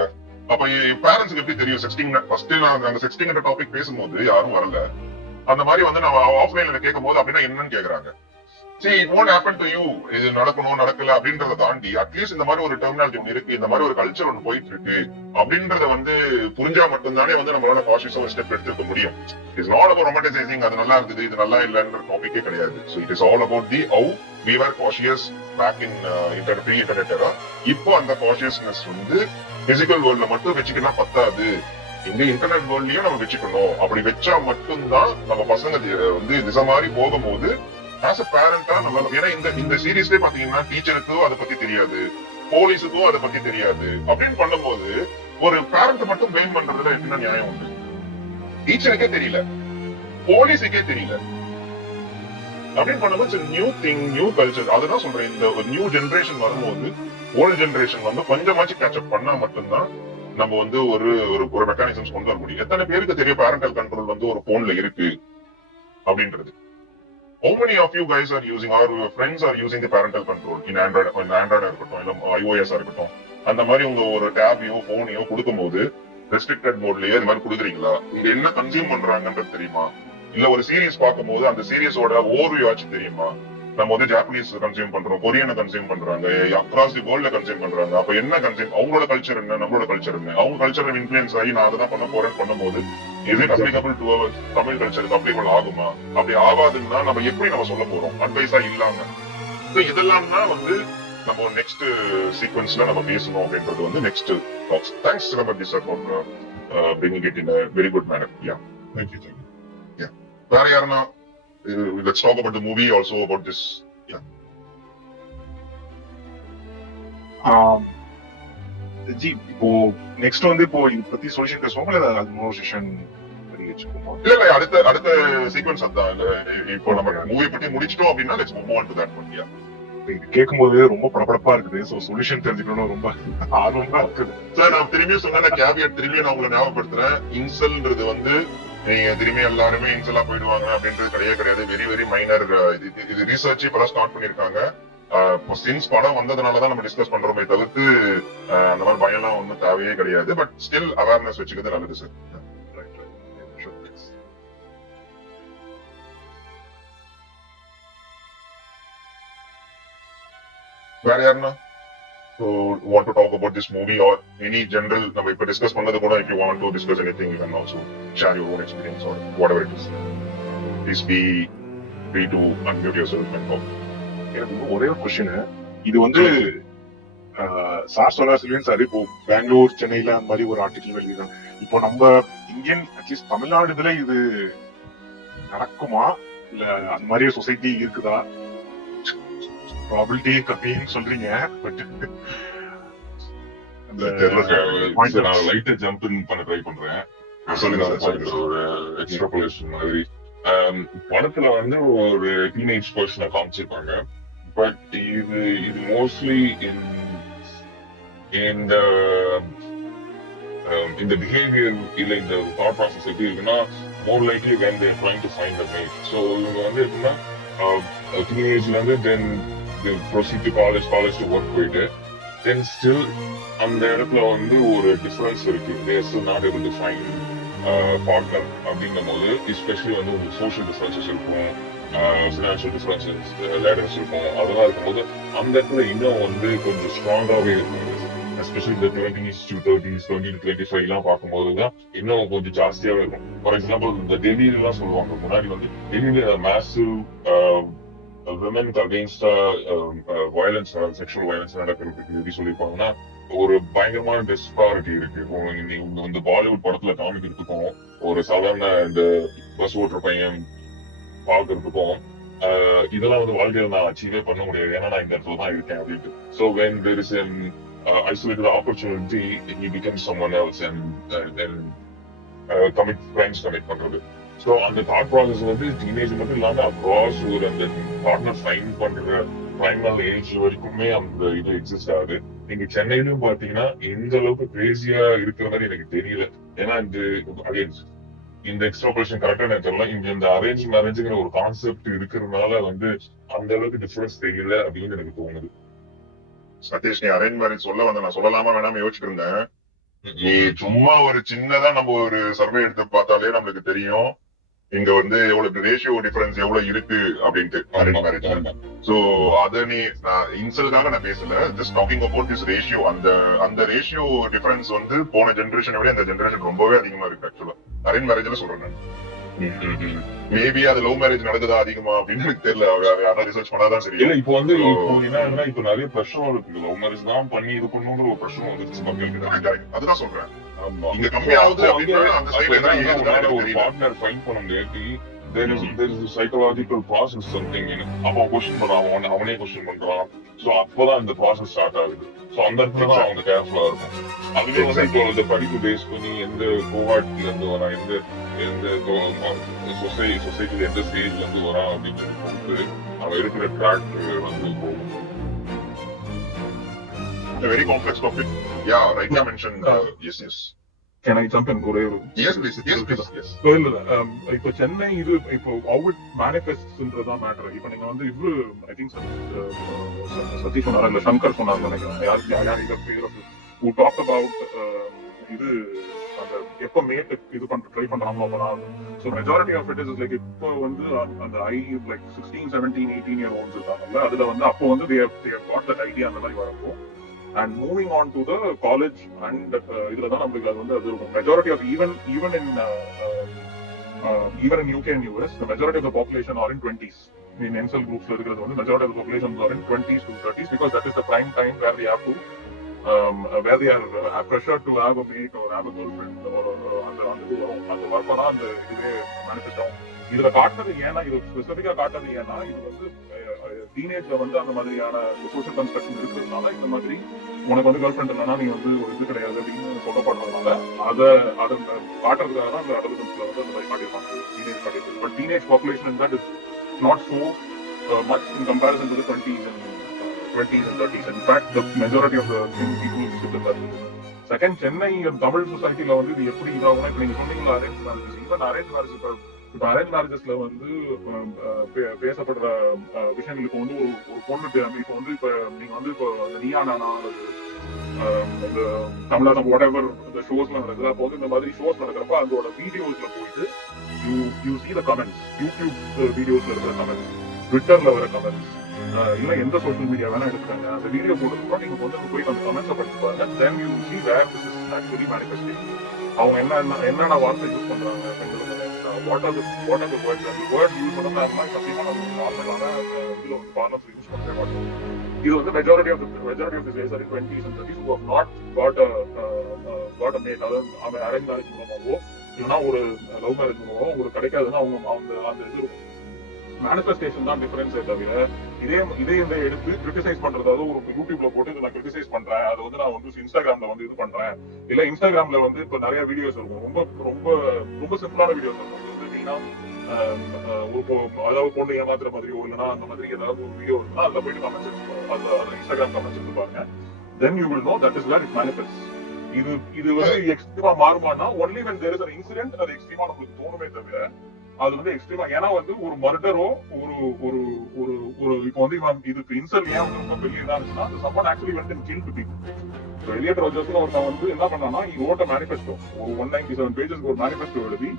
அப்ப பேரண்ட்ஸ்க்கு எப்படி தெரியும் செக்ஸ்டிங்? ஃபர்ஸ்ட் நான் அந்த செக்ஸ்டிங் டாபிக் பேசும்போது யாரும் வரல. அந்த மாதிரி வந்து நம்ம ஆஃப்லைன்ல கேட்கும் போது அப்படின்னா என்னன்னு கேக்குறாங்க. See, it won't happen to you. இது நடக்கணும் நடக்கல அப்படின்றத தாண்டி அட்லீஸ்ட் இந்த மாதிரி ஒரு டெர்மினாலஜி ஒன்று இருக்கு, இந்த மாதிரி ஒரு கல்ச்சர் ஒன்று போயிட்டு இருக்கு அப்படின்றத வந்து புரிஞ்சா மட்டும்தானே வந்து நம்மளால காஷியஸா ஒரு ஸ்டெப் எடுத்துக்க முடியும். இட்ஸ் நாட் அபவுட் ரொமான்டிசைசிங், அது நல்லா இருக்குது இது நல்லா இல்லைன்ற டாபிக்கே கிடையாது. So it is all about the how we were cautious back in pre-internet era. இப்போ அந்த காஷியஸ்னஸ் வந்து பிசிக்கல் வேர்ல்ட்ல மட்டும் வச்சுக்கினா பத்தாது, இந்த இன்டர்நெட் வேர்ல்ட்லயும் நம்ம வச்சுக்கணும். அப்படி வச்சா மட்டும்தான் நம்ம பசங்க வந்து திசை மாதிரி போகும்போது ஆஸ் அ பேரண்டா நம்ம, ஏன்னா இந்த சீரீஸ்லயே பாத்தீங்கன்னா டீச்சருக்கும் அதை பத்தி தெரியாது, போலீஸுக்கும் அதை பத்தி தெரியாது. அப்படின்னு பண்ணும்போது ஒரு பேரண்ட் மட்டும் பிளேம் பண்றதுல என்ன நியாயம் உண்டு? டீச்சருக்கே தெரியல, போலீஸுக்கே தெரியல அப்படின்னு பண்ணும்போது நியூ திங், நியூ கல்ச்சர். அதுதான் சொல்றேன், இந்த ஒரு நியூ ஜெனரேஷன் வரும்போது ஓல்டு ஜெனரேஷன் வந்து கொஞ்சமாச்சும் கேட்சப் பண்ணா மட்டும்தான் நம்ம வந்து ஒரு மெக்கானிசம்ஸ் கொண்டு வர முடியும். எத்தனை பேருக்கு தெரியும் பேரண்டல் கண்ட்ரோல் வந்து ஒரு போன்ல இருக்கு அப்படின்றது? How many of you guys are using, or your friends are using the parental control in Android இருக்கட்டும், இல்ல iOS இருக்கட்டும், அந்த மாதிரி உங்க ஒரு டேபையோ போனையோ கொடுக்கும்போது ரெஸ்ட்ரிக்டட் மோட்லயே இது மாதிரி கொடுக்குறீங்களா? இங்க என்ன கன்சியூம் பண்றாங்கன்றது தெரியுமா? இல்ல ஒரு சீரீஸ் பார்க்கும்போது அந்த சீரீஸோட ஓவர்வியூ ஆச்சு தெரியுமா? நம்ம வந்து ஜாப்பனீஸ் கன்சியூம் பண்றோம், கொரியனை கன்சியூம் பண்றாங்க, அக்ராஸ் தி வேர்ல்ட்ல கன்சியூம் பண்றாங்க. அப்ப என்ன கன்சியூம், அவங்களோட கல்ச்சர் என்ன, நம்மளோட கல்ச்சர் என்ன? அவங்க கல்ச்சர் இன்ஃபுளுன்ஸ் ஆகி நான் அதை பண்ண போறேன்னு பண்ணும்போது is it applicable to our Tamil கல்ச்சருக்கு அப்ளிகபிள் ஆகுமா? அப்படி ஆகாதுன்னா நம்ம எப்படி நம்ம சொல்ல போறோம் அட்வைஸா இல்லாம? இதெல்லாம் தான் வந்து நம்ம நெக்ஸ்ட் சீக்வன்ஸ்ல நம்ம பேசணும் அப்படின்றது வந்து next talks. Thanks Silambathi sir for bringing it in a very good manner. Yeah, Thank you. Yeah. வேற யாருன்னா let's talk about the movie also about this. Yeah. G இப்போ நெக்ஸ்ட் வந்து இப்போ இத பத்தி சொல்யூஷன் பேசுவோமா இல்ல அது இன்னொரு செஷன் பண்ணி வச்சுக்கோமா? இல்ல அடுத்த சீக்வென்ஸ் அதான். இல்ல இப்போ நம்ம மூவி பத்தி முடிச்சிட்டோம் அப்படின்னா let's move on to that one. Yeah. இது கேட்கும்போது ரொம்ப படபடப்பா இருக்குது. சோ சொல்யூஷன் தெரிஞ்சுக்கணும்னு ரொம்ப ஆர்வமா இருக்குது. சார் நான் திரும்பியும் சொன்ன கேவியட் திரும்பியும் நான் உங்களை ஞாபகப்படுத்துறேன். இன்சல்ன்றது வந்து நீங்க திரும்பி எல்லாருமே இன்சலா போயிடுவாங்க அப்படின்றது கிடையாது. Very very minor. இது ரிசர்ச் இப்பதான் ஸ்டார்ட் பண்ணிருக்காங்க. சின்ஸ் படம் வந்ததுனாலதான் நம்ம டிஸ்கஸ் பண்றோமே தவிர்த்து அந்த மாதிரி பயம் எல்லாம் ஒன்றும் தேவையே கிடையாது. பட் ஸ்டில் அவேர்னஸ் வச்சுக்கிறது நல்லது சார். வேற யாருன்னா so want to talk about this movie or any general நம்ம இப்ப டிஸ்கஸ் பண்ணது கூட if you want to discuss anything you can also share your own experience or whatever it is. Please be free to unmute yourself and talk. எனக்கு ஒரே ஒரு கொஸ்டின். இது வந்து சார் சொன்னார் சில்வியன் சார் இப்போ பெங்களூர் சென்னையில அந்த மாதிரி ஒரு ஆர்டிகல் வெளியிதான். இப்போ நம்ம இந்தியன் அட்லீஸ்ட் தமிழ்நாடு இதுல இது நடக்குமா இல்ல அந்த மாதிரி சொசைட்டி இருக்குதா? ப்ராபபிலிட்டி கம்மின்னு சொல்றீங்க. பட் நான் லைட்டா ஜம்ப் பண்ண ட்ரை பண்றேன். ஒரு எக்ஸ்ட்ராபுலேஷன் மாதிரி படத்துல வந்து ஒரு டீனேஜ் பர்சனை காமிச்சிருப்பாங்க. பட் இது மோஸ்ட்லி இந்த பிஹேவியர் இல்ல இந்த தாட் ப்ராசஸ் எப்படி இருக்குன்னா மோர் likely when they are trying to find a mate. So இவங்க வந்து எப்படின்னா டீனேஜ்ல இருந்து தென் proceed to college to work போயிட்டு then still அந்த இடத்துல வந்து ஒரு டிஃபரன்ஸ் இருக்கு. they are still not able to find partner அப்படிங்கும் போது எஸ்பெஷலி வந்து உங்களுக்கு சோஷியல் டிஃபரன்சஸ் இருக்கும், ஃபினான்ஷியல் டிஃபரன்சஸ் லேடர்ஸ் இருக்கும். அதெல்லாம் இருக்கும்போது அந்த இடத்துல இன்னும் வந்து கொஞ்சம் ஸ்ட்ராங்காவே இருக்கும். எஸ்பெஷலி இந்த 20s to 30s 20 to 25 எல்லாம் பார்க்கும்போதுதான் இன்னும் கொஞ்சம் ஜாஸ்தியாவே இருக்கும். ஃபார் எக்ஸாம்பிள் இந்த டெல்லியில எல்லாம் சொல்லுவாங்க முன்னாடி வந்து டெல்லியில மேசிவ் விமென்க்கு அகெயின்ஸ்டா வயலன்ஸ் செக்ஷுவல் வயலன்ஸ் நடக்கிறதுக்கு எப்படி சொல்லியிருப்பாங்கன்னா ஒரு பயங்கரமான டிஸ்பாரிட்டி இருக்கு. நீங்க இந்த பாலிவுட் படத்துல காமிக்கிறதுக்கும் ஒரு சாதாரண இந்த பஸ் ஓட்டுற பையன் பாக்குறதுக்கும் இதெல்லாம் வந்து வாழ்க்கையில நான் அச்சீவே பண்ண முடியாது. ஏன்னா நான் இந்த இடத்துல தான் இருக்கேன் அப்படின்ட்டு. So when there is an isolated opportunity he becomes someone else and commit crimes பண்றது. ஸோ அந்த தாட் ப்ராசஸ் வந்து டீனேஜ் மட்டும் இல்லாம அக்ராஸ் ஒரு அந்த பார்ட்னர் ஃபைன் பண்ற ஃபைனல் ஏஜ் வரைக்குமே அந்த இது எக்ஸிஸ்ட் ஆகுது. நீங்க சென்னையிலும் பாத்தீங்கன்னா எந்த அளவுக்கு கிரேசியா இருக்கிற மாதிரி எனக்கு தெரியல. ஏன்னா இந்த எக்ஸ்ட்ராபரேஷன் கரெக்டா எனக்கு தெரியல. இங்க இந்த அரேஞ்ச் மேரேஜ்ங்கிற ஒரு கான்செப்ட் இருக்கிறதுனால வந்து அந்த அளவுக்கு டிஃபரன்ஸ் தெரியல அப்படின்னு எனக்கு தோணுது. சதீஷ் நீ அரேஞ்ச் மேரேஜ் சொல்ல வந்த நான் சொல்லலாமா வேணாம யோசிச்சுட்டு இருந்தேன். நீ சும்மா ஒரு சின்னதா நம்ம ஒரு சர்வே எடுத்து பார்த்தாலே நம்மளுக்கு தெரியும் இங்க வந்து எவ்வளவு ரேஷியோ டிஃபரன்ஸ் எவ்வளவு இருக்கு அப்படின்ட்டு அரேஞ்ச் மேரேஜ். சோ அத நீ இன்சல்டாக நான் பேசல, just talking about this ratio. அந்த ரேஷியோ டிஃபரன்ஸ் வந்து போன ஜெனரேஷனை விட இந்த ஜெனரேஷன் ரொம்பவே அதிகமா இருக்கு. ஆக்சுவலா அரேஞ்ச் மேரேஜ்ல சொல்றேன் நான். மேபி அது லவ் மேரேஜ் நடக்குதா அதிகமா அப்படின்னு எனக்கு தெரியல. யாராவது ரிசர்ச் பண்ணாதான் சரி. இல்ல இப்போ வந்து என்ன இப்ப நிறைய பிரஷர் இருக்கு. லவ் மேரேஜ் தான் பண்ணி இது பண்ணுங்கிற ஒரு பிரஷர் வந்துருச்சு மக்களுக்கு. அதுதான் சொல்றேன். இங்க கம்மியாவது அப்படின்னா அந்த சைடுல என்ன ஒரு பார்ட்னர் ஃபைண்ட் பண்ண முடியாது. there is a psychological process something அவன் கொஸ்டின் பண்றான், அவனே கொஸ்டின் பண்றான். சோ அப்பதான் இந்த ப்ராசஸ் ஸ்டார்ட் ஆகுது. சோ அந்த இடத்துல தான் அவங்க கேர்ஃபுல்லா இருக்கும். அதுவே வந்து இப்போ இந்த படிப்பு பேஸ் பண்ணி எந்த கோவாட்ல இருந்து வரா, எந்த சொசைட்டில எந்த ஸ்டேஜ்ல இருந்து வரான் அப்படின்றது பொறுத்து அவன் இருக்கிற ட்ராக் வந்து போகும். A very complex topic. Yeah, right now mentioned. Yes. Can I jump in? Yes, please. Yes. இப்போ சென்னை இது இப்போ how it manifests ன்றதா மேட்டர். இப்போ நீங்க வந்து இவ்ளு ஐ திங்க் சதீஷ் சொன்னாரா இல்ல சங்கர் சொன்னாங்க நினைக்கிறேன். யார் இத பேர் who talked about இது அந்த எப்ப மேட் இது பண்ற ட்ரை பண்றாங்களோ அப்பதான். So majority of it is like இப்போ வந்து அந்த லைக் 16, 17, 18 year olds இருக்காங்கல்ல, அதுல வந்து அப்போ வந்து they have got that idea அந்த மாதிரி வரப்போ and moving on to the college and இதுல தான் நமக்கு அது வந்து அது இருக்கும். Majority of even in UK and US the majority of the population are in 20s. in incel groups இருக்கிறது வந்து majority of the population are in 20s to 30s because that is the prime time where they have to where they are pressured to have a mate or have a girlfriend or அந்த வரப்பதான் அந்த இதுவே மேனிஃபெஸ்ட் ஆகும். இதுல காட்டுறது ஏன்னா, இது ஸ்பெசிபிக்கா காட்டுறது ஏன்னா, இது வந்து டீனேஜ்ல வந்து அந்த மாதிரியான சோஷியல் கன்ஸ்ட்ரக்ஷன் இருக்கிறதுனால, இந்த மாதிரி உனக்கு வந்து கேர்ள் ஃபிரெண்ட் இல்லைன்னா நீ வந்து ஒரு இது கிடையாது அப்படின்னு சொல்லப்படுறதுனால அதை காட்டுறதுக்காக தான் இந்த அடல்சன்ஸ்ல வந்து அந்த மாதிரி காட்டியிருப்பாங்க, டீனேஜ் காட்டியிருப்பாங்க. But teenage population that is not so much in comparison to the 20s and 30s. In fact, the majority of the people sit in that. Second, Chennai Tamil சொசைட்டில வந்து இது எப்படி இதாகும்னா, இப்ப நீங்க சொன்னீங்களா arrange marriages, even arrange marriage, இப்ப அரேஞ்ச் மேரேஜஸ்ல வந்து பேசப்படுற விஷயங்கள், இப்போ வந்து ஒரு பொண்ணு இப்ப வந்து இப்ப நீங்க வந்து இப்போ நீயா நானா இந்த தமிழா வாட்எவர் இந்த ஷோஸ்ல நடக்குது, அப்போ வந்து இந்த மாதிரி ஷோஸ் நடக்கிறப்ப அதோட வீடியோஸ்ல போயிட்டு you see the comments, YouTube வீடியோஸ்ல இருக்கிற கமெண்ட்ஸ், ட்விட்டர்ல வர கமெண்ட்ஸ், இல்ல எந்த சோஷியல் மீடியா வேணா எடுத்துக்காங்க, அந்த வீடியோ போட்டதுக்கப்புறம் நீங்க வந்து போய் அந்த கமெண்ட்ஸை படிச்சு பாருங்க. Then you see where this is actually manifesting. அவங்க என்னென்ன வார்த்தை யூஸ் பண்றாங்க, what are the words use பண்றாங்க, சத்தியமா நம்ம நார்மலான இதுல வந்து பார்லர்ஸ் யூஸ் பண்ற இது வந்து majority of the case are 20s and 30s who have not got a mate. அதாவது அவங்க அரேஞ்ச் மேரேஜ் மூலமாவோ இல்லைன்னா ஒரு லவ் மேரேஜ் மூலமாவோ உங்களுக்கு கிடைக்காதுன்னா அவங்க அந்த இது மேனிஃபெஸ்டேஷன் தான் டிஃபரன்ஸே தவிர, இதே இந்த எடுத்து கிரிட்டிசைஸ் பண்றது, அதாவது ஒரு யூடியூப்ல போட்டு இதை நான் கிரிட்டிசைஸ் பண்றேன், அது வந்து நான் வந்து இன்ஸ்டாகிராம்ல வந்து இது பண்றேன், இல்ல இன்ஸ்டாகிராம்ல வந்து இப்ப நிறைய வீடியோஸ் இருக்கும், ரொம்ப ரொம்ப ரொம்ப சிம்பிளான வீடியோஸ் இருக்கும். அதாவது பொண்ணு ஏமாத்துற மாதிரியோ இல்லைன்னா அந்த மாதிரி ஏதாவது ஒரு வீடியோ இருக்குன்னா அதுல போயிட்டு கமெண்ட்ஸ், அதுல இன்ஸ்டாகிராம் கமெண்ட்ஸ் எடுத்து பாருங்க. Then you will know that is where it manifests. இது வந்து எக்ஸ்ட்ரீமா மாறுமானா only when there is an incident அது எக்ஸ்ட்ரீமா நமக்கு தோணுமே தவிர, அது வந்து எக்ஸ்ட்ரீமா, ஏன்னா வந்து ஒரு மர்டரோ ஒரு ஒரு ஒரு இப்போ வந்து இதுக்கு இன்சல் ஏன் வந்து ரொம்ப பெரிய இதா இருந்துச்சுன்னா, someone actually went and killed people. Elliot ரோஜர்ஸ்னு ஒருத்தன் வந்து என்ன பண்ணான்னா, he wrote a manifesto, ஒரு 197 pages ஒரு மேனிஃபெஸ்டோ எழுதி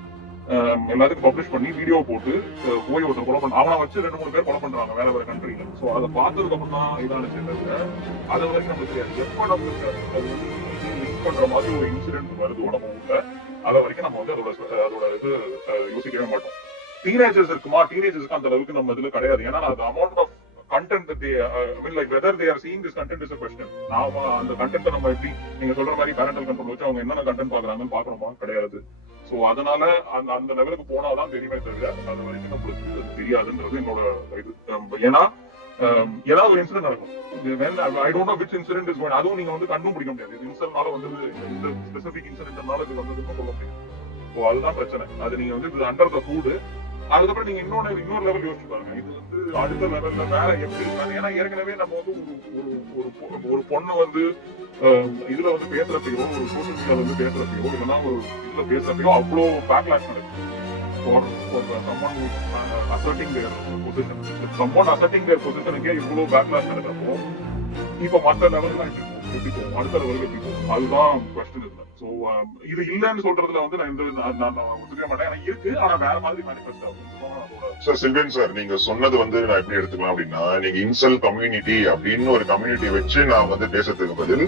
எல்லாத்துக்கும் பப்ளிஷ் பண்ணி வீடியோ போட்டு போய் ஒருத்தர் கொலை பண்ண, அவனை வச்சு 2-3 பேர் கொலை பண்றாங்க வேற வேற கண்ட்ரில. சோ அதை பார்த்ததுக்கு அப்புறம் தான் இதான செய்யறது. அது வரைக்கும் நமக்கு தெரியாது எப்போ நமக்கு அது வந்து லிங்க் பண்ற மாதிரி ஒரு இன்சிடென்ட் வருதோ நம்ம ஊர்ல, அது வரைக்கும் நம்ம வந்து அதோட இது யோசிக்கவே மாட்டோம். டீனேஜர்ஸ் இருக்குமா, டீனேஜர்ஸ்க்கு அந்த அளவுக்கு நம்ம இதுல கிடையாது. ஏன்னா அது amount of content that they I mean like whether they are seeing this content is a question. நாம அந்த கண்டென்ட் நம்ம எப்படி நீங்க சொல்ற மாதிரி பேரண்டல் கண்ட்ரோல் வச்சு அவங்க என்னென்ன கண்டென்ட் பாக்குறாங்கன்னு பாக்கணுமா, கிடையாது. சோ அதனால அந்த லெவலுக்கு போனாதான் தெரியுமே தவிர, அது வரைக்கும் நம்மளுக்கு தெரியாதுன்றது என்னோட இது. ஏன்னா ஏதாவது ஒரு இன்சிடென்ட் நடக்கும், I don't know which incident is going, அதுவும் நீங்க வந்து கண்டும் பிடிக்க முடியாது. இது இன்சிடென்ட்னால வந்து இந்த ஸ்பெசிபிக் இன்சிடென்ட்னால இது வந்ததுன்னு சொல்ல முடியும். ஸோ அதுதான் பிரச்சனை. அது நீங்க வந்து இது அண்டர் த ஃபுட். அதுக்கப்புறம் நீங்க இன்னொரு லெவல் யோசிச்சு பாருங்க, இது வந்து அடுத்த லெவல்ல வேற எப்படி இருக்காங்க. ஏன்னா ஏற்கனவே நம்ம வந்து ஒரு பொண்ணு வந்து இதுல வந்து பேசுறப்பையோ, ஒரு சோசியல் மீடியால வந்து பேசுறப்பையோ இல்லைன்னா ஒரு இதுல பேசுறப்பையோ அவ்வளோ பேக்லாஷ் நடக்குது. asserting their position இவ்வளவு பேக்லாஷ் நடக்கிறப்போ இப்ப மற்ற லெவல்ல எப்படி போகும், அடுத்த லெவலுக்கு எப்படி போகும், அதுதான் கொஸ்டின் இல்லை. சோ இது இல்லன்னு சொல்றதுல வந்து நான் ஒத்துக்க மாட்டேன். எனக்கு இருக்கு, ஆனா வேற மாதிரி மேனிஃபெஸ்ட் ஆகும். சார் சில்வன் சார், நீங்க சொன்னது வந்து நான் எப்படி எடுத்துக்கலாம் அப்படின்னா, நீங்க இன்சல் கம்யூனிட்டி அப்படின்னு ஒரு கம்யூனிட்டி வச்சு நான் வந்து பேசுறதுக்கு பதில்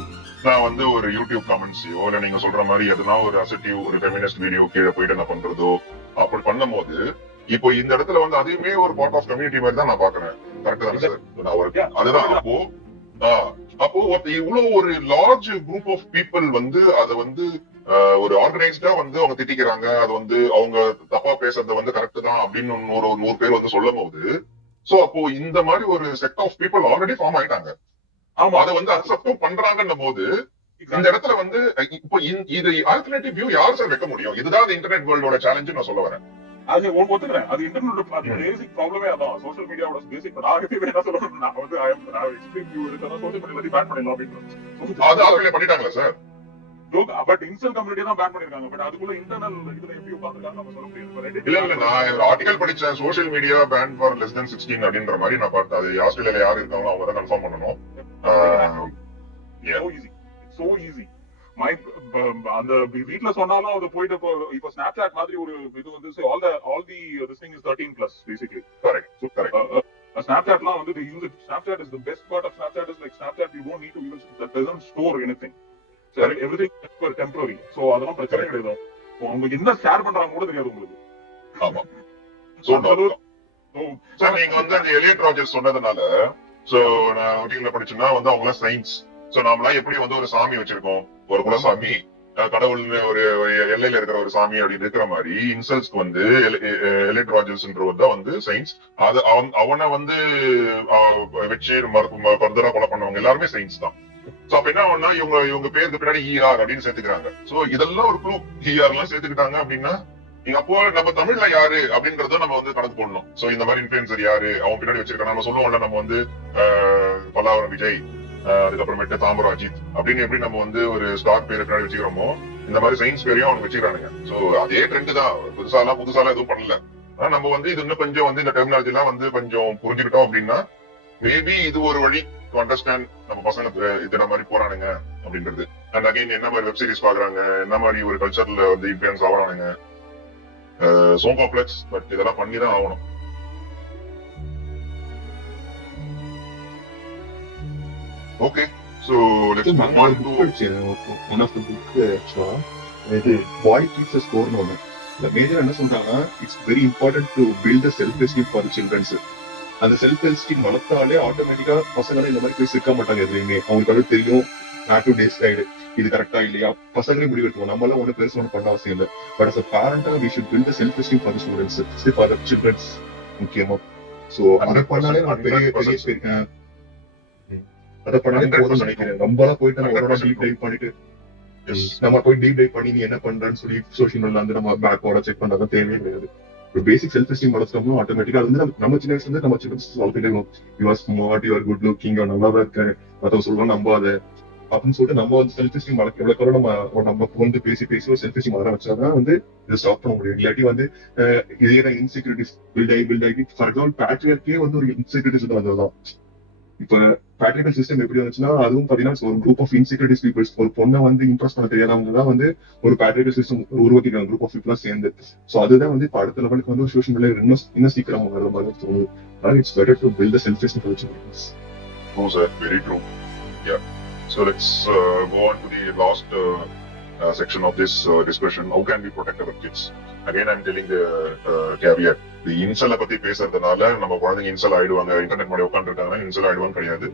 நான் வந்து ஒரு யூடியூப் கமெண்ட்ஸையோ இல்ல நீங்க சொல்ற மாதிரி எதுனா ஒரு அசட்டிவ் ஒரு ஃபெமினிஸ்ட் வீடியோ கீழே போயிட்டு என்ன பண்றதோ அப்படி பண்ணும் போது, இப்போ இந்த இடத்துல வந்து அதையுமே ஒரு பார்ட் ஆஃப் கம்யூனிட்டி மாதிரி தான் நான் பாக்குறேன். கரெக்ட் தானே சார்? அதுதான் அப்போ இவ்வளவு ஒரு லார்ஜ் குரூப் ஆஃப் பீப்புள் வந்து அதை வந்து ஒரு ஆர்கனைஸ்டா வந்து அவங்க திட்டிக்கிறாங்க, அது வந்து அவங்க தப்பா பேசுறது வந்து கரெக்ட் தான் அப்படின்னு 100 பேர் வந்து சொல்லும் போது, சோ அப்போ இந்த மாதிரி ஒரு set of people already form ஆயிட்டாங்க. ஆமா, அதை வந்து அக்செப்டும் பண்றாங்கன்னும் போது இந்த இடத்துல வந்து இப்போ இது ஆல்டர்னேட்டிவ் வியூ யார் சார் வைக்க முடியும்? இதுதான் இன்டர்நெட் வேர்ல்டோட சேலஞ்சு நான் சொல்ல வரேன். அது ஒத்துக்கிறேன், அது இன்டர்நெட் பேசிக் ப்ராப்ளமே அதான், சோஷியல் மீடியாவோட பேசிக். நான் என்ன சொல்லணும், நான் வந்து எக்ஸ்ட்ரீம் வியூ எடுத்தா சோஷியல் மீடியா பேன் பண்ணிடலாம் அப்படின்னு அது ஆல்ரெடி பண்ணிட்டாங்களா சார்? பட் இன்ஸ்டல் கம்யூனிட்டி தான் பேன் பண்ணிருக்காங்க. பட் அதுக்குள்ள இன்டர்னல் இதுல எப்படி உட்கார்ந்துருக்காங்க நம்ம சொல்ல முடியாது. இல்ல நான் ஆர்டிகல் படிச்சேன், social media ban for less than 16 அப்படின்ற மாதிரி நான் பார்த்தேன். அது ஆஸ்திரேலியால யாரு இருக்காங்களோ அவங்க தான் கன்ஃபார்ம் பண்ணணும். சோ ஈஸி அந்த வீட்ல சொன்னாலும் அது போயிட்டு இப்போ ஸ்னாப்சாட் மாதிரி ஒரு இது வந்து all the this thing is 13+ basically. Correct. Snapchatலாம் வந்து they use it. Snapchat is the best part of Snapchat is like Snapchat you don't need to even, that doesn't store anything. So everything is temporary. So அதெல்லாம் பிரச்சனை கிடையாது. அவங்க என்ன ஷேர் பண்றாங்க கூட தெரியாது உங்களுக்கு. ஆமா. சோ நீங்க வந்து அந்த எலியட் ராஜர்ஸ் சொன்னதுனால, சோ நான் ஒட்டிங்ல படிச்சேன்னா வந்து அவங்க சயின்ஸ். சோ நாமலாம் எப்படி வந்து ஒரு சாமி வச்சிருக்கோம், ஒரு குலசாமி, கடவுள்னு ஒரு எல்லையில இருக்கிற ஒரு சாமி அப்படின்னு இருக்கிற மாதிரி இன்சல்ஸ்க்கு வந்து எலிட் ராஜர்ஸ்ன்றவர் தான் வந்து சயின்ஸ். அது அவனை வந்து வச்சு ஃபர்தரா கொலை பண்ணவங்க எல்லாருமே சயின்ஸ் தான். சோ அப்ப என்ன ஆகும்னா இவங்க பேருக்கு பின்னாடி ஈஆர் அப்படின்னு சேர்த்துக்கிறாங்க. சோ இதெல்லாம் ஒரு ப்ரூஃப். ஈஆர் எல்லாம் சேர்த்துக்கிட்டாங்க அப்படின்னா நீங்க அப்போ நம்ம தமிழ்ல யாரு அப்படின்றத நம்ம வந்து கணக்கு போடணும். சோ இந்த மாதிரி இன்ஃபுளுசர் யாரு அவன் பின்னாடி வச்சிருக்காங்க. நம்ம சொல்லுவோம்ல, நம்ம வந்து பல்லாவரம் விஜய், அதுக்கப்புறமேட்டு தாம்பரம் அஜித் அப்படின்னு எப்படி நம்ம வந்து ஒரு ஸ்டார் பேரு பின்னாடி வச்சுக்கிறோமோ, இந்த மாதிரி சயின்ஸ் பேரையும் அவனுக்கு வச்சுக்கிறானுங்க. சோ அதே ட்ரெண்ட் தான். புதுசாலாம் எதுவும் பண்ணல. ஆனா நம்ம வந்து இது இன்னும் கொஞ்சம் வந்து இந்த டெர்மினாலஜி எல்லாம் வந்து கொஞ்சம் புரிஞ்சுக்கிட்டோம் அப்படின்னா மேபி இது ஒரு வழி டு அண்டர்ஸ்டாண்ட் நம்ம பசங்க இது மாதிரி போறானுங்க அப்படின்றது. அண்ட் அகைன் என்ன மாதிரி வெப் சீரிஸ் பாக்குறாங்க, என்ன மாதிரி ஒரு கல்ச்சர்ல வந்து இன்ஃபுளுன்ஸ் ஆகுறானுங்க. சோ காம்ப்ளெக்ஸ், பட் இதெல்லாம் பண்ணிதான் ஆகணும். Okay, so let's move on to one of the book actually இது பாடி கீப்ஸ் அ ஸ்கோர் ஒன்னு. இந்த மேஜர் என்ன சொல்றாங்கன்னா it's very important to build a self esteem for childrens. அந்த செல்ஃப் எஸ்டீம் வளர்த்தாலே ஆட்டோமேட்டிக்கா பசங்களை இந்த மாதிரி போய் சிக்க மாட்டாங்க. எதுலையுமே அவங்களுக்கு தெரியும் நாட் டு டிசைட் இது கரெக்டா இல்லையா. பசங்களே முடிவு எடுத்துவோம். நம்ம எல்லாம் ஒண்ணு பெருசு ஒண்ணு பண்ண அவசியம் இல்லை. பட் அஸ் அ பேரண்டா we should build self esteem for students, for childrens முக்கியமா. சோ அதை பண்ணாலே நான் பெரிய அதை பண்ணாலே போதும்னு நினைக்கிறேன். நம்மளாம் போயிட்டு நம்ம டீப் டைவ் பண்ணிட்டு நம்ம போய் டீப் டைவ் பண்ணி நீ என்ன பண்றன்னு சொல்லி சோஷியல் மீடியால வந்து நம்ம பேக்வர்டா செக் பண்றது தேவையே கிடையாது. ஒரு பேசிக் செல்ஃப் எஸ்டீம் வளர்த்தோம்னா ஆட்டோமேட்டிக்கா அது வந்து நம்ம சின்ன வயசுல இருந்து நம்ம சில்ட்ரன்ஸ் வளர்த்துட்டே you are smart, you are good looking, நல்லாதான் இருக்காரு, மத்தவங்க சொல்றோம் நம்பாத அப்படின்னு சொல்லிட்டு நம்ம வந்து செல்ஃப் எஸ்டீம் வளர்க்க எவ்வளவு நம்ம வந்து பேசி ஒரு செல்ஃப் எஸ்டீம் வளர வச்சாதான் வந்து இதை ஸ்டாப் பண்ண முடியும். இல்லாட்டி வந்து இதே இன்செக்யூரிட்டிஸ் பில்ட் ஆகி ஃபார் எக்ஸாம்பிள் பேட்ரியார்க்கே வந்து ஒரு இன்செக்யூரிட்டிஸ் வந்ததுதான். இப்ப பேட்ரியார்கல் சிஸ்டம் எப்படி வந்துச்சுன்னா அதுவும் பாத்தீங்கன்னா ஒரு குரூப் ஆஃப் இன்செக்யூரிட்டிஸ் பீப்புள்ஸ், ஒரு பொண்ணை வந்து இம்ப்ரெஸ் பண்ண தெரியாதவங்க தான் வந்து ஒரு பேட்ரியார்கல் சிஸ்டம் உருவாக்கிக்கிறாங்க குரூப் ஆஃப் பீப்புளா சேர்ந்து. சோ அதுதான் வந்து இப்ப அடுத்த லெவலுக்கு வந்து சோஷியல் மீடியா இன்னும் சீக்கிரம் வர மாதிரி தோணுது. It's better to build the self esteem for childrens. No sir, very true. Yeah. So let's go on to the last section of this discussion. How can we protect our kids? Again, I'm telling the caveat. The incel பத்தி பேசுறதுனால நம்ம குழந்தைங்க இன்சல் ஆயிடுவாங்க, இன்டர்நெட் முன்னாடி உட்காந்துருக்காங்க இன்சல் ஆயிடுவாங்க கிடையாது.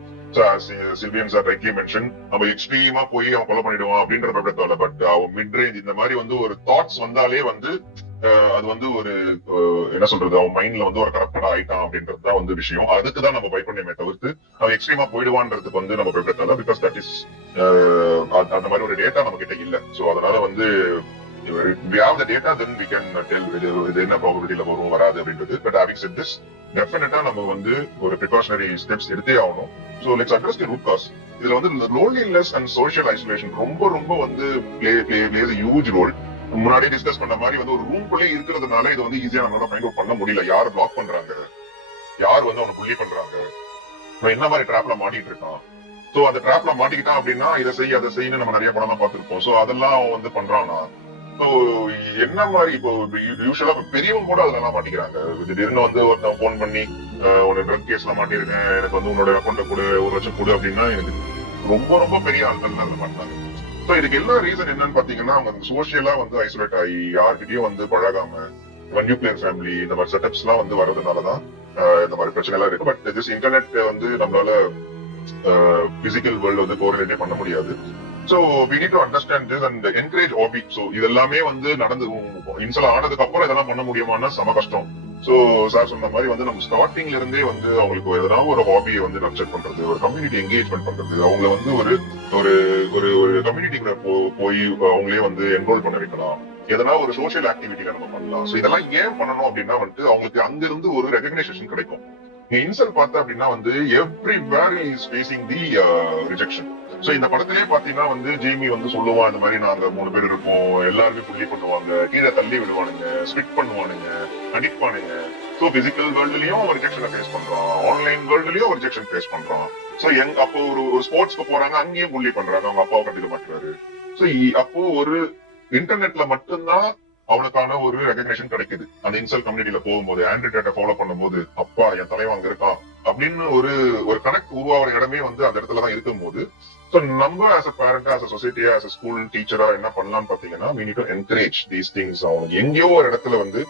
சில்வியன் சார் ரைட்லி மென்ஷன், நம்ம எக்ஸ்ட்ரீமா போய் அவன் கொலை பண்ணிடுவான் அப்படின்ற பட்சத்தால, பட் அவன் மிட் ரேஞ்ச் இந்த மாதிரி வந்து ஒரு தாட்ஸ் வந்தாலே வந்து அது வந்து ஒரு என்ன சொல்றது, அவன் மைண்ட்ல வந்து ஒரு கரெக்டா ஆயிட்டான் அப்படின்றதுதான் வந்து விஷயம். அதுக்குதான் நம்ம பயப்படணுமே தவிர்த்து அவன் எக்ஸ்ட்ரீமா போயிடுவான்றதுக்கு வந்து நம்ம பயப்படத்தால, பிகாஸ் தட் இஸ் அந்த மாதிரி ஒரு டேட்டா நம்ம கிட்ட இல்ல. சோ அதனால வந்து we have the data, then we can tell இது என்ன ப்ராபபிலிட்டில வரும் வராது அப்படின்றது. பட் having said this, டெஃபினட்டா நம்ம வந்து ஒரு precautionary ஸ்டெப்ஸ் எடுத்தே ஆகணும். So let's address the root cause. இதுல வந்து loneliness and social isolation ரொம்ப வந்து plays a huge role. முன்னாடியே டிஸ்கஸ் பண்ண மாதிரி வந்து ஒரு ரூம் குள்ளே இருக்கிறதுனால இது வந்து ஈஸியா நம்மளால ஃபைண்ட் அவுட் பண்ண முடியல. யார் பிளாக் பண்றாங்க, யார் வந்து அவனை புள்ளி பண்றாங்க, என்ன மாதிரி ட்ராப்ல மாட்டிட்டு இருக்கான். சோ அந்த ட்ராப்ல மாட்டிக்கிட்டான் அப்படின்னா இதை செய் அதை செய்யணும் நம்ம நிறைய படம் தான் பார்த்திருப்போம். சோ அதெல்லாம் அவன் வந்து பண்றானா. சோ என்ன மாதிரி இப்போ யூஸ்வலா பெரியவங்க கூட அதெல்லாம் மாட்டிக்கிறாங்க. திடீர்னு வந்து ஒருத்தன் போன் பண்ணி உன்னோட ட்ரக் கேஸ்ல மாட்டிருக்கேன், எனக்கு வந்து உன்னோட அக்கௌண்ட்டை கொடு, 1 லட்சம் கொடு அப்படின்னா எனக்கு ரொம்ப பெரிய ஆட்கள் அதை பண்ணாங்க. சோ இதுக்கு எல்லா ரீசன் என்னன்னு பாத்தீங்கன்னா அவங்க சோசியலா வந்து ஐசோலேட் ஆகி யார்கிட்டயும் வந்து பழகாம நியூக்ளியர் ஃபேமிலி இந்த மாதிரி செட்டப்ஸ் எல்லாம் வந்து வர்றதுனாலதான் இந்த மாதிரி பிரச்சனை எல்லாம் இருக்கு. பட் திஸ் இன்டர்நெட் வந்து நம்மளால பிசிக்கல் வேர்ல்டு வந்து கோரிலேட்டே பண்ண முடியாது. So we need to understand this and encourage hobby. So இதெல்லாமே வந்து நடந்து இன்சல் ஆனதுக்கு அப்புறம் இதெல்லாம் பண்ண முடியுமான்னா சம கஷ்டம். சோ சார் சொன்ன மாதிரி வந்து நம்ம ஸ்டார்டிங்ல இருந்தே வந்து அவங்களுக்கு எதனா ஒரு ஹாபியை வந்து நர்ச்சர் பண்றது, ஒரு கம்யூனிட்டி என்கேஜ்மெண்ட் பண்றது, அவங்களை வந்து ஒரு ஒரு கம்யூனிட்டிக்குள்ள போய் அவங்களே வந்து என்ரோல் பண்ண வைக்கலாம், எதனா ஒரு சோசியல் ஆக்டிவிட்டில நம்ம பண்ணலாம். சோ இதெல்லாம் ஏன் பண்ணணும் அப்படின்னா வந்து அவங்களுக்கு அங்க இருந்து ஒரு ரெகக்னைசேஷன் கிடைக்கும். இன்சல் பார்த்தா அப்படின்னா வந்து everywhere is facing the rejection. So இந்த படத்திலேயே பாத்தீங்கன்னா வந்து ஜேமி வந்து சொல்லுவான், இந்த மாதிரி நாங்க 3 பேர் இருப்போம், எல்லாருமே புள்ளி பண்ணுவாங்க, கீழே தள்ளி விடுவானுங்க, ஸ்பிட் பண்ணுவானுங்க, அடிப்பானுங்க. சோ பிசிக்கல் வேர்ல்ட்லயும் ரிஜெக்ஷனை ஃபேஸ் பண்றான், ஆன்லைன் வேர்ல்ட்லயும் ரிஜெக்ஷன் ஃபேஸ் பண்றான். சோ அப்போ ஒரு ஸ்போர்ட்ஸ்க்கு போறாங்க, அங்கேயும் புள்ளி பண்றாங்க, அவங்க அப்பாவை கண்டுக்க மாட்டாரு. சோ அப்போ ஒரு இன்டர்நெட்ல மட்டும்தான் அவனுக்கான ஒரு ரெகக்னேஷன் கிடைக்குது. அந்த இன்சல் கம்யூனிட்டியில போகும்போது ஆண்ட்ராய்ட் டேட்டா ஃபாலோ பண்ணும்போது அப்பா என் தலைவன் அங்க இருக்கான் அப்படின்னு ஒரு கனெக்ட் உருவாகிற இடமே வந்து அந்த இடத்துலதான் இருக்கும்போது, சோ நம்ம ஆஸ் அ பேரண்டா, ஆஸ் அ சொசைட்டியா, ஆஸ் அ ஸ்கூல் டீச்சரா என்ன பண்ணலாம்னு பாத்தீங்கன்னா we need to encourage these things. அவனுக்கு எங்கேயோ ஒரு இடத்துல வந்து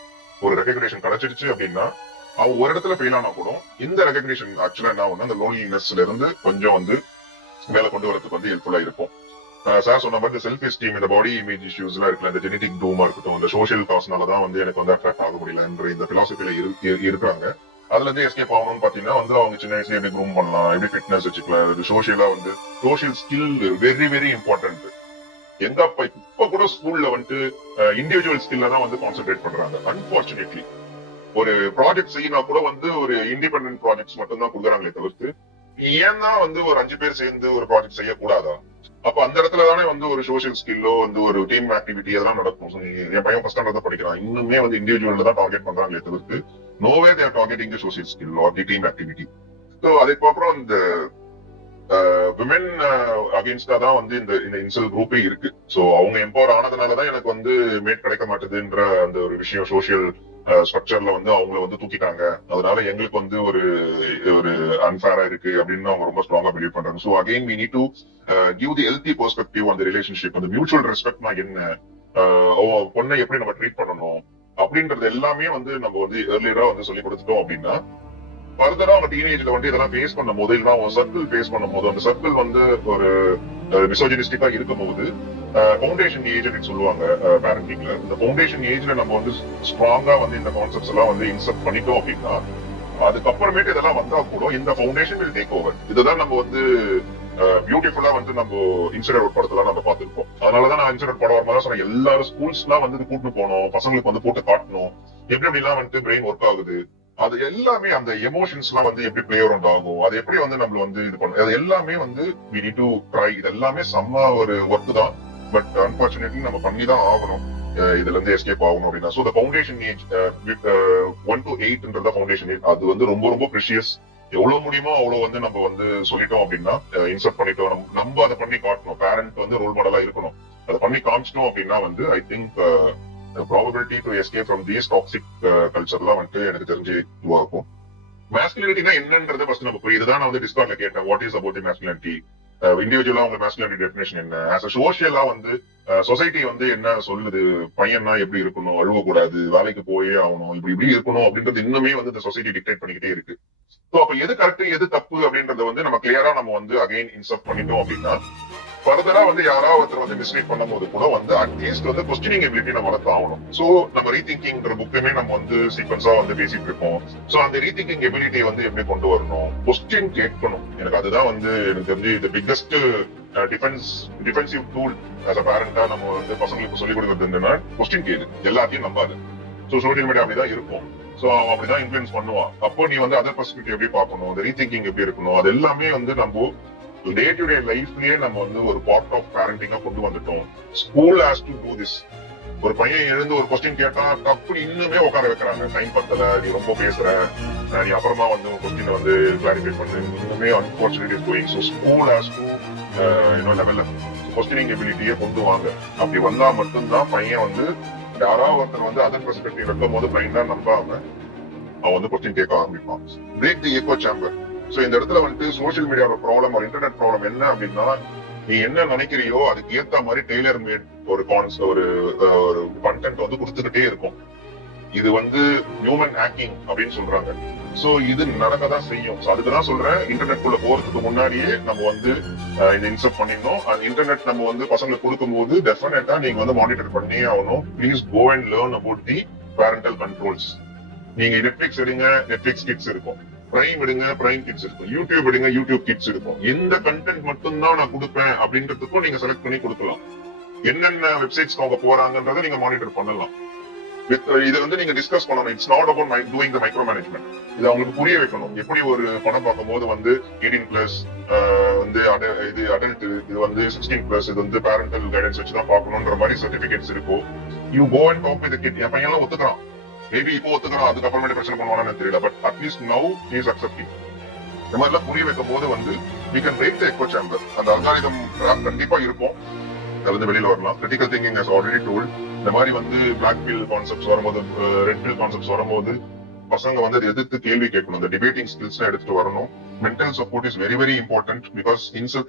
ஒரு ரெகக்னேஷன் கிடைச்சிருச்சு அப்படின்னா அவன் ஒரு இடத்துல ஃபெயில் ஆனா கூட இந்த ரெகக்னேஷன் ஆக்சுவலா என்ன ஆகும்னா அந்த லோன்லினஸ்ல இருந்து கொஞ்சம் வந்து மேல கொண்டு வரதுக்கு வந்து ஹெல்ப்ஃபுல்லா இருக்கும். சார் சொன்ன மாதிரி செல்ஃப் எஸ்டீம், இந்த பாடி இமேஜ் இஷ்யூஸ் எல்லாம் இருக்குல்ல, இந்த ஜெனடிக் டூமா இருக்கட்டும், இந்த சோஷியல் காஸ்னாலதான் வந்து எனக்கு வந்து அட்ராக்ட் ஆக முடியலன்ற இந்த பிலாசபில இருக்காங்க. அதுல இருந்து எஸ்கேப் ஆகணும்னு பாத்தீங்கன்னா வந்து அவங்க சின்ன வயசுல எப்படி க்ரூம் பண்ணலாம், எப்படி ஃபிட்னஸ் வச்சுக்கலாம், சோஷியலா வந்து social skill very very important. இப்ப கூட ஸ்கூல்ல வந்து இண்டிவிஜுவல் ஸ்கில்ல தான் வந்து கான்சென்ட்ரேட் பண்றாங்க. அன்பார்ச்சுனேட்லி ஒரு ப்ராஜெக்ட் செய்யணும் கூட வந்து ஒரு இண்டிபெண்டன்ட் ப்ராஜெக்ட்ஸ் மட்டும் தான் கொடுக்குறாங்களே தவிர்த்து, ஏன் தான் வந்து ஒரு 5 பேர் சேர்ந்து ஒரு ப்ராஜெக்ட் செய்யக்கூடாதா? அப்ப அந்த இடத்துல தானே வந்து ஒரு சோஷியல் ஸ்கில்லோ வந்து ஒரு டீம் ஆக்டிவிட்டி அதெல்லாம் நடக்கும். என் பையன் ஃபர்ஸ்ட் ஸ்டாண்டர்ட் படிக்கிறான், இன்னுமே வந்து இண்டிவிஜுவல் தான் டார்கெட் பண்றாங்களே தவிர்த்து no way they're targeting the social skill or the team activity. So அதுக்கப்புறம் இந்த விமென் அகேன்ஸ்டா தான் வந்து இந்த இன்சல் குரூப்பே இருக்கு. சோ அவங்க எம்பவர் ஆனதுனாலதான் எனக்கு வந்து மேட் கிடைக்க மாட்டேதுன்ற அந்த ஒரு விஷயம் சோஷியல் ஸ்ட்ரக்சர்ல வந்து அவங்கள வந்து தூக்கிட்டாங்க. அதனால எங்களுக்கு வந்து ஒரு ஒரு அன்ஃபேரா இருக்கு அப்படின்னு அவங்க ரொம்ப ஸ்ட்ராங்கா பிலீவ் பண்றாங்க. So again we need to give the healthy perspective அந்த ரிலேஷன்ஷிப், அந்த மியூச்சுவல் ரெஸ்பெக்ட்னா என்ன, பொண்ணை எப்படி நம்ம ட்ரீட் பண்ணணும் அப்படின்றது எல்லாமே வந்து நம்ம வந்து ஏர்லியரா வந்து சொல்லி கொடுத்துட்டோம் அப்படின்னா ஃபர்தரா அவங்க டீனேஜ்ல வந்து இதெல்லாம் ஃபேஸ் பண்ணும் போது, இல்லைன்னா அவங்க சர்க்கிள் ஃபேஸ் பண்ணும் போது, அந்த சர்க்கிள் வந்து ஒரு மிசோஜினிஸ்டிக்கா இருக்கும் போது ஃபவுண்டேஷன் ஏஜ் சொல்லுவாங்க பேரண்டிங்ல. இந்த ஃபவுண்டேஷன் ஏஜ்ல நம்ம வந்து ஸ்ட்ராங்கா வந்து இந்த கான்செப்ட்ஸ் எல்லாம் வந்து இன்சர்ட் பண்ணிட்டோம் அப்படின்னா அதுக்கப்புறமேட்டு இதெல்லாம் வந்தா கூட இந்த ஃபவுண்டேஷன் வில் டேக் ஓவர். இதுதான் நம்ம வந்து பியூட்டிஃபுல்லா வந்து நம்ம இன்சிடென்ட் படத்துல நம்ம பார்த்திருப்போம். அதனாலதான் நான் இன்சிடென்ட் படம் வரும்போது சொன்னேன், எல்லாரும் ஸ்கூல்ஸ் எல்லாம் வந்து கூட்டு போகணும், பசங்களுக்கு வந்து போட்டு காட்டணும் எப்படி எப்படிலாம் வந்து பிரெயின் ஒர்க் ஆகுது, அது எல்லாமே அந்த எமோஷன்ஸ் எல்லாம் வந்து எப்படி பிளே அவுட் ஆகும், அது எப்படி வந்து நம்ம வந்து இது பண்ணும், அது எல்லாமே வந்து we need to try. இது எல்லாமே செம்ம ஒரு ஒர்க் தான், பட் அன்பார்ச்சுனேட்லி நம்ம பண்ணி தான் ஆகணும் இதுல இருந்து எஸ்கேப் ஆகணும் அப்படின்னா. சோ ஃபவுண்டேஷன் ஏஜ் 1 to 8ன்றத ஃபவுண்டேஷன் ஏஜ் அது வந்து ரொம்ப ரொம்ப ப்ரெஷியஸ். எவ்வளவு முடியுமோ அவ்வளவு வந்து நம்ம வந்து சொல்லிட்டோம் அப்படின்னா இன்சர்ட் பண்ணிட்டோம், நம்ம அதை பண்ணி காட்டணும். பேரண்ட் வந்து ரோல் மாடலா இருக்கணும். அதை பண்ணி காமிச்சிட்டோம் அப்படின்னா வந்து I think probability to escape from these toxic கல்ச்சர்லாம் வந்து எனக்கு தெரிஞ்சு இதுவாகும். மேஸ்குலினிட்டினா என்னன்றது ஃபர்ஸ்ட் நம்ம புரியுது. இதுதான் நான் வந்து டிஸ்கார்ட்ல கேட்டேன், what is about the masculinity, இண்டிவிஜுவலா உங்க மேஸ்குலினிட்டி டெஃபினேஷன் என்ன, ஆஸ் அ சோஷியலா வந்து சொசைட்டி வந்து என்ன சொல்லுது, பையன்னா எப்படி இருக்கணும், அழுவக்கூடாது, வேலைக்கு போயே ஆகணும், இப்படி இப்படி இருக்கணும் அப்படின்றது இன்னுமே வந்து இந்த சொசைட்டி டிக்டேட் பண்ணிக்கிட்டே இருக்கு. ஸோ அப்ப எது கரெக்ட் எது தப்பு அப்படின்றத வந்து நம்ம கிளியரா நம்ம வந்து அகைன் இன்சர்ட் பண்ணிட்டோம் அப்படின்னா ஃபர்தரா வந்து யாராவது ஒருத்தர் வந்து மிஸ்லீட் பண்ணும் போது கூட வந்து அட்லீஸ்ட் வந்து கொஸ்டினிங் எபிலிட்டி நம்ம வளர்த்து ஆகணும். சோ நம்ம ரீதிங்கிங்ன்ற புக்குமே நம்ம வந்து சீக்வன்ஸா வந்து பேசிட்டு இருக்கோம். சோ அந்த ரீதிங்கிங் எபிலிட்டியை வந்து எப்படி கொண்டு வரணும், கொஸ்டின் கேட்கணும். எனக்கு அதுதான் வந்து எனக்கு தெரிஞ்சு இது biggest defensive tool as a பேரண்டா நம்ம வந்து பசங்களுக்கு சொல்லிக் கொடுக்கறது என்னன்னா கொஸ்டின் கேளு, எல்லாத்தையும் நம்பாது. சோ சோசியல் மீடியா அப்படிதான் இருக்கும். சோ அவன் அப்படிதான் இன்ஃபுளுன்ஸ் பண்ணுவான். அப்போ நீ வந்து அதர் பெர்ஸ்பெக்டிவ் எப்படி பார்க்கணும், அந்த ரீதிங்கிங் எப்படி இருக்கணும், அது எல்லாமே வந்து நம்ம டே டு டே லைஃப்லயே நம்ம வந்து ஒரு பார்ட் ஆஃப் பேரண்டிங்கா கொண்டு வந்துட்டோம். School has to do this. ஒரு பையன் எழுந்து ஒரு கொஸ்டின் கேட்டா தப்பு இன்னுமே உட்கார வைக்கிறாங்க, டைம் பத்தல, நீ ரொம்ப பேசுற, நீ அப்புறமா வந்து கொஸ்டின் வந்து கிளாரிஃபை பண்ணு, இன்னுமே unfortunate is going. So school has to லெவல்ல கொஸ்டினிங் எபிலிட்டியே கொண்டு வாங்க. அப்படி வந்தா மட்டும்தான் பையன் வந்து யாராவது ஒருத்தர் வந்து அதர் பெர்ஸ்பெக்டிவ் வைக்கும் போது பிளைண்டா நம்பாம அவன் வந்து கொஸ்டின் கேட்க ஆரம்பிப்பான். Break the echo chamber. So இந்த இடத்துல வந்துட்டு சோசியல் மீடியாவோட ப்ராப்ளம் ஒரு இன்டர்நெட் ப்ராப்ளம் என்ன அப்படின்னா, நீ என்ன நினைக்கிறியோ அதுக்கு ஏத்த மாதிரி டெய்லர் மேட் ஒரு கண்டென்ட் வந்து கொடுத்துக்கிட்டே இருக்கும். இது வந்து ஹியூமன் ஹேக்கிங் அப்படின்னு சொல்றாங்க. சோ இது நடக்கதான் செய்யும். சோ அதுக்குதான் சொல்றேன், இன்டர்நெட் குள்ள போறதுக்கு முன்னாடியே நம்ம வந்து இதை இன்சர்ட் பண்ணிடணும். அந்த இன்டர்நெட் நம்ம வந்து பசங்களுக்கு கொடுக்கும் போது டெஃபினட்டா நீங்க வந்து மானிட்டர் பண்ணியே ஆகணும். Please go and learn about the parental controls. நீங்க நெட்ஃபிளிக்ஸ் எடுங்க, நெட்ஃபிளிக்ஸ் கிட்ஸ் இருக்கும், பிரைம் எடுங்க, பிரைம் கிட்ஸ் இருக்கும், யூடியூப் எடுங்க, யூடியூப் கிட்ஸ் இருக்கும். எந்த கண்டென்ட் மட்டும் தான் நான் கொடுப்பேன் அப்படின்றதுக்கும் நீங்க செலக்ட் பண்ணி கொடுக்கலாம். என்னென்ன வெப்சைட்ஸ்க்கு அவங்க போறாங்கன்றதை நீங்க மானிட்டர் பண்ணலாம். இது வந்து நீங்க டிஸ்கஸ் பண்ணணும். It's not about doing the micro management. இது அவங்களுக்கு புரிய வைக்கணும். எப்படி ஒரு படம் பார்க்கும் போது வந்து 18+ வந்து இது அடல்ட், இது வந்து 16+, இது வந்து பேரண்டல் கைடன்ஸ் வச்சுதான் பார்க்கணும்ன்ற மாதிரி சர்டிபிகேட்ஸ் இருக்கும். You go and talk with kid. என் பையன் எல்லாம் ஒத்துக்கிறான், மேபி இப்போ ஒத்துக்கிறான், அதுக்கப்புறமேட்டு பிரச்சனை பண்ணுவானு தெரியல, but at least now he is accepting. இந்த மாதிரி எல்லாம் புரிய வைக்கும் போது வந்து we can break the echo chamber. அந்த அல்காரிதம் கண்டிப்பா இருக்கும், அது வந்து வெளியில வரலாம். Critical thinking has already told. இந்த மாதிரி வந்து பிளாக் பில் கான்செப்ட்ஸ் வரும்போது, ரெட் பில் கான்செப்ட்ஸ் வரும்போது பசங்க வந்து அதை எதிர்த்து கேள்வி கேட்கணும். இந்த டிபேட்டிங் ஸ்கில்ஸ் எடுத்துட்டு வரணும். Mental support is very very important. Because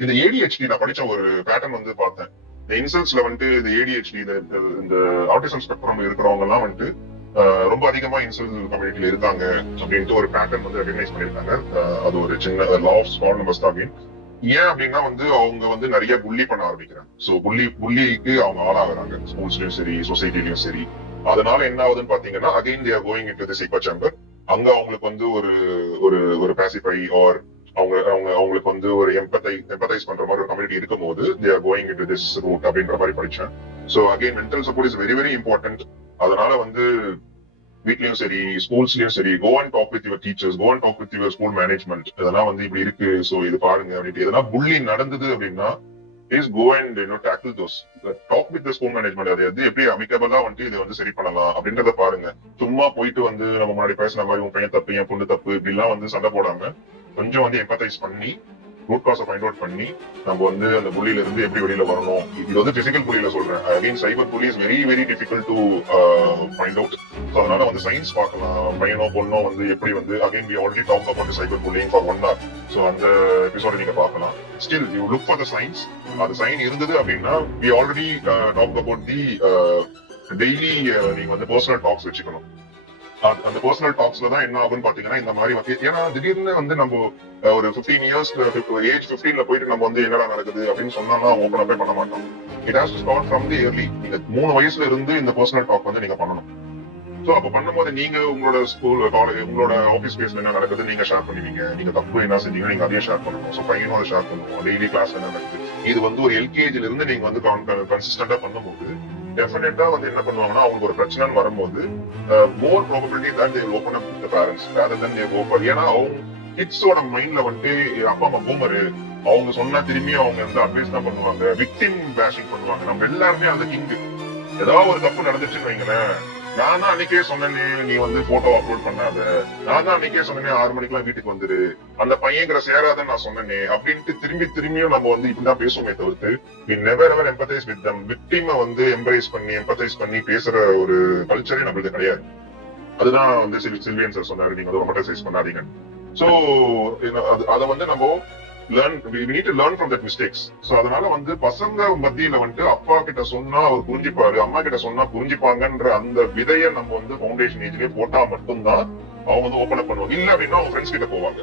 இந்த ADHD நான் படிச்ச ஒரு பேட்டர்ன் வந்து பார்த்தேன். இந்த இன்சல்ட்ஸ்ல வந்துட்டு இந்த ADHD இந்த ஆட்டிசம் ஸ்பெக்ட்ரம் இருக்கிறவங்க எல்லாம் வந்துட்டு ரொம்ப அதிகமா இன்சல் கம்யூனிட்டியில இருக்காங்க அப்படின்ட்டு ஒரு பேட்டர்ன் வந்து ரெகனைஸ் பண்ணிருக்காங்க. அது ஒரு சின்ன லா ஆஃப் ஸ்மால் நம்பர்ஸ் தான். ஏன் அப்படின்னா வந்து அவங்க வந்து நிறைய புள்ளி பண்ண ஆரம்பிக்கிறாங்க. ஸோ புள்ளிக்கு அவங்க ஆளாகிறாங்க, ஸ்கூல்ஸ்லயும் சரி சொசைட்டிலயும் சரி. அதனால என்ன ஆகுதுன்னு பாத்தீங்கன்னா again they are going into the echo chamber. அங்க அவங்களுக்கு வந்து ஒரு ஒரு ஒரு பாசிஃபை ஆர் அவங்களுக்கு வந்து ஒரு எம்பத்தைஸ் பண்ற மாதிரி ஒரு கம்யூனிட்டி இருக்கும் போது they are going into this route அப்படின்ற மாதிரி படிச்சேன். So again mental support is very very important. அதனால வந்து வீட்லயும் சரி ஸ்கூல்ஸ்லயும் சரி go and talk with your teachers, go and talk with your school management. இதெல்லாம் வந்து இப்படி இருக்கு, ஸோ இது பாருங்க அப்படின்ட்டு. எதனா புள்ளி நடந்தது அப்படின்னா please go and tackle those, talk with the school management. அது வந்து எப்படி அமிக்கபிளா வந்து இதை வந்து சரி பண்ணலாம் அப்படின்றத பாருங்க. சும்மா போயிட்டு வந்து நம்ம முன்னாடி பேசின மாதிரி உன் பையன் தப்பு என் பொண்ணு தப்பு இப்படிலாம் வந்து சண்டை போடாம கொஞ்சம் வந்து எம்பத்தைஸ் பண்ணி ரூட் காஸை ஃபைண்ட் அவுட் பண்ணி நம்ம வந்து அந்த புள்ளியில இருந்து எப்படி வெளியில வரணும். இது வந்து பிசிக்கல் புள்ளியில சொல்றேன். Again cyber bully is very very difficult to find out. So அதனால வந்து சயின்ஸ் பார்க்கலாம், பையனோ பொண்ணோ வந்து எப்படி வந்து again we already talk about cyber bullying for 1 hour. So அந்த எபிசோட நீங்க பார்க்கலாம். Still you look for the signs. அது சைன் இருந்தது அப்படின்னா we already talk about the daily நீங்க வந்து பர்சனல் டாக்ஸ் வச்சுக்கணும். அந்த பர்சனல் டாக்ஸ்ல தான் என்ன ஆகும்னு பாத்தீங்கன்னா இந்த மாதிரி வந்து ஏன்னா திடீர்னு வந்து நம்ம ஒரு 15 இயர்ஸ் ஏஜ் 15ல போயிட்டு நம்ம வந்து என்னடா நடக்குது அப்படின்னு சொன்னா ஓப்பன் அப்பே பண்ண மாட்டோம். It has to start from the early. நீங்க 3 வயசுல இருந்து இந்த பர்சனல் டாக் வந்து நீங்க பண்ணணும். சோ அப்ப பண்ணும்போது நீங்க உங்களோட ஸ்கூல் காலேஜ் உங்களோட ஆஃபீஸ் ஸ்பேஸ்ல என்ன நடக்குது நீங்க ஷேர் பண்ணுவீங்க. நீங்க தப்பு என்ன செஞ்சீங்க நீங்க அதையும் ஷேர் பண்ணணும். சோ பையனும் அதை ஷேர் பண்ணுவோம். டெய்லி கிளாஸ் என்ன நடக்குது. இது வந்து ஒரு எல்கேஜில இருந்து நீங்க வந்து கன்சிஸ்டன்டா பண்ணும்போது டெஃபினட்டா வந்து என்ன பண்ணுவாங்கன்னா அவங்களுக்கு ஒரு பிரச்சனை வரும்போது more probability that they will open up with the parents rather than they go for. ஏன்னா அவங்க கிட்ஸோட மைண்ட்ல வந்து அப்பா அம்மா பூமரு, அவங்க சொன்னா திரும்பி அவங்க வந்து அட்வைஸ் தான் பண்ணுவாங்க, விக்டிம் பேஷிங் பண்ணுவாங்க. நம்ம எல்லாருமே அந்த கிங். ஏதாவது ஒரு தப்பு நடந்துச்சுன்னு வைங்களேன், நான் தான் அன்னைக்கே சொன்னேனே நீ வந்து போட்டோ அப்லோட் பண்ணாத, நான் தான் அன்னைக்கே சொன்னேனே 6 மணிக்கெல்லாம் வீட்டுக்கு வந்துரு, அந்த பையங்கிற சேராத நான் சொன்னேனே அப்படின்ட்டு திரும்பியும் நம்ம வந்து இப்படிதான் பேசுவோமே தவிர்த்து we never ever empathize with them. விக்டிமை வந்து எம்பரைஸ் பண்ணி எம்பத்தைஸ் பண்ணி பேசுற ஒரு கல்ச்சரே நம்மளுக்கு கிடையாது. அதுதான் வந்து சில்வியன் சார் சொன்னாரு, நீங்க வந்து ரொமான்டைசைஸ் பண்ணாதீங்க. சோ அதை வந்து நம்ம we need to learn from that mistakes. So அதனால வந்து பசங்க மத்தியில வந்து அப்பா கிட்ட சொன்னா அவர் புரிஞ்சுப்பாரு, அம்மா கிட்ட சொன்னா புரிஞ்சுப்பாங்கன்ற அந்த விதைய நம்ம வந்து ஃபவுண்டேஷன் ஏஜ்லயே போட்டா மட்டும்தான் அவங்க வந்து ஓபன் அப் பண்ணுவாங்க. இல்ல அப்படின்னா அவங்க ஃப்ரெண்ட்ஸ் கிட்ட போவாங்க,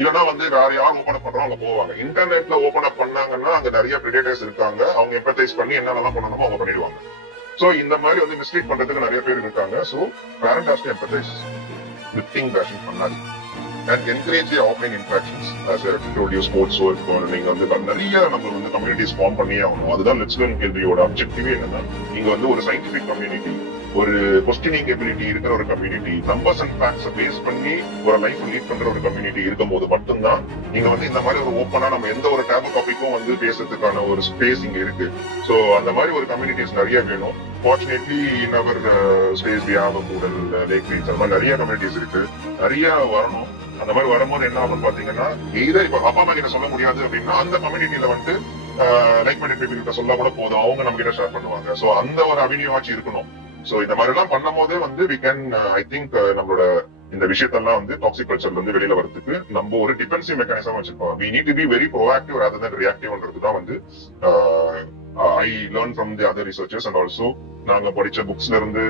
இல்லன்னா வந்து வேற யாரும் ஓபன் அப் பண்றோம் அவங்க போவாங்க. இன்டர்நெட்ல ஓபன் அப் பண்ணாங்கன்னா அங்க நிறைய பிரெடேட்டர்ஸ் இருக்காங்க, அவங்க எம்பத்தைஸ் பண்ணி என்னென்னலாம் பண்ணணுமோ அவங்க பண்ணிடுவாங்க. சோ இந்த மாதிரி வந்து மிஸ்டேக் பண்றதுக்கு நிறைய பேர் இருக்காங்க. So parent has to empathise, victim bashing பண்ணாது. And encourage the offline interactions. As I told you, sports work, நீங்க வந்து நிறைய நம்ம வந்து கம்யூனிட்டிஸ் ஃபார்ம் பண்ணியே ஆகணும். அதுதான் லெட்ஸ் லேர்ன் கேள்வியோட அப்ஜெக்டிவே என்னன்னா, நீங்க வந்து ஒரு சயின்டிபிக் கம்யூனிட்டி, ஒரு கொஸ்டினிங் எபிலிட்டி இருக்கிற ஒரு community, numbers and facts base பண்ணி ஒரு லைஃப் லீட் பண்ற ஒரு கம்யூனிட்டி இருக்கும் போது மட்டும்தான் நீங்க வந்து இந்த மாதிரி ஒரு ஓப்பனா நம்ம எந்த ஒரு டேபு டாபிக்கும் வந்து பேசுறதுக்கான ஒரு ஸ்பேஸ் இங்க இருக்கு. சோ அந்த மாதிரி ஒரு கம்யூனிட்டிஸ் நிறைய வேணும். Fortunately in our space we have கூடல் லேக் ரீச் அந்த மாதிரி நிறைய கம்யூனிட்டிஸ் இருக்கு, நிறைய வரணும். அந்த மாதிரி வரும்போது என்ன ஆகும் பாத்தீங்கன்னா, இதே இப்ப அப்பா அம்மா கிட்ட சொல்ல முடியாது அப்படின்னா அந்த கம்யூனிட்டியில வந்து லைக் மைண்டட் பீப்பிள் கிட்ட சொல்ல கூட போதும், அவங்க நம்ம கிட்ட ஷேர் பண்ணுவாங்க. சோ அந்த ஒரு அவென்யூ ஆச்சு இருக்கணும். சோ இந்த மாதிரி எல்லாம் பண்ணும் போதே வந்து வி கேன் ஐ திங்க் நம்மளோட இந்த விஷயத்தெல்லாம் வந்து டாக்ஸிக் கல்ச்சர்ல இருந்து வெளியில வரதுக்கு நம்ம ஒரு டிஃபென்சிவ் மெக்கானிசம் வச்சிருக்கோம். We need to be very proactive rather than reactiveன்றதுதான் வந்து I learn from the other researchers and also நாங்க படிச்ச புக்ஸ்ல இருந்து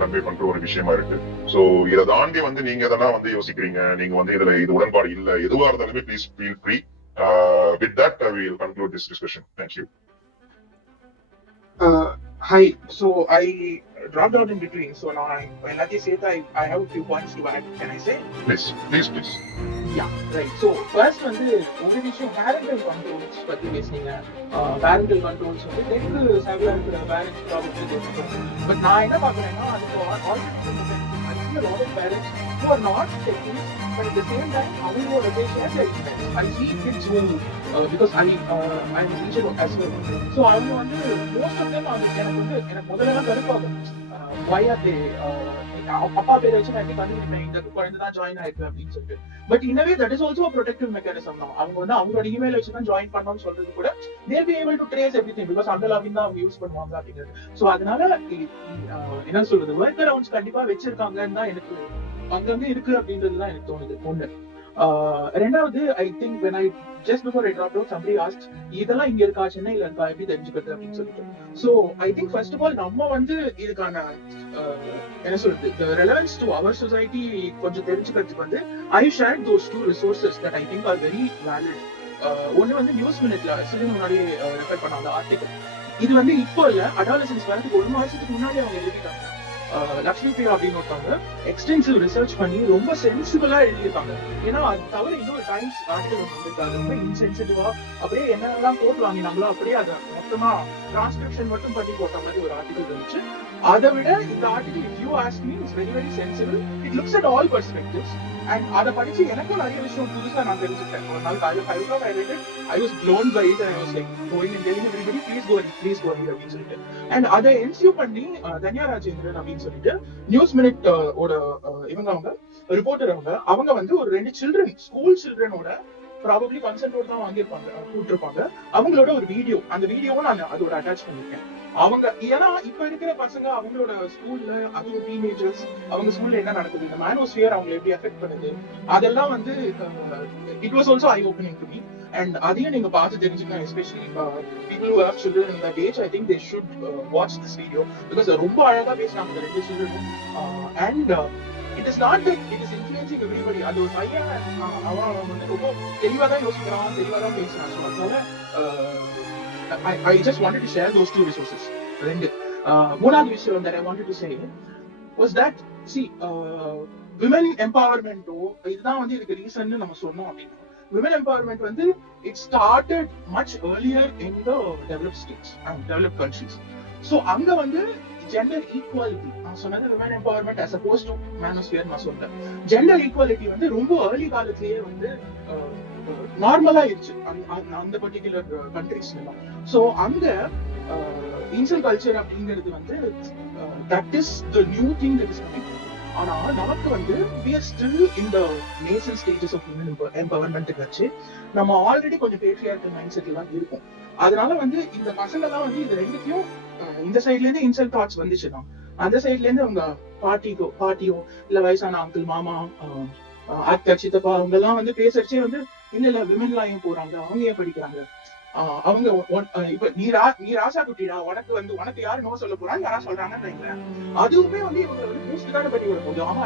கன்வே பண்ற ஒரு விஷயமா இருக்கு. சோ இதை தாண்டி வந்து நீங்க எதனா வந்து யோசிக்கிறீங்க, நீங்க வந்து இதுல இது உடன்பாடு இல்ல, எதுவா இருந்தாலுமே please feel free. With that we will conclude this discussion. Thank you. Hi. So I dropped out in between. So now I have a few points to add. Can I say? Please. Yeah, right. So first வந்து ஒரு விஷயம் parental controls பத்தி பேசுனீங்க. Parental controls வந்து டெக்கு சேவலா இருக்கிற பேரண்ட்ஸ் ப்ராப்ளம். பட் நான் என்ன பார்க்கறேன்னா அதுக்கு alternative I see a lot of parents who are not techies, but at the same time அவங்களோட they share their experience. I see kids who because I'm a teacher as well. So அவங்க வந்து most of them எனக்கு முதல்ல கடுப்பாகும். Why are they அப்பா பேரை வச்சு நான் எப்படி கண்டுபிடிப்பேன் இந்த குழந்தை தான் ஜாயின் ஆயிருக்கு அப்படின்னு சொல்லிட்டு. But in a way that is also protective mechanism தான். அவங்க வந்து அவங்களோட இமெயில் வச்சு தான் ஜாயின் பண்ணணும்னு சொல்றது கூட they be able to trace everything because அந்த லாகின் தான் அவங்க யூஸ் பண்ணுவாங்க அப்படிங்கிறது. ஸோ அதனால என்ன சொல்றது ஒர்க் அரவுண்ட்ஸ் கண்டிப்பா வச்சிருக்காங்கன்னு தான் எனக்கு அங்கங்க இருக்கு அப்படின்றதுதான் எனக்கு தோணுது. ஒண்ணு. ரெண்டாவது I think when I just before I dropped out somebody asked இதெல்லாம் இங்க இருக்கா சென்னையில இருக்கா எப்படி தெரிஞ்சுக்கிறது அப்படின்னு சொல்லிட்டு. So I think first of all நம்ம வந்து இதுக்கான என்ன சொல்றது the relevance to our society கொஞ்சம் தெரிஞ்சுக்கிறதுக்கு வந்து I shared those two resources that I think are very valid. ஒண்ணு வந்து நியூஸ் மினிட்ல சில முன்னாடி ரெஃபர் பண்ண அந்த ஆர்டிகல். இது வந்து இப்போ இல்ல, அடாலசன்ஸ் வரதுக்கு 1 மாசத்துக்கு முன்னாடி அவங்க எழுதிட்டாங்க. லக்ஷ்மி பிரியா அப்படின்னு ஒருத்தவங்க எக்ஸ்டென்சிவ் ரிசர்ச் பண்ணி ரொம்ப சென்சிபிளா எழுதியிருக்காங்க. ஏன்னா அது தவிர இன்னொரு டைம்ஸ் ஆர்டிகல் வந்துருக்காங்க ரொம்ப இன்சென்சிட்டிவா அப்படியே என்னென்னலாம் போட்டு வாங்கினாங்களோ அப்படியே அதை மொத்தமா டிரான்ஸ்கிரிப்ஷன் மட்டும் பண்ணி போட்ட மாதிரி ஒரு ஆர்டிகல் இருந்துச்சு. அதை விட இந்த article if you ask me is very very sensible. It looks at all perspectives. And அதை படிச்சு எனக்கும் நிறைய விஷயம் புதுசா நான் தெரிஞ்சுட்டேன். ஒரு நாள் காலையில் I was blown by it and I was like going and telling everybody please go read அப்படின்னு சொல்லிட்டு. அண்ட் அதை என்சியூ பண்ணி தன்யா ராஜேந்திரன் அப்படின்னு சொல்லிட்டு நியூஸ் மினிட் ஓட அவங்க ரிப்போர்ட்டர் அவங்க வந்து ஒரு 2 சில்ட்ரன் ஸ்கூல் சில்ட்ரனோட ப்ராபப்லி கன்சென்டோட தான் வாங்கியிருப்பாங்க கூப்பிட்டுருப்பாங்க. அவங்களோட ஒரு வீடியோ, அந்த வீடியோவும் நான் அதோட அட்டாச் பண்ணிருக்கேன். அவங்க ஏன்னா இப்ப இருக்கிற பசங்க அவங்களோட ஸ்கூல்ல அதுவும் டீனேஜர்ஸ் அவங்க ஸ்கூல்ல என்ன நடக்குது, இந்த மேனோஸ்பியர் அவங்க எப்படி அஃபெக்ட் பண்ணுது, அதெல்லாம் வந்து it was also I opening to me. And அதையும் நீங்க பார்த்து தெரிஞ்சுக்கணும். Especially people who have children in that age, I think they should watch this video because ரொம்ப அழகா பேசுறாங்க இந்த 2 children. And it is not that it is influencing everybody. அது ஒரு பையன் அவன் வந்து ரொம்ப தெளிவா தான் யோசிக்கிறான், தெளிவா தான் பேசுறான். ஸோ அதனால I just wanted to share those 2 resources. மூணாவது விஷயம் that I wanted to say was that see women empowerment இதுதான் வந்து இதுக்கு ரீசன் நம்ம சொன்னோம் அப்படின்னா women empowerment வந்து it started much earlier in the developed states and developed countries. So அங்க வந்து gender equality நான் சொன்னது women empowerment as opposed to manosphere நான் சொல்றேன். gender equality வந்து ரொம்ப early காலத்திலேயே வந்து நார்மலா இருந்துச்சு அந்த பர்டிகுலர் கண்ட்ரீஸ்ல எல்லாம். சோ அங்க இன்சல் கல்ச்சர் அப்படிங்கிறது வந்து that is the new thing that is coming. ஆனா நமக்கு வந்து we are still in the nascent stages of women empowerment வச்சு நம்ம ஆல்ரெடி கொஞ்சம் பேட்ரியார்க்கல் மைண்ட் செட்ல தான் இருக்கும். அதனால வந்து இந்த பசங்க எல்லாம் வந்து இது ரெண்டுத்தையும் இந்த சைட்ல இருந்து இன்சல் தாட்ஸ் வந்துச்சுன்னா அந்த சைட்ல இருந்து அவங்க பாட்டியோ இல்ல வயசான அங்கிள் மாமா அத்தை சித்தப்பா அவங்க எல்லாம் வந்து பேசறச்சே வந்து இல்ல விமன் எல்லாம் ஏன் போறாங்க, அவங்க ஏன் படிக்கிறாங்க, அவங்க இப்ப நீ ராசா குட்டிடா உனக்கு வந்து உனக்கு யாரு நோ சொல்ல போறாங்க யாரா சொல்றாங்கன்னு அதுவுமே வந்து இவங்க வந்து பூஸ்ட் தானே பண்ணி விட போகுது. ஆமா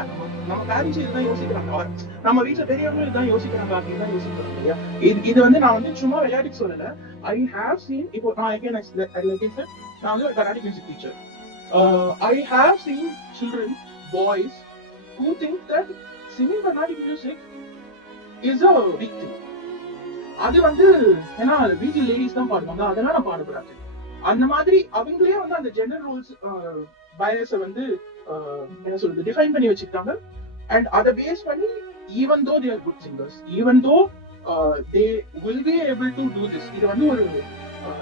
நம்ம பேரண்ட்ஸ் இதுதான் யோசிக்கிறாங்க, நம்ம வீட்டுல பெரியவங்களும் இதுதான் யோசிக்கிறாங்க அப்படின்னு தான் யோசிக்கிறாங்க இல்லையா. இது வந்து நான் வந்து சும்மா விளையாட்டுக்கு சொல்லல. ஐ ஹாவ் சீன் இப்போ நான் நான் வந்து ஒரு karate music teacher. I have seen children, boys who think that singing Carnatic music is a big thing. அது வந்து ஏன்னா வீட்டுல லேடிஸ் தான் பாடுவாங்க அதெல்லாம் நான் பாடக்கூடாது அந்த மாதிரி அவங்களே வந்து அந்த ஜெண்டர் ரூல்ஸ் பயஸை வந்து என்ன சொல்றது டிஃபைன் பண்ணி வச்சுக்கிட்டாங்க. அண்ட் அதை பேஸ் பண்ணி even though they are good singers, even though they will be able to do this, இது வந்து ஒரு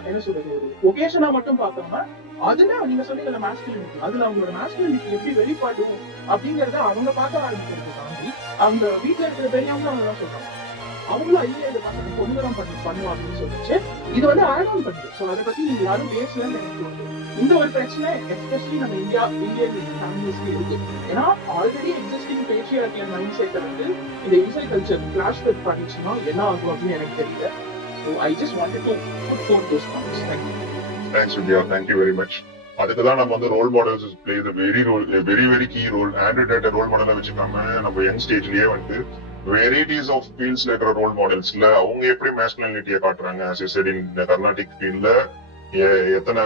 என்ன சொல்றது ஒரு ஒகேஷனா மட்டும் பார்க்காம அதுல நீங்க சொன்னீங்க மாஸ்குலினிட்டி, அதுல அவங்களோட மாஸ்குலினிட்டி எப்படி வெளிப்பாடும் அப்படிங்கறத அவங்க பார்க்க ஆரம்பிக்கிறது தாண்டி அவங்க வீட்டுல இருக்கிற பெரியவங்க அவங்க தான் சொல்றாங்க அவங்களும் ஐயா இந்த பசங்க பொண்ணுதான் பண்ணுவோம் அப்படின்னு சொல்லிச்சு. இது வந்து ஆட் ஆன் பண்ணுது. ஸோ அதை பத்தி நீங்க யாரும் பேசலன்னு எனக்கு தோணுது. இந்த ஒரு பிரச்சனை எஸ்பெஷலி நம்ம இந்தியன் ஃபேமிலிஸ்ல இருக்கு. ஏன்னா ஆல்ரெடி எக்ஸிஸ்டிங் பேட்ரியார்க்கல் மைண்ட் செட்டை வந்து இந்த இன்சல் கல்ச்சர் கிளாஷ் வித் பண்ணிச்சுன்னா என்ன ஆகும் அப்படின்னு எனக்கு தெரியல. So I just wanted to put forth those points. Thanks Vidya, thank you very much. அதுக்குதான் நம்ம வந்து role models play very very key role. Android role மாடலை வச்சுக்காம நம்ம யங் ஸ்டேஜ்லயே வந்து வெரைட்டிஸ் ஆஃப் ஃபீல்ட்ஸ்ல இருக்கிற ரோல் மாடல்ஸ்ல அவங்க எப்படி மேஸ்குலினிட்டியை காட்டுறாங்க. இந்த கர்நாடிக் ஃபீல்ட்ல எத்தனை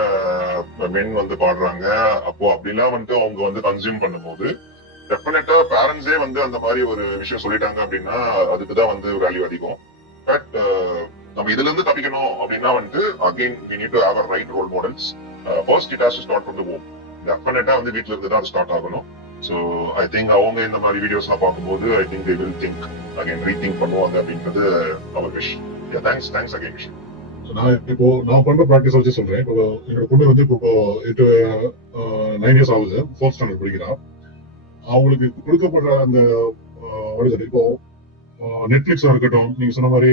மென் வந்து பாடுறாங்க, அப்போ அப்படிலாம் வந்து அவங்க வந்து கன்சியூம் பண்ணும்போது டெஃபினட்டா பேரண்ட்ஸே வந்து அந்த மாதிரி ஒரு விஷயம் சொல்லிட்டாங்க அப்படின்னா அதுக்குதான் வந்து வேல்யூ அதிகம். பட் நம்ம இதுல இருந்து தப்பிக்கணும் அப்படின்னா வந்து again we need to have a right role models. First it has to start from the home. டெஃபினட்டா வந்து வீட்டுல இருந்து தான் ஸ்டார்ட் ஆகணும். ஸோ ஐ திங்க் அவங்க இந்த மாதிரி வீடியோஸ் எல்லாம் பார்க்கும்போது I think they will think again rethink பண்ணுவாங்க அப்படின்றது அவர் விஷ். Thanks again wish. நான் பண்ற ப்ராக்டிஸ் வச்சு சொல்றேன். இப்போ என்னோட பொண்ணு வந்து இப்போ 9 years ஆகுது, 4th standard படிக்கிறா. அவங்களுக்கு கொடுக்கப்படுற அந்த இப்போ நெட்ஃபிளிக்ஸா இருக்கட்டும், நீங்க சொன்ன மாதிரி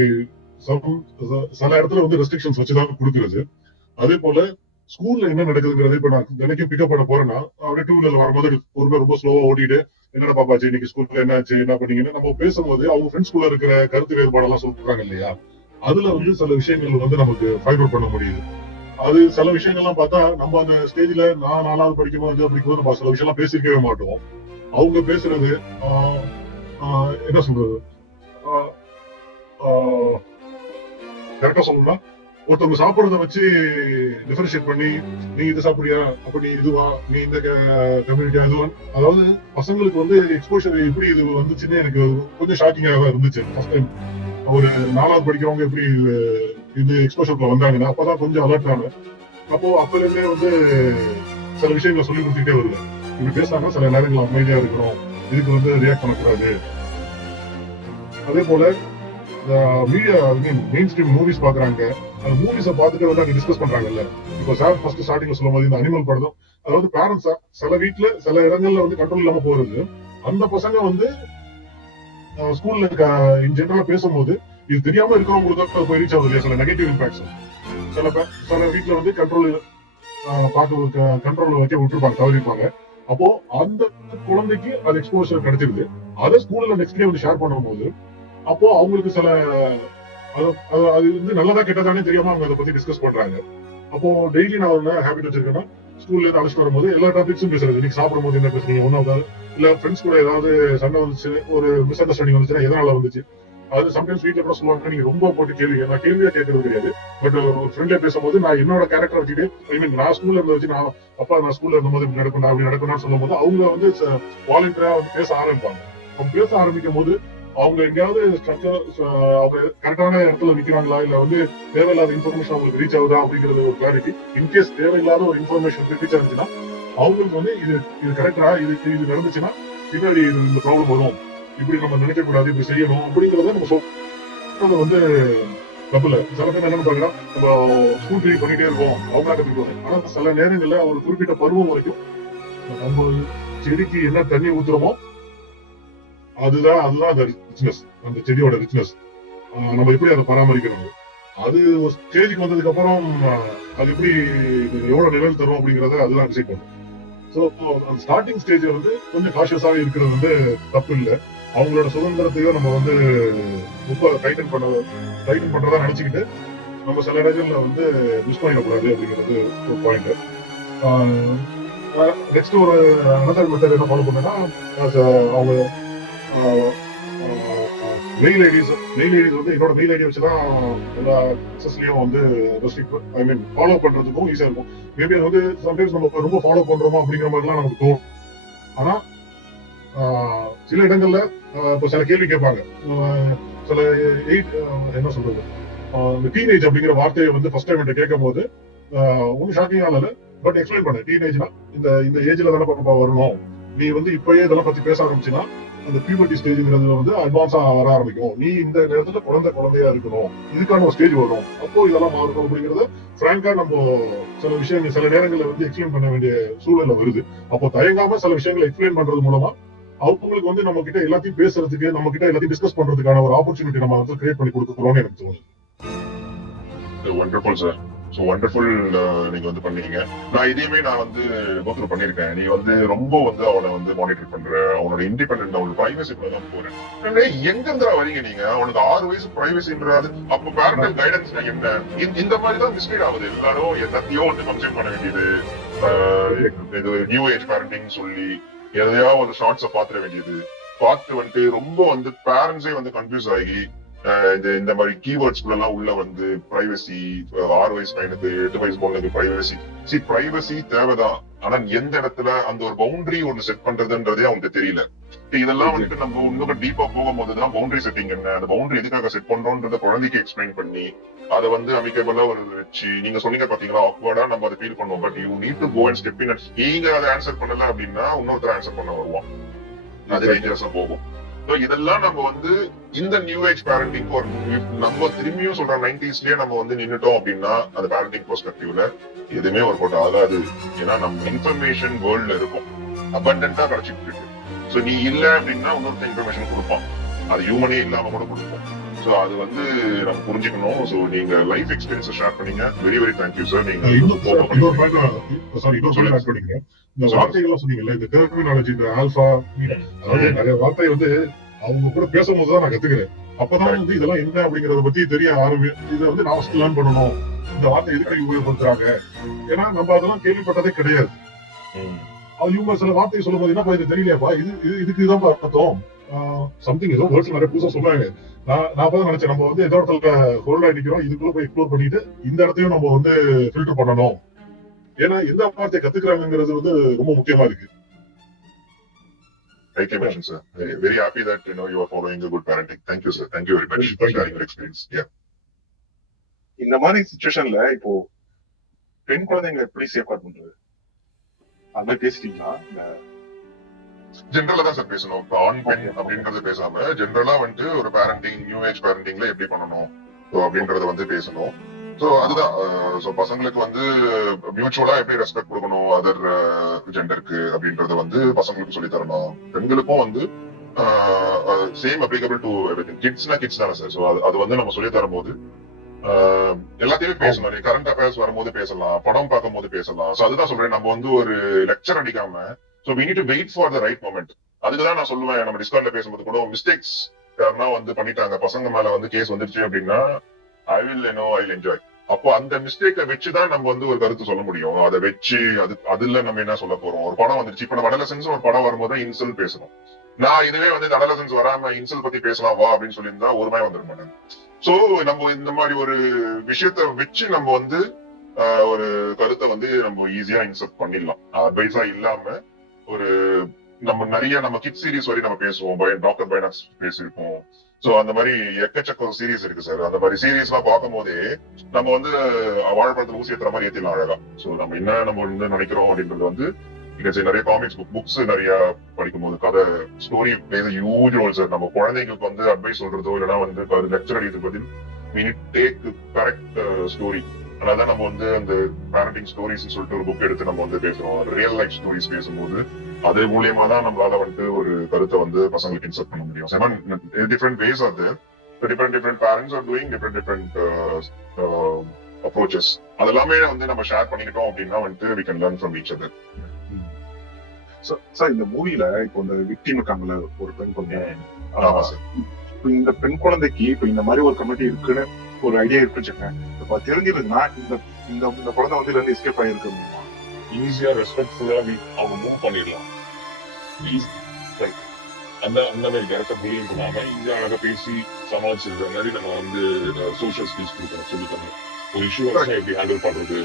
சில இடத்துல வந்து ரெஸ்ட்ரிக்ஷன்ஸ் வச்சுதான் கொடுக்குறது. அதே போல ஸ்கூல்ல என்ன நடக்குதுங்கிறது இப்ப நான் தினைக்கும் பிக்கப் பண்ண போறேன்னா அப்படியே 2 wheeler வரும்போது ரொம்ப ஸ்லோவா ஓடிட்டு என்னடா பாப்பாச்சு இன்னைக்கு ஸ்கூல்ல என்ன ஆச்சு என்ன பண்ணீங்கன்னு நம்ம பேசும்போது அவங்க ஃப்ரெண்ட்ஸ்குள்ள இருக்கிற கருத்து வேறுபாடெல்லாம் சொல்றாங்க இல்லையா. அதுல வந்து சில விஷயங்கள் வந்து நமக்கு ஃபைண்ட் அவுட் பண்ண முடியுது. அது சில விஷயங்கள்லாம் பார்த்தா நம்ம அந்த ஸ்டேஜ்ல நான் 4வது படிக்கும்போது படிக்கும்போது நம்ம சில விஷயம் எல்லாம் பேசிருக்கவே மாட்டோம். அவங்க பேசுறது என்ன சொல்றது கரெக்டா சொல்லணும்னா ஒருத்தவங்க சாப்பிடுறத வச்சு டிஃபரன்ஷியேட் பண்ணி நீ இது சாப்பிடுறியா, அப்ப நீ இதுவா, நீ இந்த கம்யூனிட்டியா இதுவா, அதாவது பசங்களுக்கு வந்து எக்ஸ்போஷர் எப்படி இது வந்துச்சுன்னு எனக்கு கொஞ்சம் ஷாக்கிங்கா தான் இருந்துச்சு. ஃபர்ஸ்ட் டைம் ஒரு 4வது படிக்கிறவங்க எப்படி இது எக்ஸ்போஷர்ல வந்தாங்கன்னா அப்பதான் கொஞ்சம் அலர்ட் ஆனேன். அப்போ அப்பல இருந்தே வந்து சில விஷயங்களை சொல்லி கொடுத்துட்டே வருது. இப்படி பேசினாங்க சில நேரங்கள் அமைதியா இருக்கணும், இதுக்கு வந்து ரியாக்ட் பண்ணக்கூடாது. அதே போல மீடியா மெயின் ஸ்ட்ரீம் மூவிஸ் பாக்குறாங்க, அந்த மூவிஸை பார்த்துட்டு வந்து அங்க டிஸ்கஸ் பண்றாங்கல்ல. இப்போ சார் ஃபர்ஸ்ட் ஸ்டார்டிங்ல சொல்லும் போது இந்த அனிமல் படம், அதாவது பேரண்ட்ஸா சில வீட்டுல சில இடங்கள்ல வந்து கண்ட்ரோல் இல்லாம போறது, அந்த பசங்க வந்து ஸ்கூல்ல இன் ஜெனரலா பேசும்போது இது தெரியாம இருக்கிறவங்களுக்கு போய் ரீச் ஆகுது இல்லையா, சில நெகட்டிவ் இம்பாக்ட்ஸ். சில வீட்டுல வந்து கண்ட்ரோல் வைக்க விட்டுருப்பாங்க, தவறிருப்பாங்க. அப்போ அந்த குழந்தைக்கு அது எக்ஸ்போஷர் கிடைச்சிருது. அதை ஸ்கூல்ல நெக்ஸ்ட் டே வந்து ஷேர் பண்ணும்போது அப்போ அவங்களுக்கு சில அது வந்து நல்லதா கெட்டதானே தெரியாம அவங்க அதை பத்தி டிஸ்கஸ் பண்றாங்க. அப்போ டெய்லி நான் ஒரு ஹேபிட் வச்சிருக்கேன்னா ஸ்கூல்ல இருந்து அழைச்சிட்டு வரும்போது எல்லா டாபிக்ஸும் பேசுறது. இன்னைக்கு சாப்பிடும் போது என்ன பேசுறீங்க, ஒன்னாவது இல்ல ஃப்ரெண்ட்ஸ் கூட ஏதாவது சண்டை வந்துச்சு, ஒரு மிஸ் அண்டர்ஸ்டாண்டிங் வந்துச்சுன்னா எதனால வந்துச்சு, அது சம்டைம்ஸ் வீட்டுல கூட சொல்லுவாங்க. நீங்க ரொம்ப போட்டு நான் கேள்வியா கேட்கறது கிடையாது, பட் ஒரு ஃப்ரெண்ட்ல பேசும்போது நான் என்னோட கேரக்டர் வச்சுட்டு, ஐ மீன் நான் ஸ்கூல்ல இருந்து வச்சு நான் ஸ்கூல்ல இருந்தபோது இப்படி நடக்கணும் அப்படி நடக்கணும்னு சொல்லும் போது அவங்க வந்து வாலண்டியரா வந்து பேச ஆரம்பிப்பாங்க. அவங்க பேச ஆரம்பிக்கும் போது அவங்க எங்கேயாவது அவங்க கரெக்டான இடத்துல நிக்கிறாங்களா, இல்ல வந்து தேவையில்லாத இன்ஃபர்மேஷன் அவங்களுக்கு ரீச் ஆகுதா அப்படிங்கிறது ஒரு கிளாரிட்டி. இன்கேஸ் தேவையில்லாத ஒரு இன்ஃபர்மேஷன் ரீச் ஆச்சுன்னா அவங்களுக்கு வந்து இது கரெக்டா, இது நடந்துச்சுன்னா பின்னாடி இந்த ப்ராப்ளம் வரும், இப்படி நம்ம நினைக்க கூடாது, இப்படி செய்யணும் அப்படிங்கறத நம்ம சொல்றது வந்து தப்புல. சில பேர் என்ன பாருங்கன்னா நம்ம ஸ்கூல் ட்ரீட் பண்ணிட்டே இருக்கோம், அவங்க கத்துக்குவாங்க. ஆனா சில நேரங்கள்ல ஒரு குறிப்பிட்ட பருவம் வரைக்கும் நம்ம செடிக்கு என்ன தண்ணி ஊத்துறோமோ அதுதான் அந்த ரிச்னஸ், அந்த செடியோட ரிச்னஸ். நம்ம எப்படி அதை பராமரிக்கணும், அது ஒரு ஸ்டேஜுக்கு வந்ததுக்கு அப்புறம் அது எப்படி எவ்வளவு நிழல் தரும் அப்படிங்கறத அதுதான் டிசைட் பண்ணும். ஸோ அந்த ஸ்டார்டிங் ஸ்டேஜ்ல வந்து கொஞ்சம் காஷியஸாக இருக்கிறது வந்து தப்பு இல்லை. அவங்களோட சுதந்திரத்தையும் நம்ம வந்து ரொம்ப டைட்டன் பண்றதா நினைச்சுக்கிட்டு நம்ம சில இடங்கள்ல வந்து மிஸ் பண்ணிடக்கூடாது அப்படிங்கிறது ஒரு பாயிண்ட். நெக்ஸ்ட் ஒரு அனதர் மெத்தட் என்ன ஃபாலோ பண்ணா, அவங்க மெயில் ஐடிஸ் வந்து என்னோட மெயில் ஐடி வச்சுதான் எல்லா அக்சஸ்லயும் வந்து ஐ மீன் ஃபாலோ பண்றதுக்கும் ஈஸியா இருக்கும். மேபி அது வந்து சம்டைம்ஸ் நம்ம ரொம்ப ஃபாலோ பண்றோமா அப்படிங்கிற மாதிரிலாம் நமக்கு தோணும். ஆனா சில இடங்கள்ல இப்போ சில கேள்வி கேட்பாங்க, சில என்ன சொல்றது, இந்த டீனேஜ் அப்படிங்கிற வார்த்தையை வந்து ஃபர்ஸ்ட் டைம் என்கிட்ட கேட்கும் போது ஒன்னும் ஷாக்கிங்கான இல்லை, பட் எக்ஸ்பிளைன் பண்ணேன். டீனேஜ்னா இந்த ஏஜ்ல தானே பாப்பா வரணும், நீ வந்து இப்பயே இதெல்லாம் பத்தி பேச ஆரம்பிச்சுன்னா அந்த பியூபர்ட்டி ஸ்டேஜ்ங்கிறது வந்து அட்வான்ஸா வர ஆரம்பிக்கும், நீ இந்த நேரத்துல குழந்தையா இருக்கணும், இதுக்கான ஒரு ஸ்டேஜ் வரும், அப்போ இதெல்லாம் மாறணும் அப்படிங்கறத பிராங்கா நம்ம சில விஷயங்கள் சில நேரங்கள்ல வந்து எக்ஸ்பிளைன் பண்ண வேண்டிய சூழல்ல வருது. அப்போ தயங்காம சில விஷயங்களை எக்ஸ்பிளைன் பண்றது மூலமா அவங்களுக்கு வந்து நம்ம கிட்ட எல்லாத்தையும் பேசுறதுக்கு, நம்ம கிட்ட எல்லாத்தையும் டிஸ்கஸ் பண்றதுக்கான ஒரு ஆப்பர்ச்சுனிட்டி நம்ம வந்து கிரியேட் பண்ணி கொடுக்கறோம்னு எனக்கு தோணுது. Wonderful sir. ஸோ வண்டர்ஃபுல் நீங்க வந்து பண்ணீங்க. நான் இதையுமே நான் வந்து கோத்ரூ பண்ணிருக்கேன். நீ வந்து ரொம்ப வந்து அவனை வந்து மானிட்டர் பண்ற, அவனோட இண்டிபெண்டன்ட், அவனோட பிரைவசிக்குள்ள தான் போறேன். எங்க இருந்தா வரீங்க நீங்க, அவனுக்கு 6 வயசு பிரைவசின்றாது, அப்ப பேரண்டல் கைடன்ஸ் என்ன, இந்த மாதிரி தான் மிஸ்லீட் ஆகுது. எல்லாரும் எல்லாத்தையும் வந்து கன்சியூம் பண்ண வேண்டியது, இது நியூ ஏஜ் பேரண்டிங் சொல்லி எதையாவது ஒரு ஷார்ட்ஸை பாத்துட வேண்டியது, பார்த்து வந்துட்டு ரொம்ப வந்து பேரண்ட்ஸே வந்து கன்ஃபியூஸ் ஆகி இந்த மாதிரி கீவேர்ட்ஸ்குள்ள எல்லாம் உள்ள வந்து பிரைவசி, 6 வயசு பையனுக்கு 8 வயசு பொண்ணுக்கு பிரைவசி தேவைதான். ஆனா எந்த இடத்துல அந்த ஒரு பவுண்டரி ஒண்ணு செட் பண்றதுன்றதே அவங்களுக்கு தெரியல. இதெல்லாம் வந்துட்டு நம்ம இன்னும் டீப்பா போகும்போதுதான் பவுண்டரி செட்டிங் என்ன, அந்த பவுண்டரி எதுக்காக செட் பண்றோம்ன்றத குழந்தைக்கு எக்ஸ்பிளைன் பண்ணி அதை வந்து அமிக்கபிளா ஒரு வச்சு, நீங்க சொன்னீங்க பாத்தீங்களா, ஆக்வர்டா நம்ம அதை ஃபீல் பண்ணுவோம், but you need to go and step in. நீங்க அதை ஆன்சர் பண்ணல அப்படின்னா இன்னொருத்தர் ஆன்சர் பண்ண வருவான், அது டேஞ்சரஸா போகும். இதெல்லாம் நம்ம வந்து இந்த நியூ ஏஜ் பேரண்டிங் நம்ம திரும்பியும் சொல்ற 90ஸ்லயே நம்ம வந்து நின்னுட்டோம் அப்படின்னா அந்த பேரண்டிங் பெர்ஸ்பெக்டிவ்ல எதுவுமே ஒரு போட்டோ ஆகாது. ஏன்னா நம்ம இன்ஃபர்மேஷன் வேர்ல்ட்ல இருக்கும், அபண்டன்டா கிடைச்சிட்டு இருக்கு. சோ நீ இல்ல அப்படின்னா இன்னொருத்த இன்ஃபர்மேஷன் கொடுப்பான், அது ஹியூமனே இல்லாம கூட கொடுப்போம். சோ அது வந்து நம்ம புரிஞ்சுக்கணும். சோ நீங்க லைஃப் எக்ஸ்பீரியன்ஸ் ஷேர் பண்ணீங்க, வெரி வெரி தேங்க்யூ சார். நீங்க இந்த வார்த்தைகள்லாம் சொன்னீங்கல்ல, இந்த டெர்மினாலஜி, இந்த ஆல்பா, அதாவது நிறைய வார்த்தை வந்து அவங்க கூட பேசும்போதுதான் நான் கத்துக்கிறேன். அப்பதான் வந்து இதெல்லாம் என்ன அப்படிங்கறத பத்தி தெரிய இதை வந்து நான் ஃபர்ஸ்ட் லேர்ன் பண்ணணும், இந்த வார்த்தை எதுக்கு உபயோகப்படுத்துறாங்க. ஏன்னா நம்ம அதெல்லாம் கேள்விப்பட்டதே கிடையாது. அது இவங்க சில வார்த்தையை சொல்லும் போது என்னப்பா இது தெரியலையாப்பா, இதுக்குதான் அர்த்தம், சம்திங் ஏதோ வேர்ட்ஸ் நிறைய புதுசா சொன்னாங்க. நான் அப்பதான் நினைச்சேன், நம்ம வந்து ஏதோ இடத்துல ஹோல்ட் ஆகிக்கிறோம், இதுக்குள்ள போய் எக்ஸ்ப்ளோர் பண்ணிட்டு இந்த இடத்தையும் நம்ம வந்து ஃபில்டர் பண்ணணும். ஏன்னா எந்த வார்த்தையை கத்துக்கிறாங்கிறது வந்து ரொம்ப முக்கியமா இருக்கு. I can mention, sir. Very happy that you are following a good parenting. Thank you, sir. Thank you very much for sharing your experience. Yeah. இந்த மாதிரி சிச்சுவேஷன்ல இப்போ பெண் குழந்தைங்களை எப்படி சேஃப்கார்ட் பண்றது? அந்த மாதிரி பேசிட்டீங்களா? ஜென்ரலா தான் சார் பேசணும். இப்போ ஆண் பெண் அப்படின்றது பேசாம ஜென்ரலா வந்துட்டு ஒரு பேரண்டிங், நியூ ஏஜ் பேரண்டிங்ல எப்படி பண்ணணும் அப்படின்றத வந்து பேசணும். சோ அதுதான். சோ பசங்களுக்கு வந்து மியூச்சுவலா எப்படி ரெஸ்பெக்ட் கொடுக்கணும் அதர் ஜெண்டருக்கு அப்படின்றத வந்து பசங்களுக்கு சொல்லி தரணும். பெண்களுக்கும் வந்து சேம் அப்ளிகபிள் டு எவ்ரிதிங். கிட்ஸ்னா கிட்ஸ் தானே சார். சோ அது வந்து நம்ம சொல்லி தரும்போது எல்லாத்தையுமே பேசணும். கரண்ட் அஃபேர்ஸ் வரும்போது பேசலாம், படம் பார்க்கும் போது பேசலாம். சோ அதுதான் சொல்றேன், நம்ம வந்து ஒரு லெக்சர் அடிக்காம so we need to wait for the right moment. அதுக்குதான் நான் சொல்லுவேன், நம்ம டிஸ்கவுண்ட்ல பேசும்போது கூட மிஸ்டேக்ஸ் யாருன்னா வந்து பண்ணிட்டாங்க, பசங்க மேல வந்து கேஸ் வந்துருச்சு அப்படின்னா ஐ வில் என்ஜாய். அப்போ அந்த மிஸ்டேக்கை வச்சுதான் நம்ம வந்து ஒரு கருத்து சொல்ல முடியும். அதை வச்சு அதுல நம்ம என்ன சொல்ல போறோம். ஒரு படம் வந்துருச்சு, இப்ப நம்ம அடலசன்ஸ் ஒரு படம் வரும்போது இன்சல் பேசணும். நான் இதுவே வந்து அடலசன்ஸ் வராம இன்சல் பத்தி பேசலாம் வா அப்படின்னு சொல்லியிருந்தா ஒருமே வந்துட மாட்டேன். சோ நம்ம இந்த மாதிரி ஒரு விஷயத்த வச்சு நம்ம வந்து ஒரு கருத்தை வந்து நம்ம ஈஸியா இன்சர்ட் பண்ணிடலாம். அட்வைஸா இல்லாம ஒரு நம்ம கிட் சீரிஸ் வரை நம்ம பேசுவோம். டாக்டர் பைனாக்ஸ் பேசியிருப்போம். சோ அந்த மாதிரி எக்கச்சக்க சீரிஸ் இருக்கு சார். அந்த மாதிரி சீரிஸ் எல்லாம் பார்க்கும் போதே நம்ம வந்து வாழைப்பழத்துல ஊசி ஏத்துற மாதிரி ஏத்திடலாம் அழகா. சோ நம்ம வந்து நினைக்கிறோம் அப்படின்றது வந்து நிறைய காமிக்ஸ் புக்ஸ் நிறைய படிக்கும் போது கதை story place a huge role sir. நம்ம குழந்தைங்களுக்கு வந்து அட்வைஸ் சொல்றதோ இல்லைன்னா வந்து லெக்சர் அடிக்கிறதுக்கு பதில் we need to take correct story. அதனாலதான் நம்ம வந்து அந்த பேரண்டிங் ஸ்டோரிஸ் சொல்லிட்டு ஒரு புக் எடுத்து நம்ம வந்து பேசுறோம். ரியல் லைஃப் ஸ்டோரிஸ் பேசும்போது அது மூலியமா தான் நம்மளால வந்து ஒரு கருத்தை வந்து பசங்களுக்கு இன்சர்ட் பண்ண முடியும். Different ways are there. Different parents are doing different approaches. அதெல்லாமே வந்து நம்ம ஷேர் பண்ணிக்கிட்டோம் அப்படின்னா வந்து we can learn from each other. Sir இந்த மூவில இப்போ இந்த விக்டிம் இருக்காங்கல்ல, ஒரு பெண் குழந்தை, இந்த பெண் குழந்தைக்கு இப்ப இந்த மாதிரி ஒரு கமிட்டி இருக்குன்னு ஒரு ஐடியா இருக்குன்னு இப்ப தெரிஞ்சிருக்குன்னா இந்த குழந்தை வந்து இதுல எஸ்கேப் ஆயிருக்கு ஈஸியா ரெஸ்பெக்ட்ஃபுல்லா அவங்க மூவ் பண்ணிடலாம். அந்த மாதிரி டேரக்டா புள்ளியும் பண்ணாம ஈஸியா அழகா பேசி சமாளிச்சிருக்கிற மாதிரி நம்ம வந்து சோசியல் ஸ்கில்ஸ் கொடுக்கணும், சொல்லி தரணும். ஒரு இஷ்யூ எப்படி ஹேண்டில் பண்றது.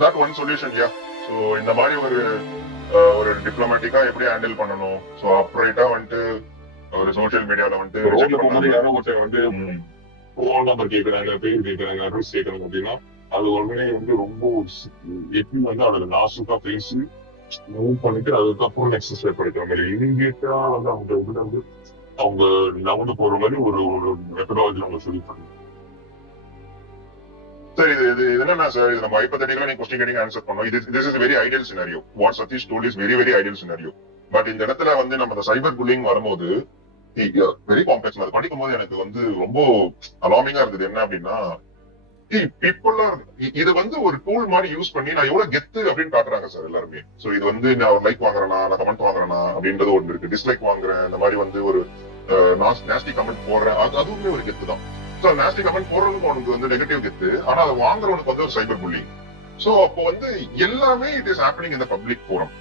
That one solution, yeah. So இந்த மாதிரி ஒரு டிப்ளமேட்டிக்கா எப்படி ஹேண்டில் பண்ணணும். சோ அப்ரைட்டா வந்து ஒரு சோசியல் மீடியால வந்து ரோட்ல போகும்போது யாரோ ஒருத்தர் வந்து ஃபோன் நம்பர் கேட்கறாங்க, பேர் கேட்கறாங்க, அட்ரஸ் கேட்கறாங்க அப்படின்னா அது உடனே வந்து ரொம்ப எப்படி வந்து அதுல நாசுக்கா பேசி மூவ் பண்ணிட்டு அதுக்கப்புறம் நெக்ஸ்ட் ஸ்டெப் எடுக்கிற மாதிரி இமீடியட்டா வந்து அவங்க வந்து அவங்க நவந்து போற மாதிரி ஒரு மெத்தடாலஜி அவங்க சொல்லி பண்ணணும். சார் இது என்னன்னா சார், இது நம்ம ஹைப்போதெட்டிக்கலா நீங்க क्वेश्चन கேட்டிங்க ஆன்சர் பண்ணோம். this is a very ideal scenario. What Satish told is very very ideal scenario. But இந்த இடத்துல வந்து நம்ம இந்த சைபர் புல்லிங் வரும்போது வெரி காம்ப்ளெக்ஸ். அது படிக்கும் போது எனக்கு வந்து ரொம்ப அலார்மிங்கா இருந்தது. என்ன அப்படின்னா பீப்புள் இது வந்து ஒரு டூல் மாதிரி யூஸ் பண்ணி நான் எவ்வளவு கெத்து அப்படின்னு காட்டுறாங்க சார் எல்லாருமே. சோ இது வந்து நான் ஒரு லைக் வாங்குறேனா, நான் கமெண்ட் வாங்குறேனா அப்படின்றது ஒன்று இருக்கு. டிஸ்லைக் வாங்குறேன், இந்த மாதிரி வந்து ஒரு நாஸ்டி கமெண்ட் போடுறேன், அதுவுமே ஒரு கெத்து தான். சோ நாஸ்டி கமெண்ட் போடுறதுக்கு உனக்கு வந்து நெகட்டிவ் கெத்து, ஆனா அதை வாங்குறவனுக்கு வந்து ஒரு சைபர் புல்லிங். சோ அப்போ வந்து எல்லாமே it is happening in the public forum.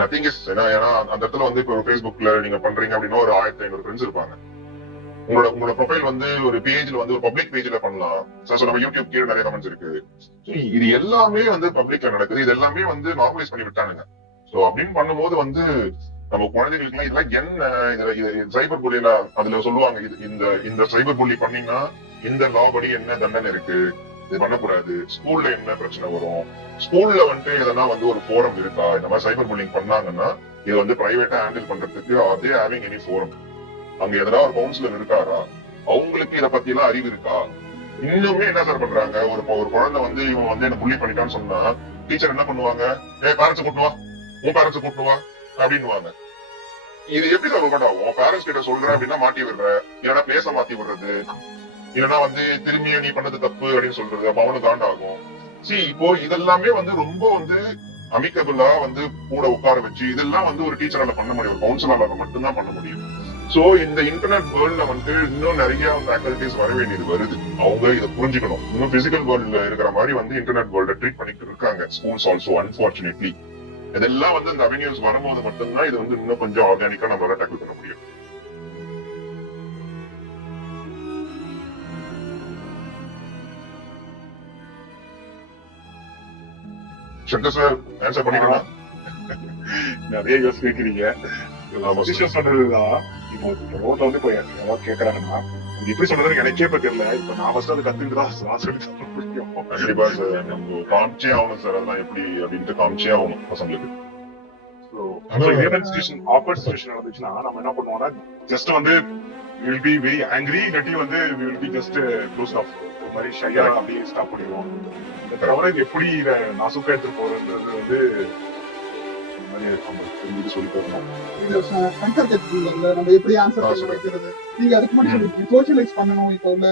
Nothing is ஏன்னா அந்த இடத்துல வந்து இப்போ Facebookல நீங்க பண்றீங்க அப்படின்னா ஒரு 1500 ஃப்ரெண்ட்ஸ் இருப்பாங்க. உங்களோட ப்ரொஃபைல் வந்து ஒரு பேஜ்ல வந்து ஒரு பப்ளிக் பேஜ்ல பண்ணலாம். சோ நம்ம யூடியூப் கீழே நிறைய கமெண்ட்ஸ் இருக்கு. இது எல்லாமே வந்து பப்ளிக்ல நடக்குது. இது எல்லாமே வந்து நார்மலைஸ் பண்ணி விட்டானுங்க. சோ அப்படின்னு பண்ணும்போது வந்து நம்ம குழந்தைகளுக்கு எல்லாம் இதெல்லாம் என்ன சைபர் புல்லியில அதுல சொல்லுவாங்க, இந்த சைபர் புல்லி பண்ணீங்கன்னா இந்த லா படி என்ன தண்டனை இருக்கு, இது பண்ணக்கூடாது. ஸ்கூல்ல என்ன பிரச்சனை வரும், ஸ்கூல்ல வந்துட்டு எதனா வந்து ஒரு ஃபோரம் இருக்கா, இந்த மாதிரி சைபர் புல்லிங் பண்ணாங்கன்னா இது வந்து பிரைவேட்டா ஹேண்டில் பண்றதுக்கு அதே ஹேவிங் எனி ஃபோரம், அங்க எதனா ஒரு கவுன்சிலர் இருக்காரா, அவங்களுக்கு இத பத்தி எல்லாம் அறிவு இருக்கா. இன்னுமே என்ன சார் பண்றாங்க, ஒரு குழந்தை வந்து இவன் வந்து என்ன புள்ளி பண்ணிட்டான்னு சொன்னா டீச்சர் என்ன பண்ணுவாங்க, பேரண்ட்ஸ் கூட்டுவா, உன் பேரண்ட்ஸ் கூட்டுவா அப்படின்னுவாங்க. இது எப்படி சார் ஒர்க் ஆகும்? பேரண்ட்ஸ் கிட்ட சொல்றேன் அப்படின்னா மாட்டி விடுற, இல்லைன்னா பிளேஸ மாத்தி விடுறது, இல்லைன்னா வந்து திரும்பிய நீ பண்ணது தப்பு அப்படின்னு சொல்றது, அப்ப அவனுக்கு காண்டாகும். இப்போ இதெல்லாமே வந்து ரொம்ப வந்து அமிக்கபிளா வந்து கூட உட்கார வச்சு இதெல்லாம் வந்து ஒரு டீச்சரால பண்ண முடியும், ஒரு கவுன்சிலரால மட்டும்தான் பண்ண முடியும். சோ இந்த இன்டர்நெட் வேர்ல்ட்ல வந்து இன்னும் நிறைய ஃபேக்கல்டிஸ் வர வேண்டியது வருது. அவங்க இதை புரிஞ்சுக்கணும். இன்னும் பிசிக்கல் வேர்ல்ட்ல இருக்கிற மாதிரி வந்து இன்டர்நெட் வேர்ல்ட ட்ரீட் பண்ணிட்டு இருக்காங்க ஸ்கூல்ஸ் ஆல்சோ, அன்பார்ச்சுனேட்லி. இதெல்லாம் வந்து இந்த அவென்யூஸ் வரும்போது மட்டும்தான் இது வந்து இன்னும் கொஞ்சம் ஆர்கானிக்கா நம்மளால டேக்கிள் பண்ண முடியும். சங்கர் சார் ஆன்சர் பண்ணிக்கலாம். நிறைய யோசிக்கிறீங்க. சொல்றதுதான் இப்போ ரோட்ல வந்து இப்போ யாராவது கேக்குறாங்கன்னா எப்படி சொல்றதுன்னு எனக்கே இப்ப தெரியல. இப்ப நான் ஃபர்ஸ்ட் அதை கத்துக்கிட்டு தான் சொல்லி சொல்ல முடியும். கண்டிப்பா சார், நம்ம காமிச்சே ஆகணும் சார், அதெல்லாம் எப்படி அப்படின்ட்டு காமிச்சே ஆகணும் பசங்களுக்கு. ஆக்வர்ட் சிச்சுவேஷன் நடந்துச்சுன்னா நம்ம என்ன பண்ணுவோம்னா ஜஸ்ட் வந்து வில் பி வெரி ஆங்கிரி, இல்லாட்டி வந்து will be just close off ஒரு மாதிரி ஷையா அப்படியே ஸ்டாப் பண்ணிடுவோம். இந்த தவிர இது எப்படி இதை நாசுக்கா எடுத்து போறதுன்றது வந்து சொல்லி தரணும். நம்ம எப்படி ஆன்சர் வைக்கிறது, நீங்க அதுக்கு முன்னாடி சோஷியலைஸ் பண்ணணும். இப்போ உள்ள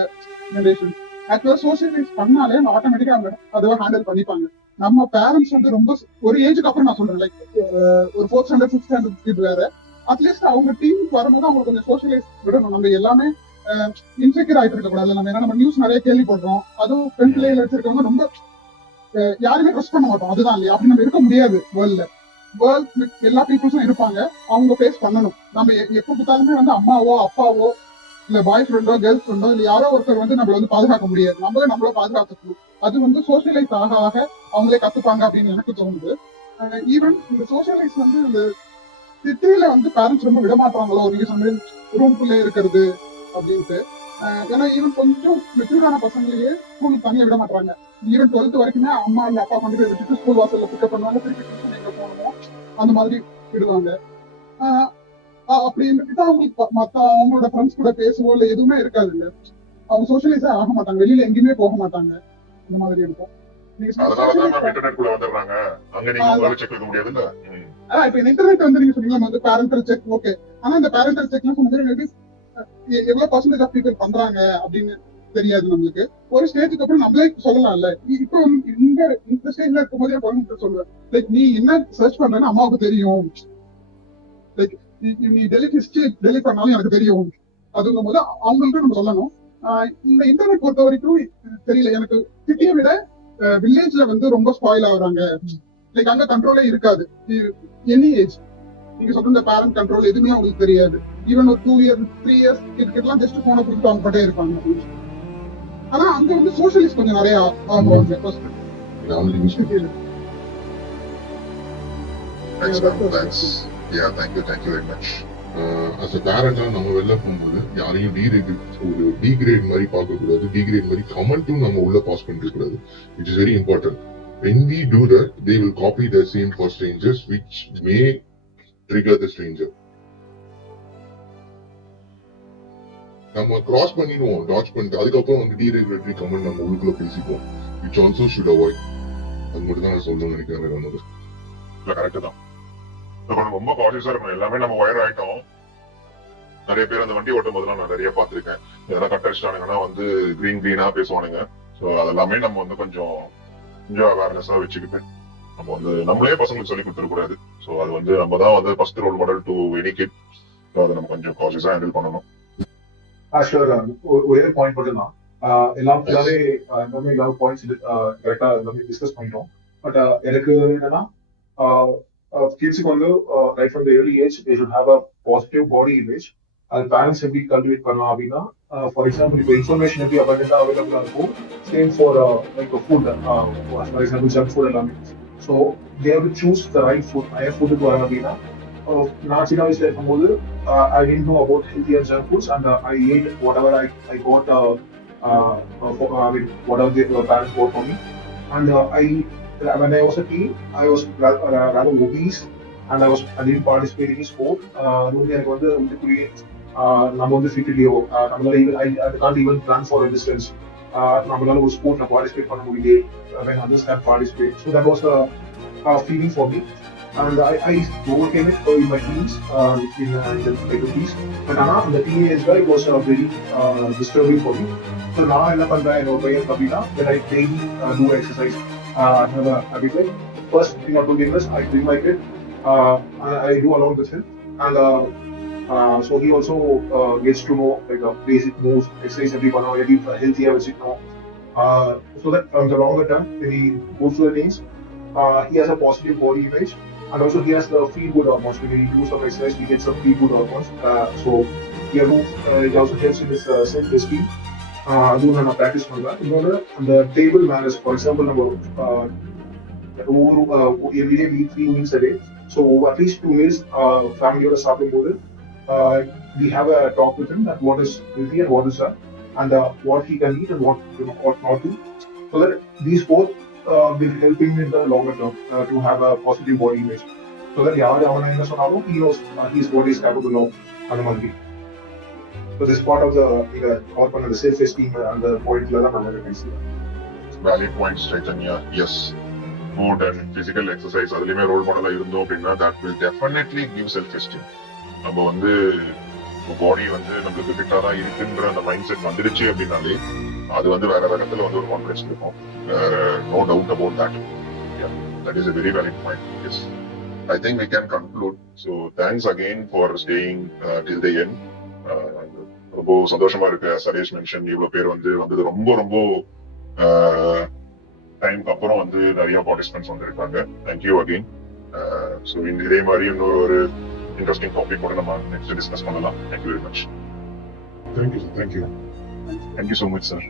ஜெனரேஷன் ஆக்சுவலா சோஷியலைஸ் பண்ணாலே ஆட்டோமேட்டிக்கா அவங்க அதை ஹேண்டில் பண்ணிப்பாங்க. நம்ம பேரண்ட்ஸ் வந்து ரொம்ப ஒரு ஏஜுக்கு அப்புறம் நான் சொல்றேன், லைக் ஒரு 4th standard 5th standard kid வேற, அட்லீஸ்ட் அவங்க டீமுக்கு வரும்போது அவங்க கொஞ்சம் சோஷியலைஸ் விடணும். நம்ம எல்லாமே இன்செக்யூர் ஆயிட்டு இருக்க கூடாது. நம்ம நியூஸ் நிறைய கேள்விப்படுறோம். அதுவும் பெண் பிள்ளைகள் வச்சிருக்கவங்க ரொம்ப யாருமே ட்ரஸ்ட் பண்ண மாட்டோம். அதுதான் இல்லையா, அப்படி நம்ம இருக்க முடியாது. வேர்ல்ட் எல்லா பீப்புள்ஸும் இருப்பாங்க, அவங்க ஃபேஸ் பண்ணணும். நம்ம எப்ப பார்த்தாலுமே வந்து அம்மாவோ அப்பாவோ இல்ல பாய் ஃப்ரெண்டோ கேர்ள் ஃப்ரெண்டோ இல்ல யாரோ ஒருத்தர் வந்து நம்மள வந்து பாதுகாக்க முடியாது. நம்மள பாதுகாத்துக்கணும். அது வந்து சோஷியலைஸ் ஆக ஆக அவங்களே கத்துப்பாங்க அப்படின்னு எனக்கு தோணுது. ஈவன் இந்த சோஷியலைஸ் வந்து இந்த சிட்டியில வந்து பேரண்ட்ஸ் ரொம்ப விடமாட்டாங்களோ, நீங்க சொன்ன ரூம்குள்ளே இருக்கிறது அப்படின்ட்டு. ஏன்னா ஈவன் கொஞ்சம் மெச்சூர்டான பசங்களையே ஸ்கூலுக்கு தனியா விட மாட்டாங்க. ஈவன் 12th வரைக்குமே அம்மா இல்ல அப்பா கொண்டு போய் விட்டுட்டு ஸ்கூல் வாசல்ல பிக்கப் பண்ணுவாங்க, திருப்பி டியூஷன் எங்க போகணுமோ அந்த மாதிரி விடுவாங்க. அப்படி இருந்துட்டு அவங்களுக்கு மத்த அவங்களோட ஃப்ரெண்ட்ஸ் கூட பேசுவோ இல்ல எதுவுமே இருக்காது. இல்ல அவங்க சோஷியலைஸே ஆக மாட்டாங்க, வெளியில எங்கேயுமே போக மாட்டாங்க. இந்த மாதிரி இருக்கும். இன்டர்நெட் வந்து நீங்க சொன்னீங்க வந்து பேரண்டல் செக், ஓகே. ஆனா இந்த பேரண்டல் செக்லாம் சொன்னது எவ்வளவு பர்சன்டேஜ் ஆஃப் பீப்புள் பண்றாங்க அப்படின்னு தெரியாது நம்மளுக்கு. ஒரு ஸ்டேஜுக்கு அப்புறம் நம்மளே சொல்லலாம்ல. இப்போ இந்த ஸ்டேஜ்ல இருக்கும் போதே பொண்ணு சொல்லுவேன், லைக் நீ என்ன சர்ச் பண்றேன்னு அம்மாவுக்கு தெரியும், லைக் நீ டெலிட் பண்ணாலும் எனக்கு தெரியும். அதுங்கும் போது அவங்களுக்கு நம்ம சொல்லணும். இந்த இன்டர்நெட் பொறுத்த வரைக்கும் தெரியல எனக்கு, சிட்டியை விட வில்லேஜ்ல வந்து ரொம்ப ஸ்பாயில் ஆகுறாங்க. லைக் அங்க கண்ட்ரோலே இருக்காது. எனி ஏஜ் நீங்க சொல்ற இந்த பேரண்ட் கண்ட்ரோல் எதுவுமே அவங்களுக்கு தெரியாது. ஈவன் ஒரு 2 years 3 years கிட்டலாம் ஜஸ்ட் போன கொடுத்து அவங்க பட்டே இருப்பாங்க. ஆனா அங்க வந்து சோஷியலிஸ்ட் கொஞ்சம் நிறைய ஆகுவாங்க. as a parent நம்ம வெளில போகும்போது யாரையும் டிகிரேட் மாதிரி பார்க்க கூடாது, டிகிரேட் மாதிரி கமெண்ட்டும் நம்ம உள்ள பாஸ் பண்ணிக்க கூடாது. It is very important. when we do that they will copy the same for strangers which may trigger the stranger. நம்ம கிராஸ் பண்ணிடுவோம், டாட்ச் பண்ணிட்டு அதுக்கப்புறம் வந்து டீரெகுலேட்டரி கமெண்ட் நம்ம உள்ளுக்குள்ள பேசிப்போம், which also should avoid. அது மட்டும் தான் நான் சொல்லணும்னு நினைக்கிறேன். கரெக்ட் தான். ரொம்ப கான்சியஸா இருக்கணும். எல்லாமே நம்ம ஒயர் ஆயிட்டோம். நிறைய பேர் அந்த வண்டி ஓட்டும் போதெல்லாம் நான் நிறைய பாத்திருக்கேன். இதெல்லாம் கட் அடிச்சிட்டானுங்கன்னா வந்து கிரீனா பேசுவானுங்க. சோ அதெல்லாமே நம்ம வந்து கொஞ்சம் அவேர்னஸா வச்சுக்கிட்டு நம்ம வந்து நம்மளே பசங்களுக்கு சொல்லி கொடுத்துட கூடாது. சோ அது வந்து நம்ம தான் வந்து first role model to any kid. So அதை நம்ம கொஞ்சம் கான்சியஸா ஹேண்டில் பண்ணணும். ஒரே பாயிண்ட் மட்டும் தான். எல்லாமே எல்லா பாயிண்ட்ஸ் கரெக்டா எல்லாமே டிஸ்கஸ் பண்ணிட்டோம். பட் எனக்கு என்னன்னா கிட்ஸுக்கு வந்து right from the early age they should have a positive body image. அது பேரண்ட்ஸ் எப்படி கல்டிவேட் பண்ணலாம் அப்படின்னா, ஃபார் எக்ஸாம்பிள் இப்போ இன்ஃபர்மேஷன் எப்படி அபண்டன்டா அவைலபிளா இருக்கும், same for like food, for example junk food எல்லாமே. So they have to choose the right food. நிறைய ஃபுட்டுக்கு வராங்க அப்படின்னா, நான் சின்ன வயசுல இருக்கும்போது I didn't know about healthy and junk foods, and I ate whatever I got, whatever the parents bought for me. And when I was a teen, I was rather obese, and I didn't participate in sport. எனக்கு வந்து நம்ம வந்து ஃபிட் இல்லையோ, I can't even plan for a distance. நம்மளால ஒரு ஸ்போர்ட்ல பார்ட்டிசிபேட் பண்ண முடியல, when others can participate. So that was a feeling for me. And I overcame it in my teens, in the 20s. But now in the teenage it was very disturbing for me. So now I love that I daily do exercise. I have a habit like first thing I do is I bring my kid, I do along with him, and so he also gets to know like a basic moves, exercise every 1 hour, every healthy habits, you know. So that from the longer term when he goes to the teens, he has a positive body image. And also he has the feel good hormones. When we do some exercise, we get some feel good hormones. So it also helps in his self-esteem. அதுவும் நான் ப்ராக்டிஸ் பண்ணுவேன். இன்னொன்று அந்த டேபிள் மேனர்ஸ், ஃபார் எக்ஸாம்பிள் நம்ம everyday we eat 3 meals a day. So at least 2 meals ஃபேமிலியோட சாப்பிடும்போது we have a talk with him that what is healthy and what is and what he can eat and what not to, so that these both will help him in the longer term to have a positive body image, so that yaar avana enna sonalum he knows his body is capable of அந்த மாதிரி. So this part of the work on the self-esteem and the point la na nalla பேசுறேன். Valid points, Chaitanya. Yes, food and physical exercise அதுலயுமே ரோல் மாடலா இருந்தோம் அப்படின்னா that will definitely give self-esteem. நம்ம வந்து பாடி வந்து நம்மளுக்கு ஃபிட்டா தான் இருக்குன்ற அந்த மைண்ட் செட் வந்துடுச்சு அப்படின்னாலே அது வந்து வேற இடத்துல வந்து ஒரு கான்ஃபிடன்ஸ் இருக்கும். No doubt about that. That is a very valid point. Yes, I think we can conclude. So thanks again for staying till the end. ரொம்ப சந்தோஷமா இருக்கு. சரேஷ் மென்ஷன் இவ்வளவு பேர் வந்தது ரொம்ப ரொம்ப டைமுக்கு அப்புறம் வந்து நிறைய பார்ட்டிசிபென்ட்ஸ் வந்திருக்காங்க. Thank you again. ஸோ இதே மாதிரி இன்னொரு ஒரு இன்ட்ரெஸ்டிங் டாபிக் கூட நம்ம நெக்ஸ்ட் டிஸ்கஸ் பண்ணலாம். Thank you very much. Thank you Thank you so much, sir.